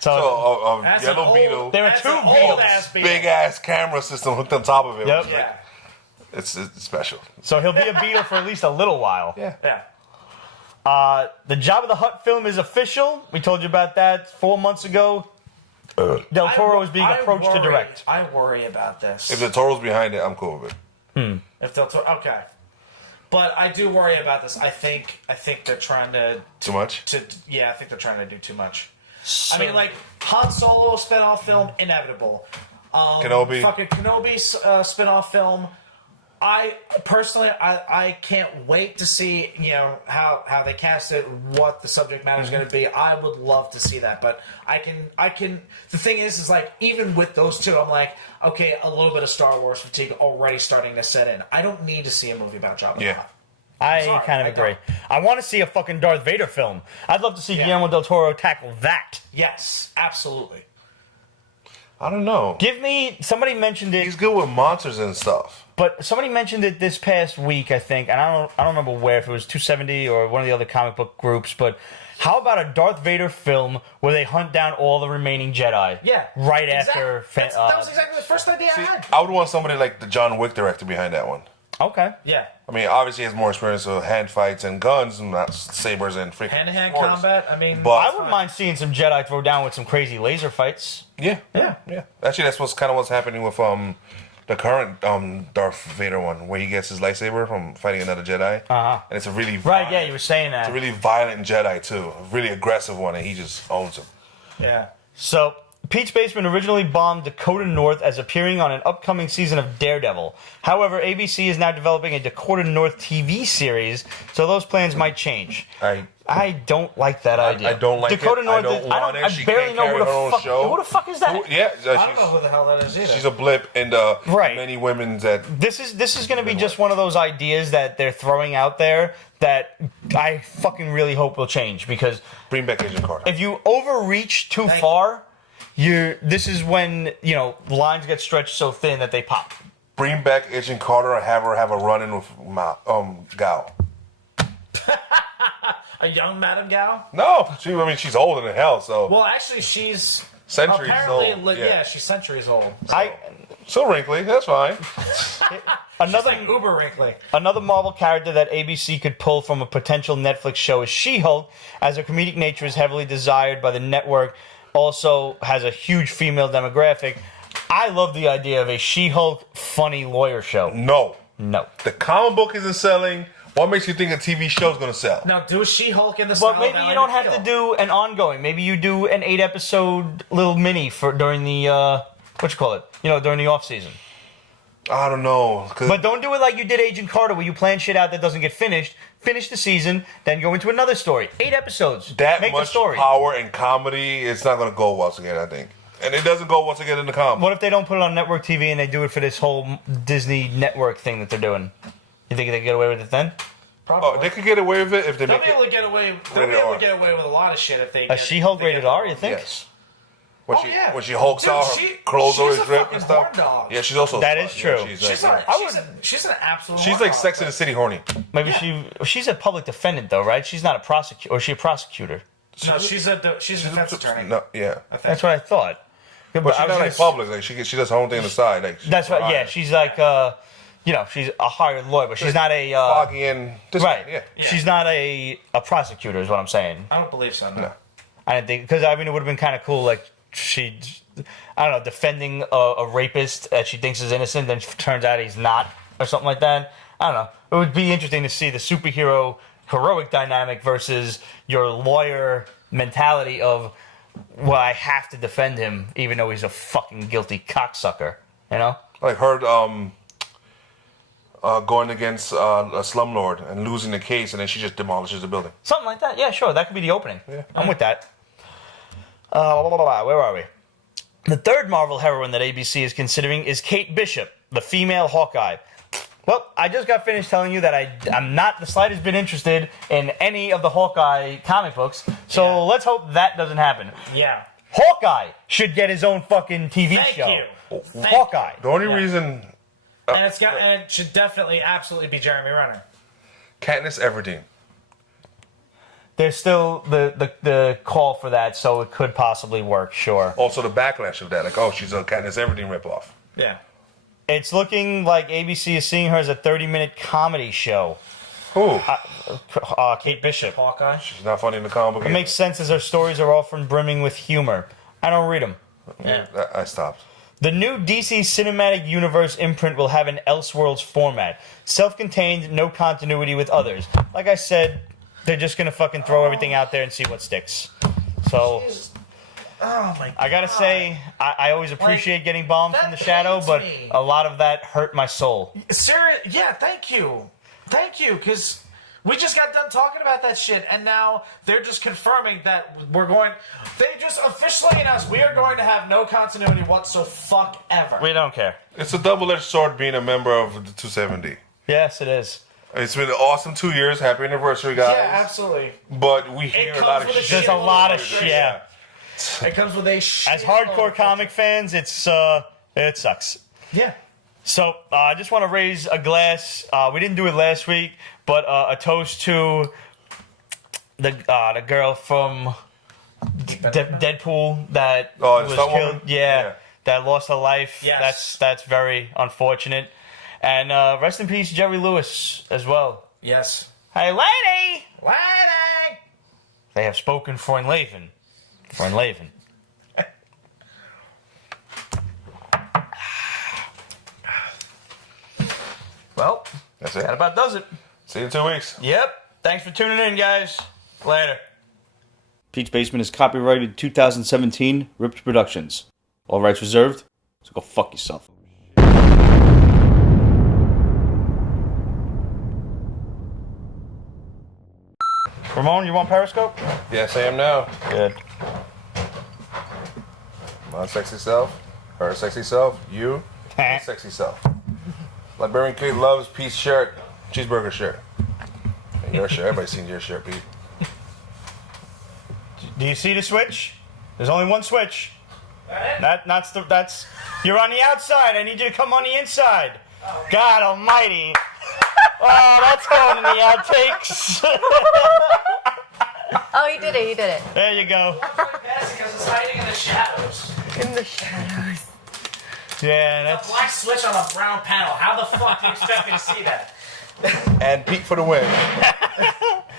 So yellow beetle. There are two beetles. Big ass camera system hooked on top of it. Yep. Yeah. It's special. So he'll be a beetle for at least a little while. Yeah. Yeah. The Jabba the Hutt film is official. We told you about that 4 months ago. Del Toro is being approached to direct. I worry about this. If the Toro's behind it, I'm cool with it. If Del Toro, okay. But I do worry about this. I think they're trying to Too much? I think they're trying to do too much. I mean, Han Solo spinoff film, inevitable. Kenobi. Fucking Kenobi spinoff film. I personally, I can't wait to see how they cast it, what the subject matter is going to be. I would love to see that, but I can. The thing is even with those two, I'm like, okay, a little bit of Star Wars fatigue already starting to set in. I don't need to see a movie about Jabba the Hutt. I kind of agree. I want to see a fucking Darth Vader film. I'd love to see Guillermo del Toro tackle that. Yes, absolutely. I don't know. Somebody mentioned it. He's good with monsters and stuff. But somebody mentioned it this past week, I think, and I don't remember where, if it was 270 or one of the other comic book groups, but how about a Darth Vader film where they hunt down all the remaining Jedi? Yeah. Right after... that was exactly the first idea I had. I would want somebody like the John Wick director behind that one. Okay. Yeah. I mean, obviously he has more experience with hand fights and guns, and not sabers and freaking hand-to-hand swords. combat. I mean, But I wouldn't mind seeing some Jedi throw down with some crazy laser fights. Yeah. Actually, that's what's happening with the current Darth Vader one, where he gets his lightsaber from fighting another Jedi. Uh-huh. And it's a really Right, yeah, you were saying that. It's a really violent Jedi too, a really aggressive one, and he just owns him. Yeah. So, Pete's Basement originally bombed Dakota North as appearing on an upcoming season of Daredevil. However, ABC is now developing a Dakota North TV series, so those plans might change. I don't like that idea. I don't like Dakota it. North. She barely can't know carry who the her own fuck. show. Who the fuck is that? I don't know who the hell that is either. She's a blip in the Right. many women that. This is going to be just one of those ideas that they're throwing out there that I fucking really hope will change, because Bring back Agent Carter. if you overreach too far, this is when lines get stretched so thin that they pop. Bring back Agent Carter and have her have a run-in with Gal. A young Madame Gao? No, she's older than hell. So Well, actually, she's centuries apparently, old. yeah, she's centuries old. So. So wrinkly. That's fine. Another She's like uber wrinkly. Another Marvel character that ABC could pull from a potential Netflix show is She-Hulk, as her comedic nature is heavily desired by the network. Also has a huge female demographic. I love the idea of a She-Hulk funny lawyer show. No. The comic book isn't selling. What makes you think a TV show is going to sell? Now, do a She-Hulk in the But style maybe of you don't Ally have to McBeal. do an ongoing. Maybe you do an 8-episode little mini for during the during the off season. I don't know. But don't do it like you did Agent Carter, where you plan shit out that doesn't get finished. Finish the season, then go into another story. 8 episodes. That Make much the story. power and comedy, it's not going to go once again, I think. And it doesn't go once again in the comic. What if they don't put it on network TV and they do it for this whole Disney network thing that they're doing? You think they can get away with it then? Probably. Oh, they could get away with it if they They'll make be able it. to get away. They'll be able to get away with a lot of shit if they. A She-Hulk rated R, you think? Yes. When yeah. when she hulks Dude, out, her clothes always rip and stuff. horn dog. Yeah, she's also. That is true. She's like, an absolute. she's horn like dog, Sex in the City horny. Maybe she's a public defendant though, right? She's not a prosecutor, or is she a prosecutor? No, she's a defense attorney. No, yeah. I think. That's what I thought. Yeah, But she's I was not gonna like public. Like she does her own thing on the side. Like That's right. Yeah, she's like she's a hired lawyer, but she's not a foggy and right. Yeah. She's not a prosecutor, is what I'm saying. I don't believe so. No. I didn't think, because I mean it would have been kind of cool, like I don't know, defending a rapist that she thinks is innocent, then turns out he's not, or something like that. I don't know. It would be interesting to see the superhero heroic dynamic versus your lawyer mentality of, well, I have to defend him even though he's a fucking guilty cocksucker. You know? Like her going against a slumlord and losing the case, and then she just demolishes the building. Something like that. Yeah, sure. That could be the opening. Yeah. I'm with that. Where are we? The third Marvel heroine that ABC is considering is Kate Bishop, the female Hawkeye. Well, I just got finished telling you that I'm not the slightest bit interested in any of the Hawkeye comic books, so let's hope that doesn't happen. Yeah. Hawkeye should get his own fucking TV Thank show. you. Hawkeye. The only reason And it should definitely, absolutely be Jeremy Renner. Katniss Everdeen. There's still the call for that, so it could possibly work, sure. Also, the backlash of that, like, oh, she's a Katniss Everdeen ripoff. Yeah. It's looking like ABC is seeing her as a 30-minute comedy show. Who? Kate Bishop. Hawkeye. She's not funny in the comic book. It makes sense as her stories are often brimming with humor. I don't read them. Yeah. I stopped. The new DC Cinematic Universe imprint will have an Elseworlds format. Self-contained, no continuity with others. Like I said, they're just going to fucking throw everything out there and see what sticks. So, Oh my god. I gotta say, I always appreciate getting bombed that from the shadow, pains but me. a lot of that hurt my soul. Serious? Yeah, thank you. Thank you, because we just got done talking about that shit, and now they're just confirming that they just officially announced we are going to have no continuity whatsoever. We don't care. It's a double-edged sword being a member of the 270. Yes, it is. It's been an awesome 2 years. Happy anniversary, guys. Yeah, absolutely. But we hear a comes lot of with a shit. There's a lot of shit. Yeah. It comes with a As hardcore comic fans, it sucks. Yeah. So I just want to raise a glass. We didn't do it last week, but a toast to the girl from Deadpool that was stunt killed. woman? Yeah, that lost her life. Yes. That's very unfortunate. And rest in peace, Jerry Lewis as well. Yes. Hey, lady! Lady! They have spoken for Enlaven. For Enlaven. Well, That's it. that about does it. See you in 2 weeks. Yep. Thanks for tuning in, guys. Later. Pete's Basement is copyrighted 2017 Ripped Productions. All rights reserved, so go fuck yourself. Ramon, you want Periscope? Yes, I am now. Good. My sexy self, her sexy self, you, your sexy self. Liberian Kid loves Pete's shirt, cheeseburger shirt. And your shirt, everybody's seen your shirt, Pete. Do you see the switch? There's only one switch. That's you're on the outside. I need you to come on the inside. God almighty. Oh, that's going in the outtakes. Oh, he did it. There you go. Because it's hiding in the shadows. In the shadows. Yeah, A that's... black switch on a brown panel. How the fuck do you expect me to see that? And Pete for the win.